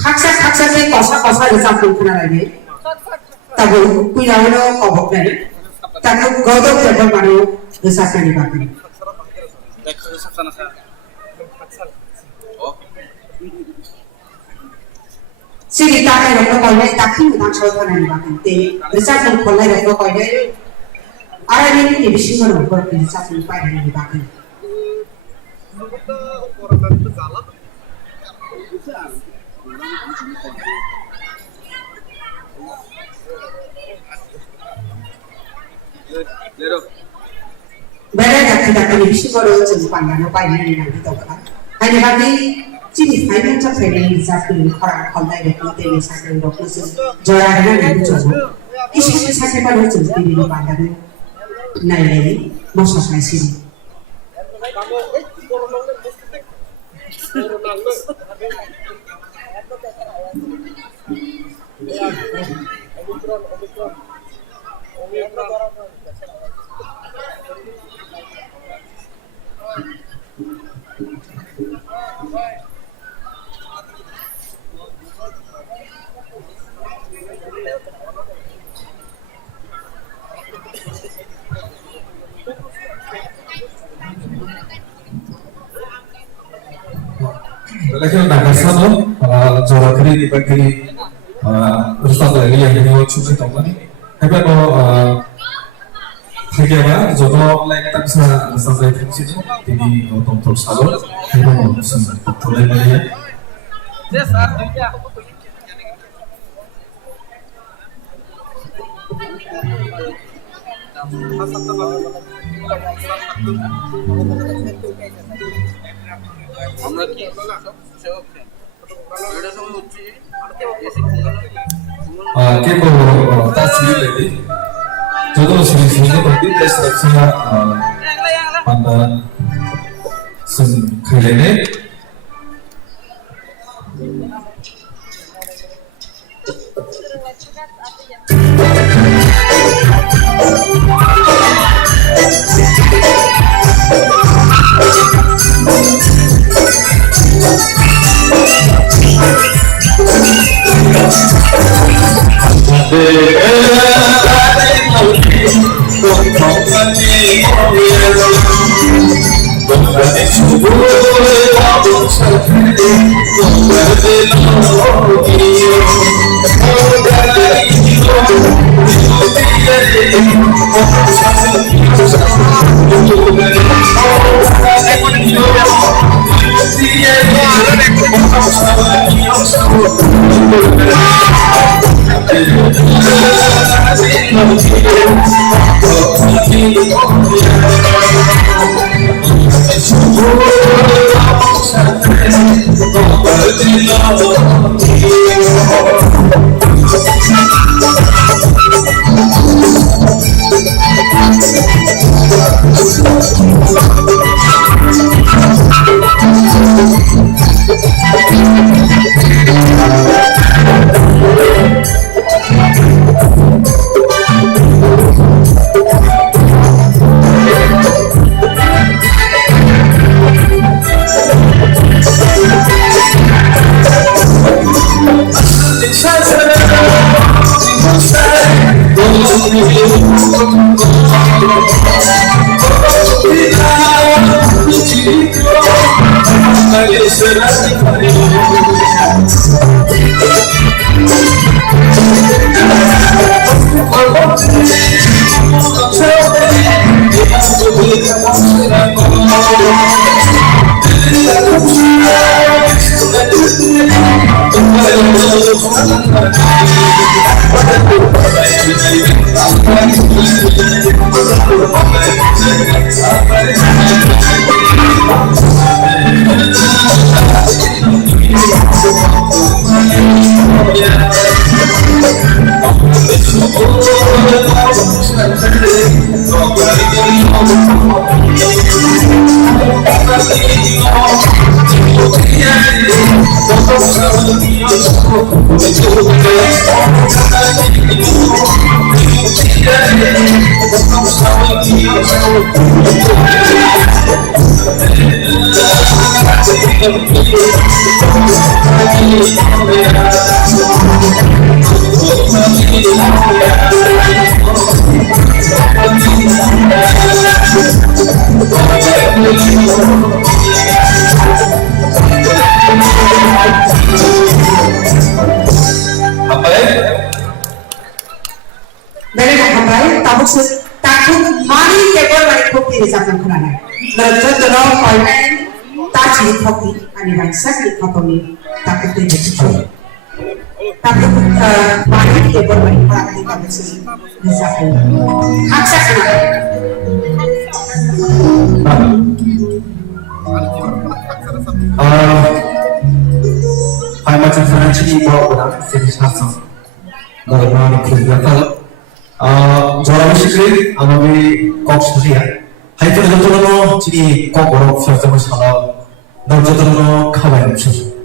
खाकसा जे कसा रोजाबनो खोनालायो दाबो कुइनावनो कबकनाय दाबो गदब देबो मानो रोजाबनायनि बागै सिरि ताकाय रखनो कयनाय ताकि उदां सौथानायनि बागै ते रोजाबनो खननाय रखनो कयनाय आरायनि बिसिङाव न'खर रोजाबनो बायनायनि बागै Bere dakika bisa baru jumpa dengan bayi ini nanti toka. Hanya bagi ciri hanya cakap ini bisa pilih orang kontak dengan TV sakit dokter jualan yang dijual. Isu sakit baru jumpa di bandar naik masa masih. Lagi nak bersama jawa kiri di bagi ustaz lagi yang ini waktu itu tahu ni. Tapi kalau Hanya jodoh lain tak bisa sampai di sini di untuk salon. Hanya mau boleh boleh. Kita tak sih lagi. Jodoh sini berarti tes tersinya pada kalian. Dari hambai tabuk takut mari kebor mari kopi di samping kerana. Lalu terus kau taji kopi, ani bangsa di kopi takut terjadi. Takut mari kebor mari kopi tabuk di samping. Haksa kerana. Hai macam sana ciri bawa orang sini sasam. Dari mana kita tahu? Rabindra amami Kokborok hai to jotono chiri Kokborok sarjamo sala no jotono khabai musu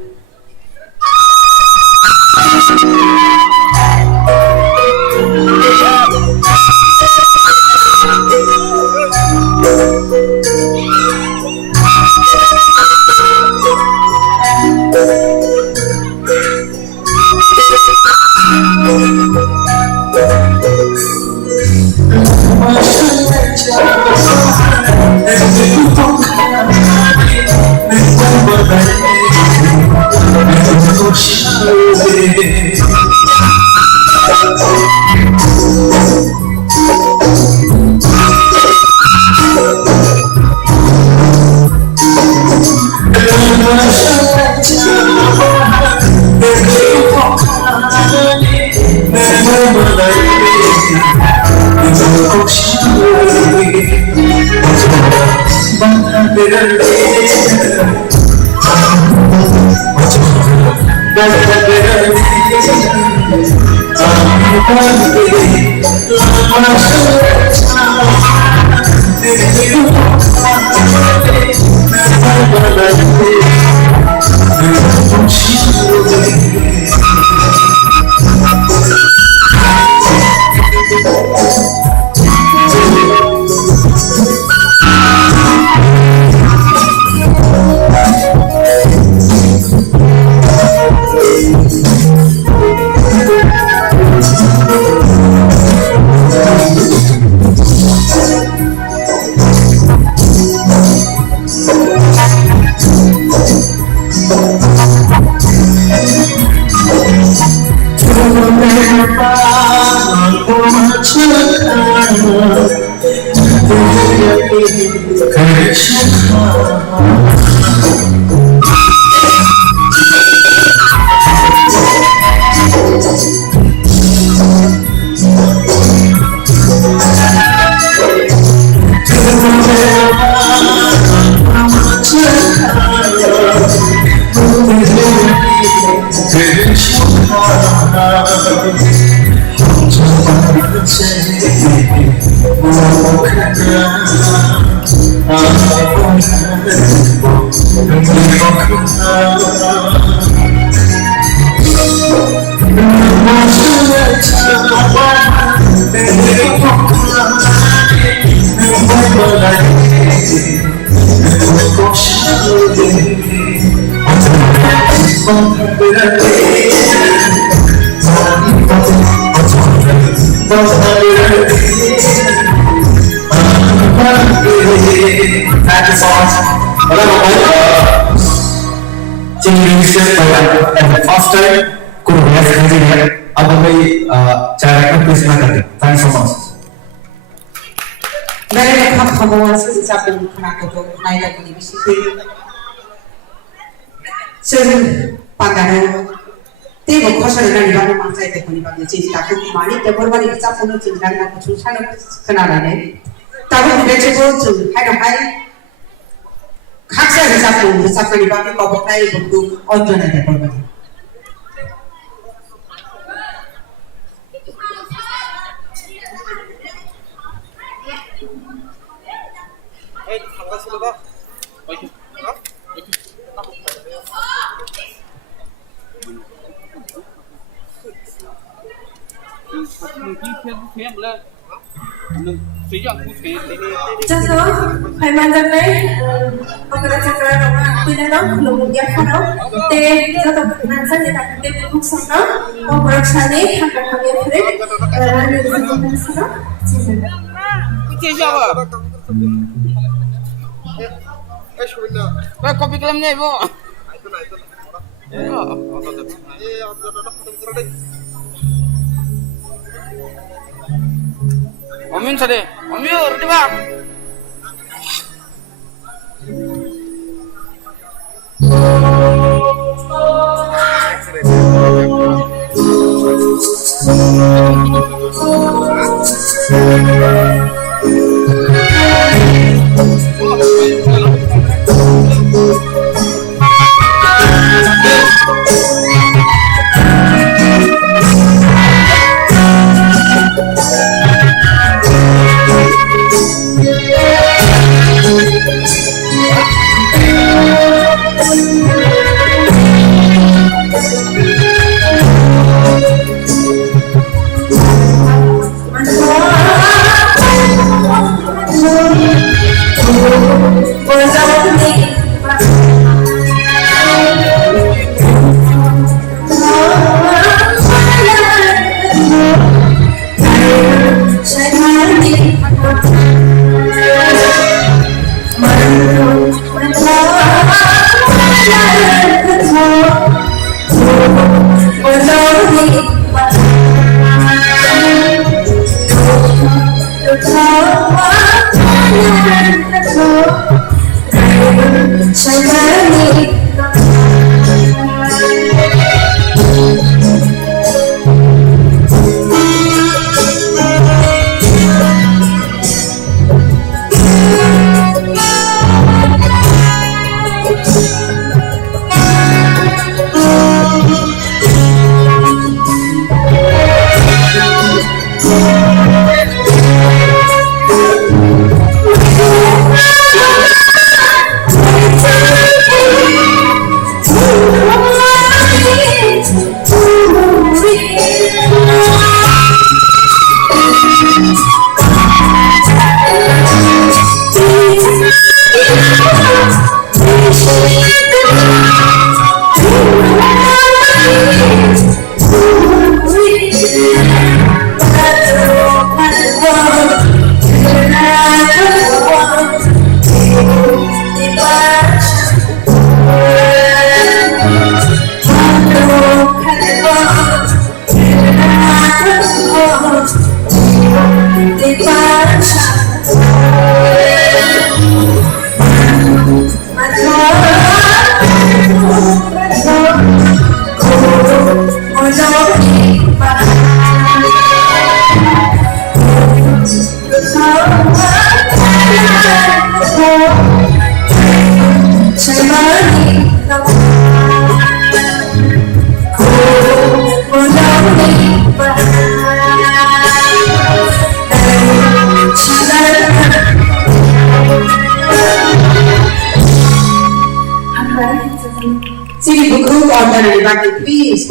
First time, could have been otherwise, character please matter. Thanks so much. Dari kamu sih sampai kena kotor naik lagi di sini. Sering pandang tiba kosong dengan ibadah masa itu pun ibadah jadi takut mani tebor mani kita pun jadi nak susah nak kenal ni. Tapi dia cakap hai haksa bisa pun ibadah kau bukan itu orang yang tebor mani. Jaso, hai manjangkai, pengeras cakra nama pindah belum dia kanau, jatuh nansa kita buku sana, Kokborok sani, akan kami free, nanti kita sana, Kopi kelamnya ibu. Omin sade, Om yuk, ready bang.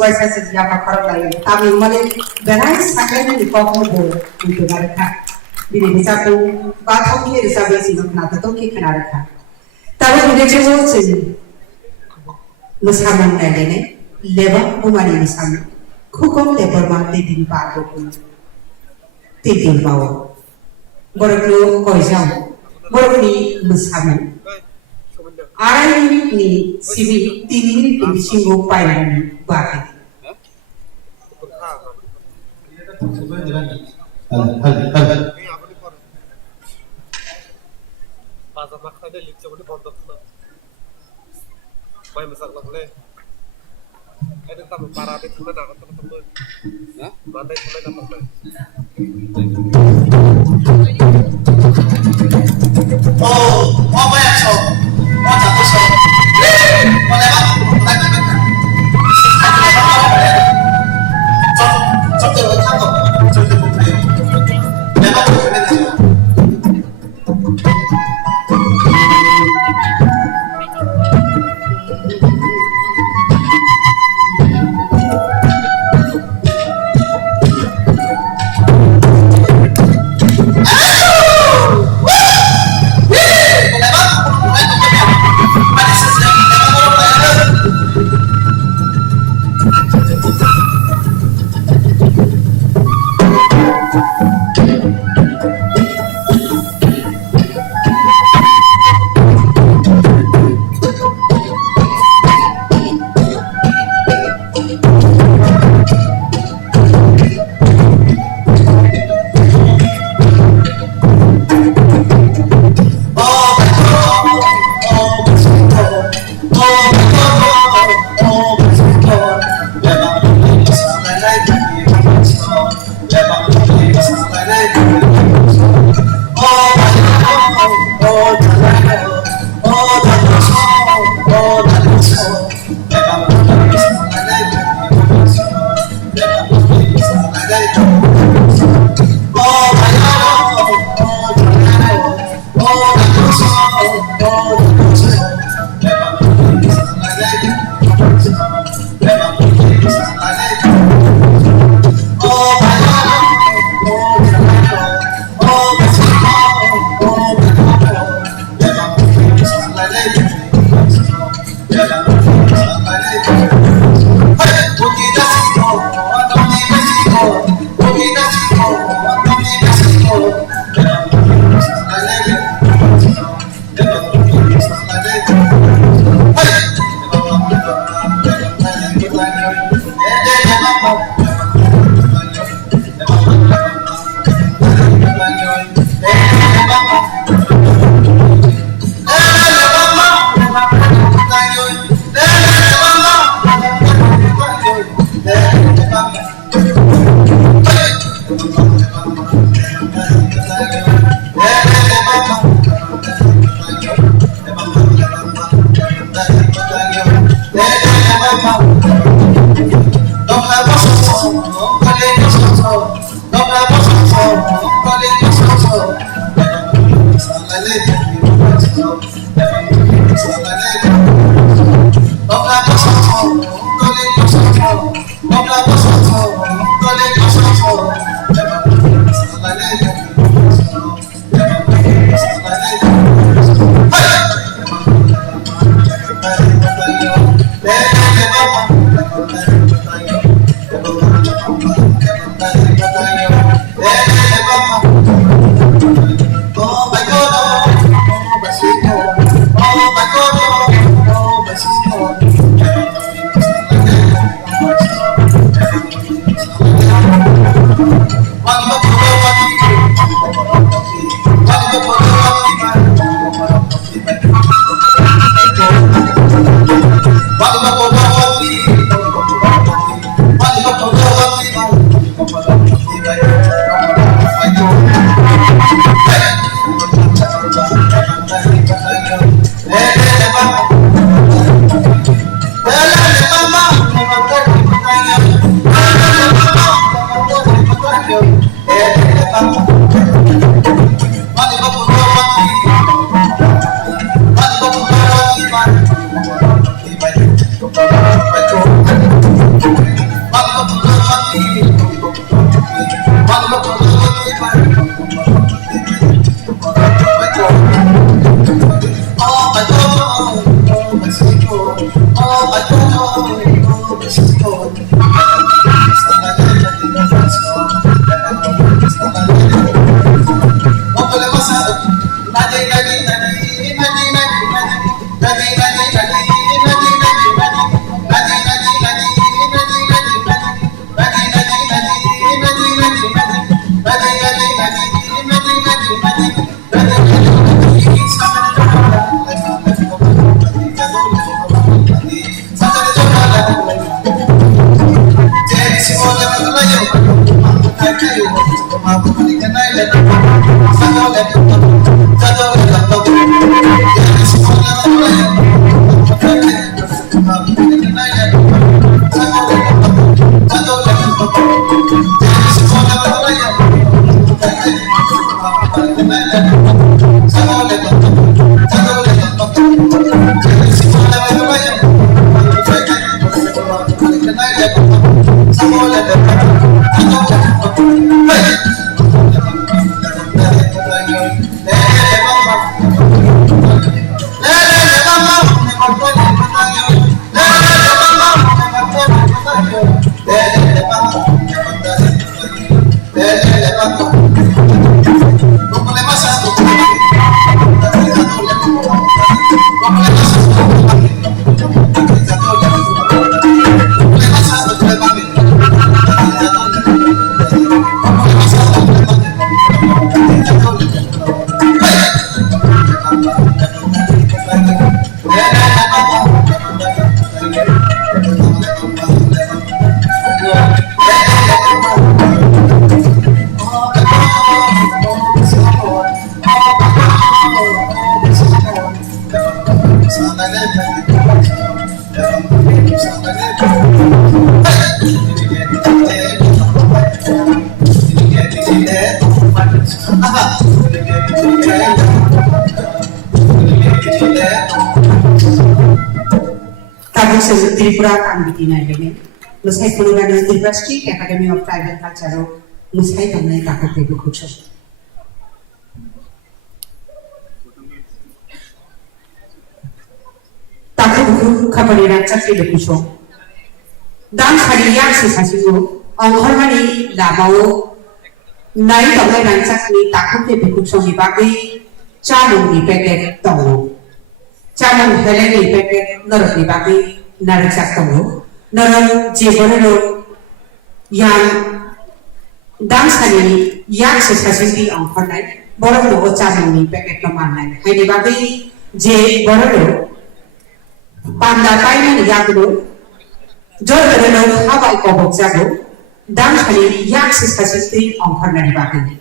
Kuasa sedia pakar lain, tapi malah berai sakit di Kokborok untuk mereka. Bila bisa tu, bathau ni reservasi nak nak tu kita nak. Tapi kita cakap sini, musaman ada ni, lebar umari musaman, kukom lebar mati di baru pun, tidur bawa. Borok kau jam, borok ni musaman. Arai ni sibi tini ni singgo pailan bahagia. Pasal makan dia licin boleh pondok tu. Baik masak lah boleh. Ada tamu para ada boleh nak teman-teman. Bandai boleh nak boleh. Oh, apa yang so? Oh, jatuh so. Boleh tak? Boleh tak? Contoh apa? Contoh bukti. Memang boleh tak? Ah! Tripura kan bikin aja nih. Musai peluang Tripura State Academy of Tribal Culture musai tamai takut ibu khusus. Takut buku kapan rancak ibu khusus. Dan hari yang sisa situ, orang hari labau naik tamai rancak ni takut ibu khusus ni bagi calon ni paket tahu, calon helen ni paket nerok ni bagi narik sak tahu. Naran jeborero yang dangsani yang sesasiti angkornai borok no ocamuni paket no manai haini bagai je borero panda paina yagudo jorberero habai kobok jago dangsani yang sesasiti angkornai bagai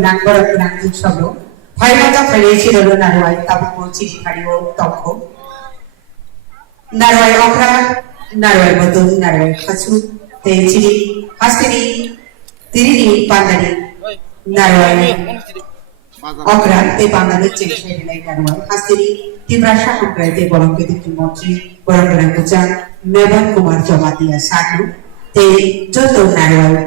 Borok-borok solo. Hai mata kali siro narwai tabu ciri kario toko. Narwai okra, narwai betul, narwai kasu, te ciri hastiri, tiri pandari, narwai okra, te pandari ciri ciri narwai hastiri, tibrasha okra te borong ketik mochi, borong kucang, Neban Kumar Jomatiya satu, te jodoh narwai